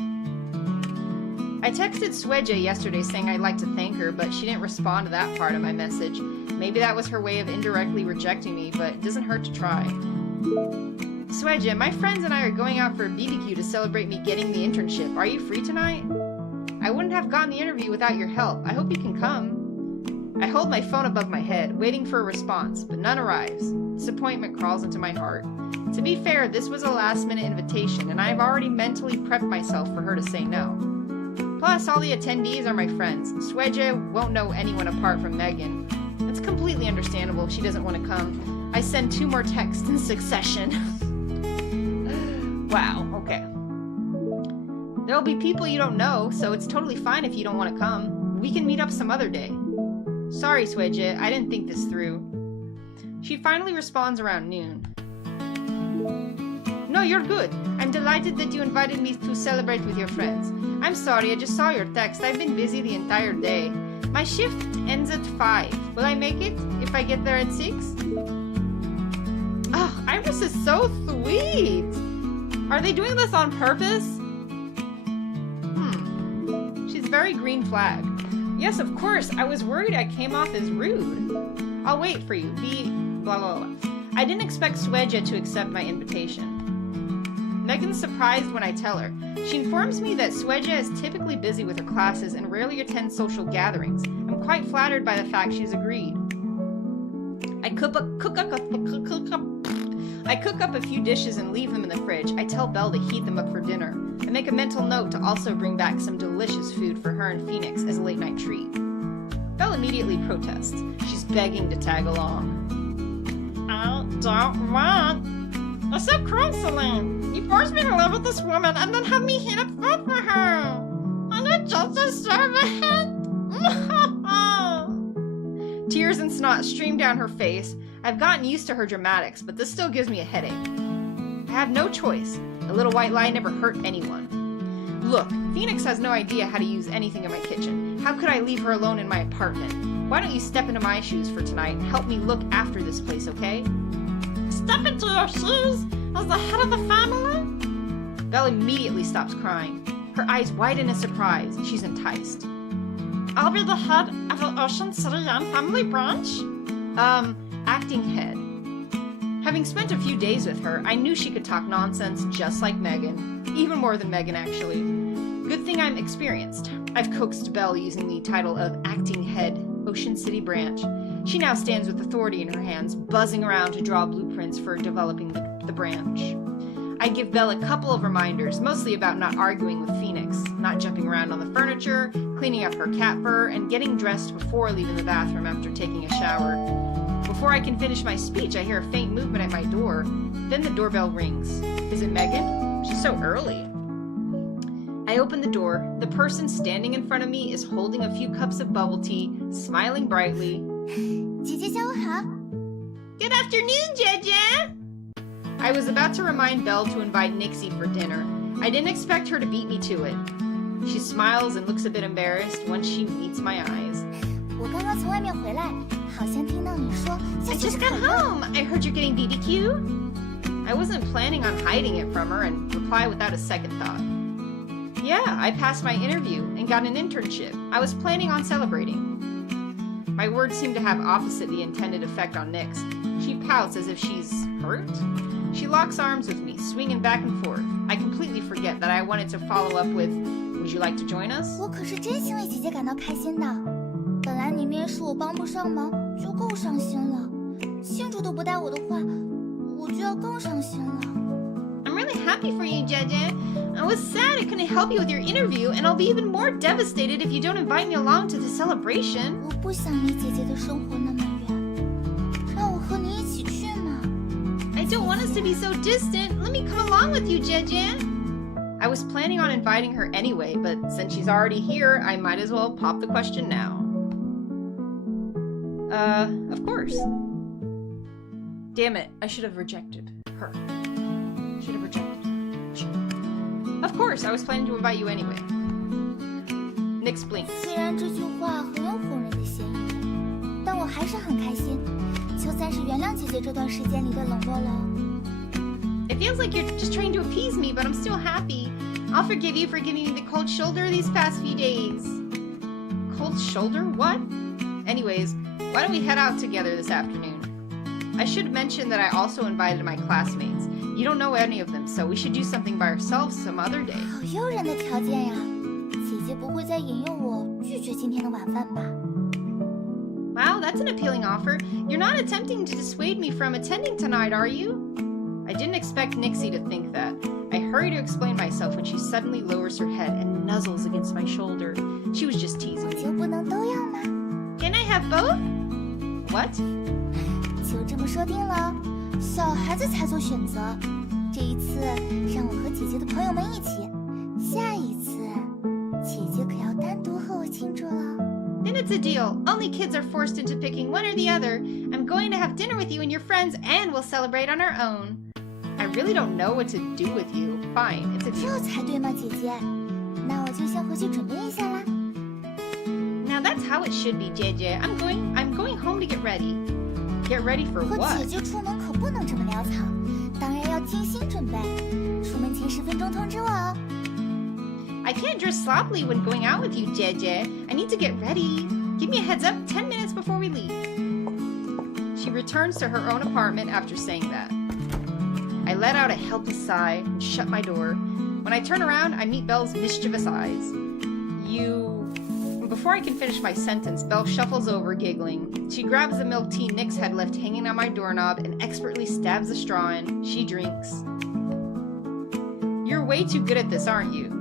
I texted Sweja yesterday saying I'd like to thank her, but she didn't respond to that part of my message. Maybe that was her way of indirectly rejecting me, but it doesn't hurt to try. Sweja, my friends and I are going out for a BBQ to celebrate me getting the internship. Are you free tonight? I wouldn't have gotten the interview without your help. I hope you can come. I hold my phone above my head, waiting for a response, but none arrives. Disappointment crawls into my heart. To be fair, this was a last-minute invitation, and I've already mentally prepped myself for her to say no. Plus, all the attendees are my friends. Sweja won't know anyone apart from Megan. It's completely understandable if she doesn't want to come. I send 2 more texts in succession. Wow, okay. There'll be people you don't know, so it's totally fine if you don't want to come. We can meet up some other day. Sorry, Sweja, I didn't think this through. She finally responds around noon. No, you're good. I'm delighted that you invited me to celebrate with your friends. I'm sorry, I just saw your text. I've been busy the entire day. My shift ends at 5. Will I make it if I get there at 6? Oh, Iris is so sweet. Are they doing this on purpose? She's very green flag. Yes, of course. I was worried I came off as rude. I'll wait for you. Be blah blah blah. I didn't expect Sweja to accept my invitation. Megan's surprised when I tell her. She informs me that Sweja is typically busy with her classes and rarely attends social gatherings. I'm quite flattered by the fact she's agreed. I cook up a few dishes and leave them in the fridge. I tell Belle to heat them up for dinner. I make a mental note to also bring back some delicious food for her and Phoenix as a late-night treat. Belle immediately protests. She's begging to tag along. I don't want. That's so cruel, Celine. You forced me to live with this woman and then have me heat up food for her. And I just deserve it. Tears and snot stream down her face. I've gotten used to her dramatics, but this still gives me a headache. I have no choice. A little white lie never hurt anyone. Look, Phoenix has no idea how to use anything in my kitchen. How could I leave her alone in my apartment? Why don't you step into my shoes for tonight and help me look after this place, okay? Step into your shoes as the head of the family? Belle immediately stops crying. Her eyes widen in surprise. She's enticed. I'll be the head of the Ocean City Yan family branch? Acting head. Having spent a few days with her, I knew she could talk nonsense just like Megan. Even more than Megan, actually. Good thing I'm experienced. I've coaxed Belle using the title of Acting Head, Ocean City Branch. She now stands with authority in her hands, buzzing around to draw blueprints for developing the branch. I give Belle a couple of reminders, mostly about not arguing with Phoenix, not jumping around on the furniture, cleaning up her cat fur, and getting dressed before leaving the bathroom after taking a shower. Before I can finish my speech, I hear a faint movement at my door. Then the doorbell rings. Is it Megan? She's so early. I open the door. The person standing in front of me is holding a few cups of bubble tea, smiling brightly. 姐姐下午好。 Good afternoon, Jeje! I was about to remind Belle to invite Nixie for dinner. I didn't expect her to beat me to it. She smiles and looks a bit embarrassed once she meets my eyes. 我刚刚从外面回来，好像听到你说 I just got home. I heard you're getting BBQ. I wasn't planning on hiding it from her and reply without a second thought. Yeah, I passed my interview and got an internship. I was planning on celebrating. My words seem to have opposite the intended effect on Nix. She pouts as if she's hurt. She locks arms with me, swinging back and forth. I completely forget that I wanted to follow up with, would you like to join us? 我可是真心为姐姐感到开心的。本来你面试我帮不上忙，就够伤心了。庆祝都不带我的话，我就要更伤心了。 I'm really happy for you, Jeje. I was sad I couldn't help you with your interview, and I'll be even more devastated if you don't invite me along to the celebration. 我不想离姐姐的生活那么远，让我和你一起去嘛。 I don't want us to be so distant. Let me come along with you, Jeje. I was planning on inviting her anyway, but since she's already here, I might as well pop the question now. Of course. Damn it, I should have rejected her. Should have rejected her. Of course, I was planning to invite you anyway. Nix blinks. 虽然这句话很有哄人的嫌疑，但我还是很开心，就算是原谅姐姐这段时间里的冷落了。 It feels like you're just trying to appease me, but I'm still happy. I'll forgive you for giving me the cold shoulder these past few days. Cold shoulder? What? Anyways, why don't we head out together this afternoon? I should mention that I also invited my classmates. You don't know any of them, so we should do something by ourselves some other day. 好诱人的条件呀！姐姐不会再引诱我拒绝今天的晚饭吧？ Wow, that's an appealing offer. You're not attempting to dissuade me from attending tonight, are you? I didn't expect Nixie to think that. I hurry to explain myself when she suddenly lowers her head and nuzzles against my shoulder. She was just teasing 就 me. 不能都要吗？ Can I have both? What? 就这么说定了，小孩子才做选择。这一次让我和姐姐的朋友们一起，下一次姐姐可要单独和我庆祝了。 Then it's a deal. Only kids are forced into picking one or the other. I'm going to have dinner with you and your friends, and we'll celebrate on our own. I really don't know what to do with you. Fine, it's a 这 deal. 才对嘛，姐姐。那我就先回去准备一下啦。 Now that's how it should be, JJ. I'm going home to get ready. Get ready for 和 what? 姐姐出门可不能这么潦草，当然要精心准备。出门前10分钟通知我哦。 I can't dress sloppily when going out with you, JJ. I need to get ready. Give me a heads up 10 minutes before we leave. She returns to her own apartment after saying that. I let out a helpless sigh and shut my door. When I turn around, I meet Belle's mischievous eyes. Before I can finish my sentence, Belle shuffles over, giggling. She grabs the milk tea Nix had left hanging on my doorknob and expertly stabs the straw in. She drinks. You're way too good at this, aren't you?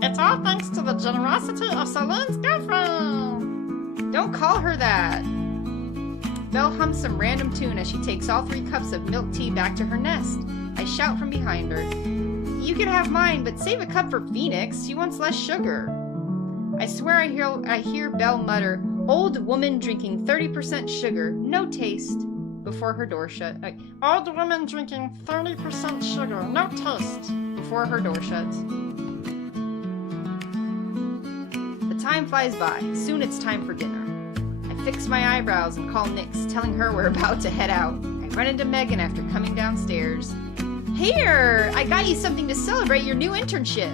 It's all thanks to the generosity of Saloon's girlfriend. Don't call her that. Belle hums some random tune as she takes all 3 cups of milk tea back to her nest. I shout from behind her. You can have mine, but save a cup for Phoenix. She wants less sugar. I swear I hear Belle mutter, old woman drinking 30% sugar, no taste, before her door shut. Old woman drinking 30% sugar, no taste. Before her door shuts. The time flies by. Soon it's time for dinner. I fix my eyebrows and call Nix, telling her we're about to head out. I run into Megan after coming downstairs. Here! I got you something to celebrate your new internship.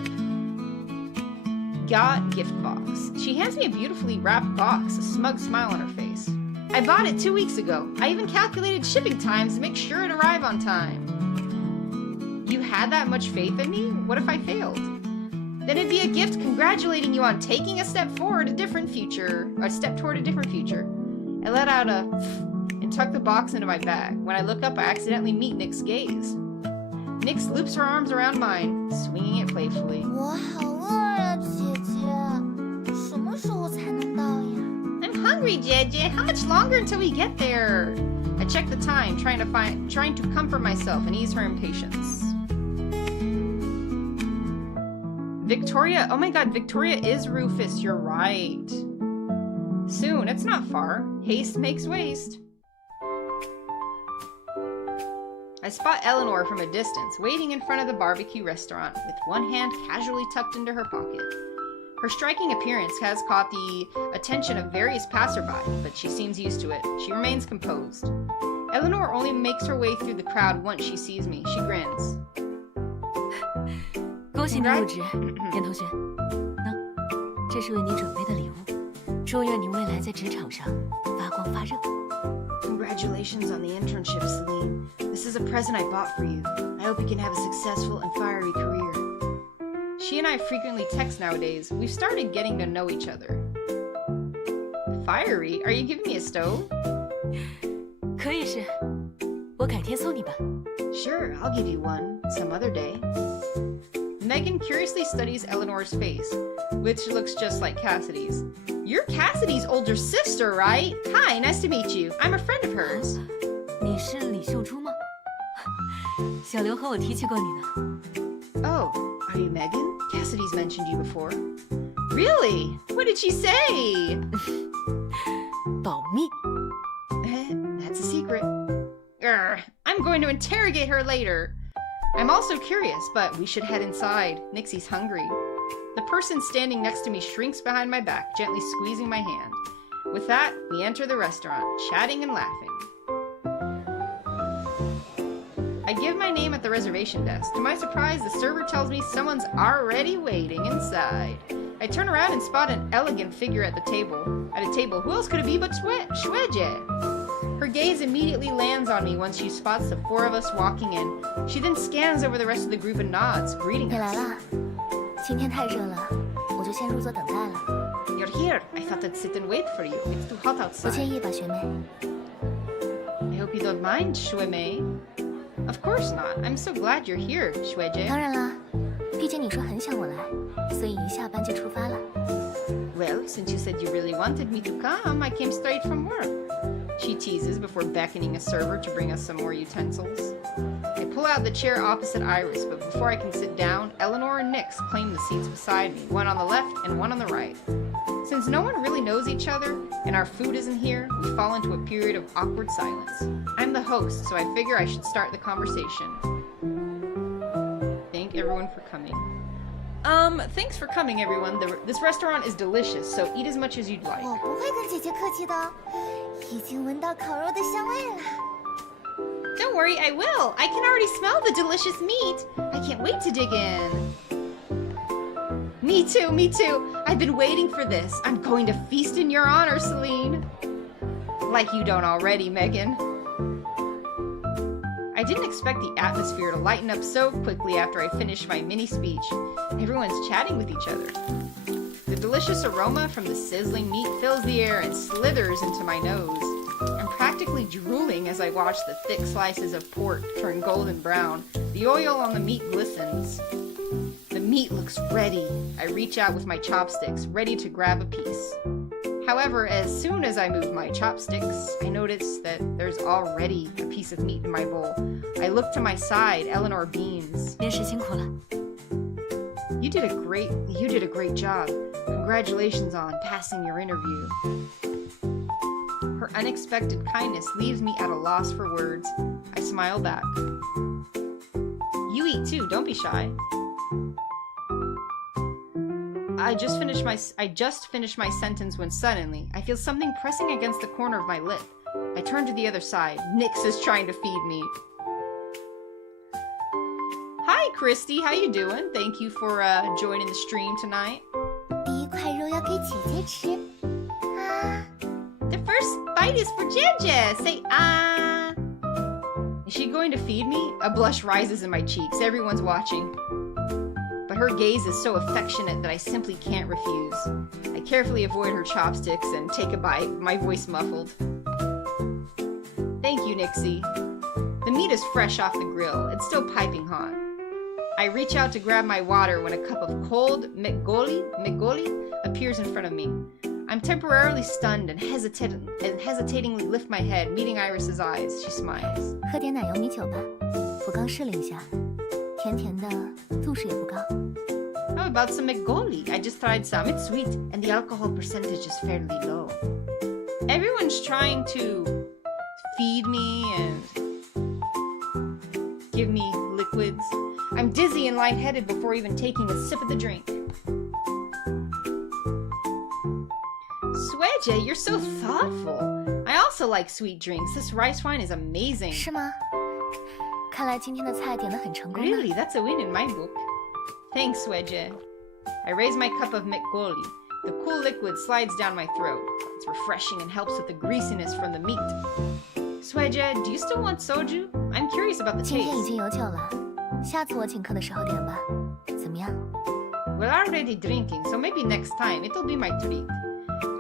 Got gift box. She hands me a beautifully wrapped box, a smug smile on her face. I bought it 2 weeks ago. I even calculated shipping times to make sure it arrived on time. You had that much faith in me? What if I failed? then it'd be a gift congratulating you on taking a step forward, a different future, or a step toward a different future. I let out a and tuck the box into my bag. When I look up, I accidentally meet Nick's gaze. Nix loops her arms around mine, swinging it playfully. 我好饿呀，姐姐，什么时候才能到呀？ I'm hungry, JJ. How much longer until we get there? I check the time, trying to comfort myself and ease her impatience. Victoria, oh my god, Victoria is Rufus, you're right. Soon, it's not far. Haste makes waste. I spot Eleanor from a distance, waiting in front of the barbecue restaurant, with one hand casually tucked into her pocket. Her striking appearance has caught the attention of various passerby, but she seems used to it. She remains composed. Eleanor only makes her way through the crowd once she sees me. She grins. 恭喜你入职，田同学。喏，这是为你准备的礼物，祝愿你未来在职场上发光发热。 Congratulations on the internship, Celine. This is a present I bought for you. I hope you can have a successful and fiery career. She and I frequently text nowadays. We've started getting to know each other. Fiery? Are you giving me a stove? 可以是，我改天送你吧。 Sure, I'll give you one some other day. Megan curiously studies Eleanor's face, which looks just like Cassidy's. You're Cassidy's older sister, right? Hi, nice to meet you. I'm a friend of hers. 你是李秀珠吗？小刘和我提起过你呢。 Oh, are you Megan? Cassidy's mentioned you before. Really? What did she say? 保密。 That's a secret. I'm going to interrogate her later. I'm also curious, but we should head inside. Nixie's hungry. The person standing next to me shrinks behind my back, gently squeezing my hand. With that, we enter the restaurant, chatting and laughing. I give my name at the reservation desk. To my surprise, the server tells me someone's already waiting inside. I turn around and spot an elegant figure at a table. Who else could it be but Shweje? Her gaze immediately lands on me once she spots the four of us walking in. She then scans over the rest of the group and nods, greeting 你来 us. 了，今天太热了，我就先入座等待了。 You're here. I thought I'd sit and wait for you. It's too hot 不介 outside. 意吧，学妹？ I hope you don't mind, Shweme. Of course not. I'm so glad you're here, 当 Shweje. 然啦，毕竟你说很想我来，所以一下班就出发了。 Well, since you said you really wanted me to come, I came straight from work. She teases before beckoning a server to bring us some more utensils. I pull out the chair opposite Iris, but before I can sit down, Eleanor and Nix claim the seats beside me, one on the left and one on the right. Since no one really knows each other, and our food isn't here, we fall into a period of awkward silence. I'm the host, so I figure I should start the conversation. Thank everyone for coming. Thanks for coming, everyone. This restaurant is delicious, so eat as much as you'd like. 我不会跟姐姐客气的，已经闻到烤肉的香味了。 Don't worry, I will. I can already smell the delicious meat. I can't wait to dig in. Me too, me too. I've been waiting for this. I'm going to feast in your honor, Celine. Like you don't already, Megan. I didn't expect the atmosphere to lighten up so quickly after I finished my mini speech. Everyone's chatting with each other. The delicious aroma from the sizzling meat fills the air and slithers into my nose. I'm practically drooling as I watch the thick slices of pork turn golden brown. The oil on the meat glistens. The meat looks ready. I reach out with my chopsticks, ready to grab a piece. However, as soon as I move my chopsticks, I notice that there's already a piece of meat in my bowl. I look to my side. Eleanor beams. 面试辛苦了。 You did a great job. Congratulations on passing your interview. Her unexpected kindness leaves me at a loss for words. I smile back. You eat too, don't be shy. I just finished my sentence when suddenly I feel something pressing against the corner of my lip. I turn to the other side. Nix is trying to feed me. Hi, Christy. How you doing? Thank you for joining the stream tonight. 第一块肉要给姐姐吃啊！ The first bite is for Jeje. Say ah. Is she going to feed me? A blush rises in my cheeks. Everyone's watching. But but her gaze is so affectionate that I simply can't refuse. I carefully avoid her chopsticks and take a bite, my voice muffled. Thank you, Nixie. The meat is fresh off the grill. It's still piping hot. I reach out to grab my water when a cup of cold migoli appears in front of me. I'm temporarily stunned and hesitatingly lift my head, meeting Iris's eyes. She smiles. 喝点奶油米酒吧，我刚试了一下，甜甜的，度数也不高。 How about some migoli? I just tried some. It's sweet, and the alcohol percentage is fairly low. Everyone's trying to feed me and give me liquids. I'm dizzy and lightheaded before even taking a sip of the drink. Sweje, you're so thoughtful. I also like sweet drinks. This rice wine is amazing. 是吗？看来今天的菜点得很成功呢。 Really, that's a win in my book. Thanks, Sweje. I raise my cup of migoli. The cool liquid slides down my throat. It's refreshing and helps with the greasiness from the meat. Sweje, do you still want soju? I'm curious about the 今天已 taste. 经有酒了，下次我请客的时候点吧，怎么样？ We're already drinking, so maybe next time it'll be my treat.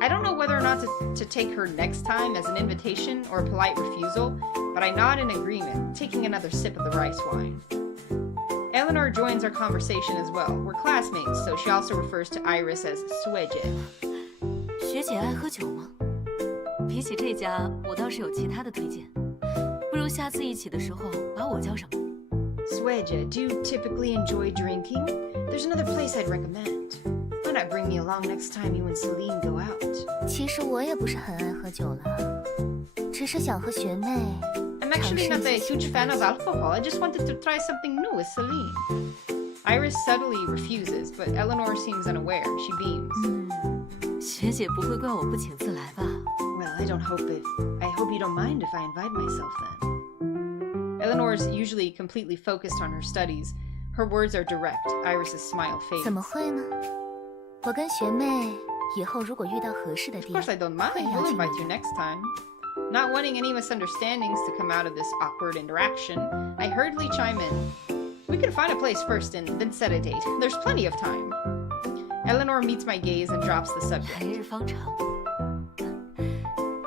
I don't know whether or not to take her next time as an invitation or a polite refusal, but I nod in agreement, taking another sip of the rice wine. Eleanor joins our conversation as well. We're classmates, so she also refers to Iris as Sweje. 学姐爱喝酒吗？比起这家，我倒是有其他的推荐。不如下次一起的时候把我叫上吧。 Sweje, do you typically enjoy drinking? There's another place I'd recommend. Why not bring me along next time you and Celine go out? 其实我也不是很爱喝酒了，只是想和学妹 I'm actually not a huge fan of alcohol. I just wanted to try something new with Celine. Iris subtly refuses, but Eleanor seems unaware. She beams. 学姐不会怪我不请自来吧？ Well, I hope you don't mind if I invite myself then. Eleanor's usually completely focused on her studies. Her words are direct. Iris's smile 怎么 fades. 会呢？我跟学妹以后如果遇到合适的 Of 店， course I don't mind. 会邀 We'll 请 invite 你 you next time. Not wanting any misunderstandings to come out of this awkward interaction, I hurriedly chime in. We can find a place first and then set a date. There's plenty of time. Eleanor meets my gaze and drops the 来 subject. 日方长。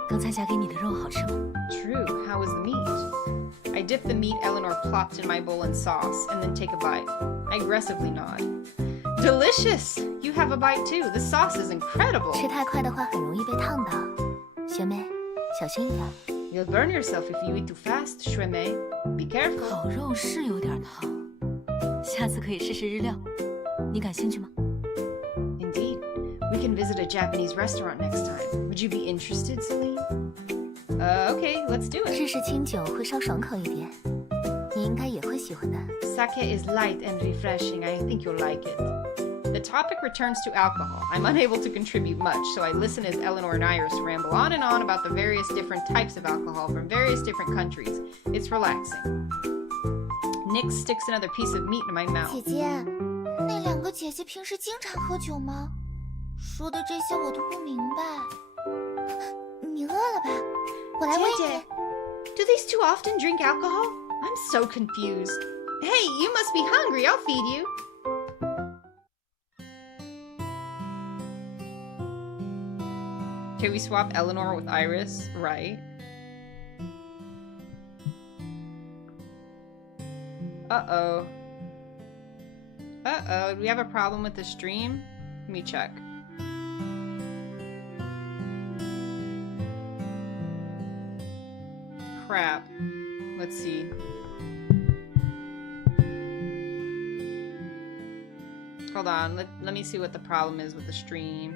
刚才夹给你的肉好吃吗？ True. How was the meat? I dip the meat Eleanor plopped in my bowl in sauce and then take a bite. I aggressively nod. Delicious! You have a bite too. The sauce is incredible. 吃太快的话很容易被烫到。学妹，小心一点。 You'll burn yourself if you eat too fast, Shueme. Be careful. 烤肉是有点烫，下次可以试试日料。你感兴趣吗？ Indeed. We can visit a Japanese restaurant next time. Would you be interested, Celine? Okay, let's do it. 日式清酒会稍爽口一点，你应该也会喜欢的。 Sake is light and refreshing. I think you'll like it. The topic returns to alcohol. I'm unable to contribute much, so I listen as Eleanor and Iris ramble on and on about the various different types of alcohol from various different countries. It's relaxing. Nick sticks another piece of meat in my 姐 mouth. 姐，那两个姐姐平时经常喝酒吗？说的这些我都不明白。你饿了吧？我来喂你。 Jay, do these two often drink alcohol? I'm so confused. Hey, you must be hungry. I'll feed you. Okay, we swap Eleanor with Iris, right? Uh-oh. Uh-oh, do we have a problem with the stream? Let me check. Crap. Let's see. Hold on, let me see what the problem is with the stream.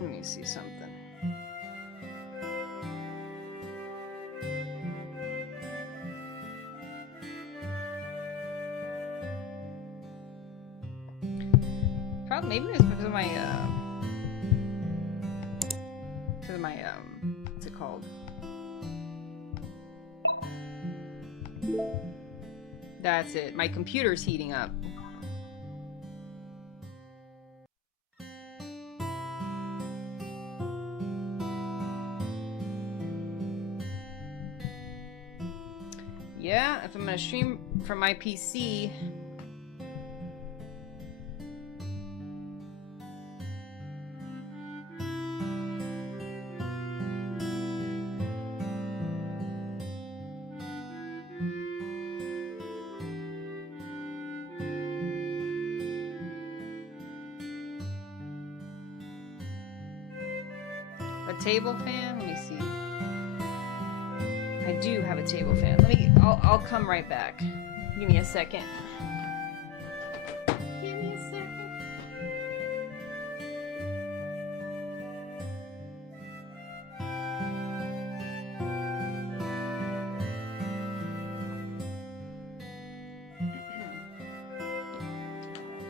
Let me see something. Probably maybe it's because of my what's it called? That's it. My computer's heating up. Yeah, if I'm gonna stream from my PC. A table fan? Let me see. I do have a table fan. I'll come right back. Give me a second. Give me a second.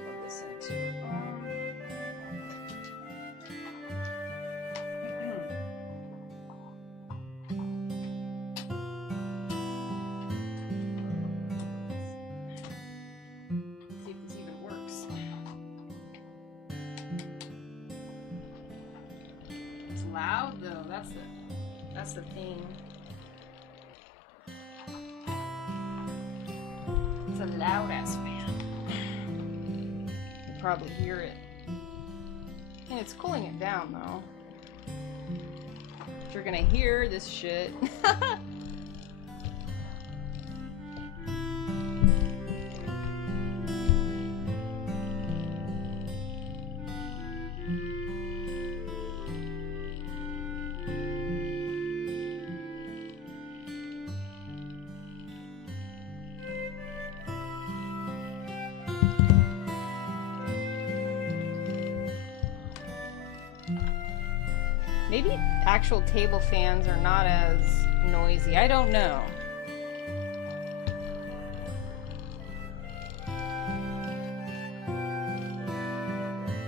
Plug this in too. See if this even works. It's loud though. That's the thing. It's a loud ass fan. You probably hear it. And it's cooling it down though. You're gonna hear this shit. Maybe actual table fans are not as noisy. I don't know.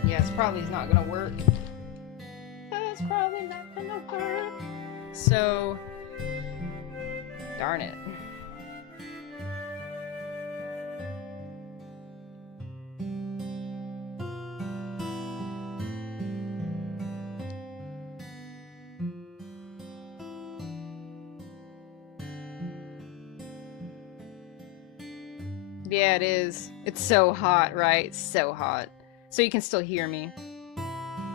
Yeah, it's probably not gonna work. It's probably not gonna work. So, darn it. Yeah, it is. It's so hot, right? It's so hot. So you can still hear me.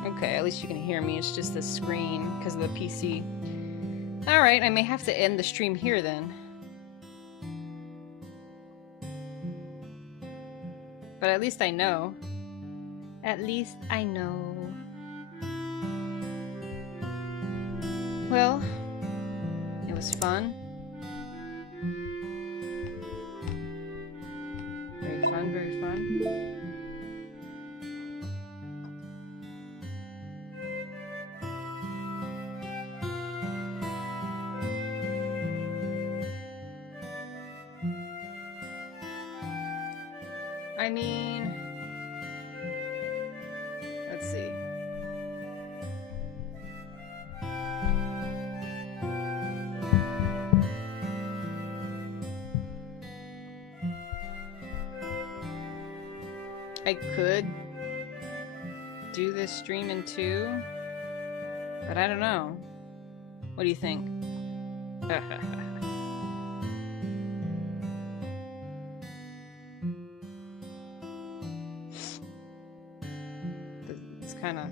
Okay, at least you can hear me. It's just the screen because of the PC. Alright, I may have to end the stream here then. But at least I know. At least I know. Well, it was fun. Very fun, very fun. I mean, let's see. I could do this stream in two, but I don't know. What do you think? It's kind of...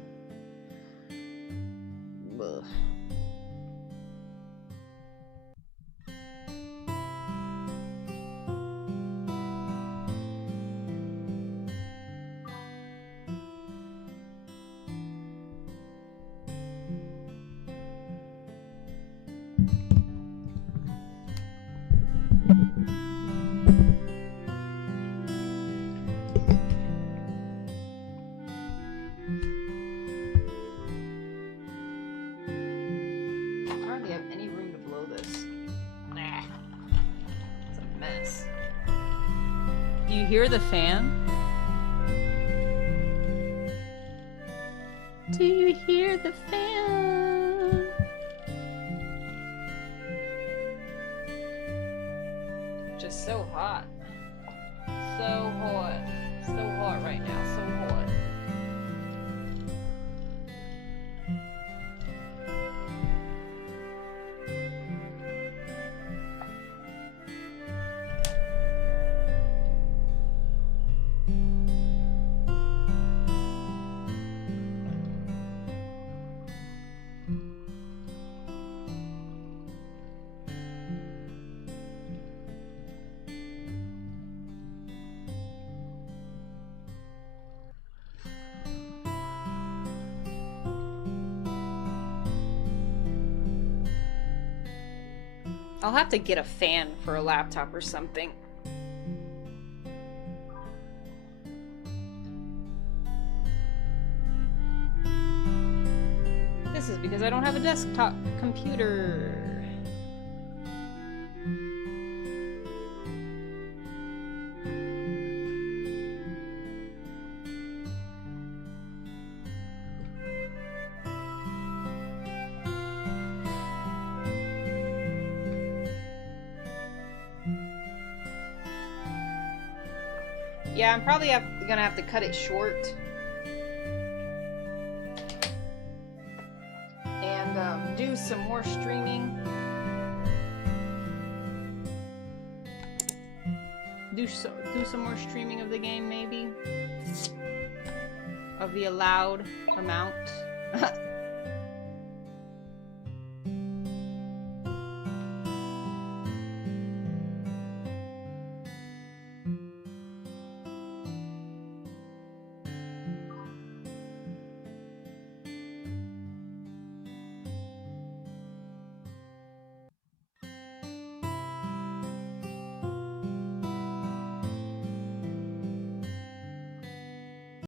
You hear the fan? Do you hear the fan? Just so hot. So hot. So hot right now. So hot. I'll have to get a fan for a laptop or something. This is because I don't have a desktop computer. Yeah, I'm probably gonna have to cut it short. And do some more streaming. Do some more streaming of the game, maybe. Of the allowed amount.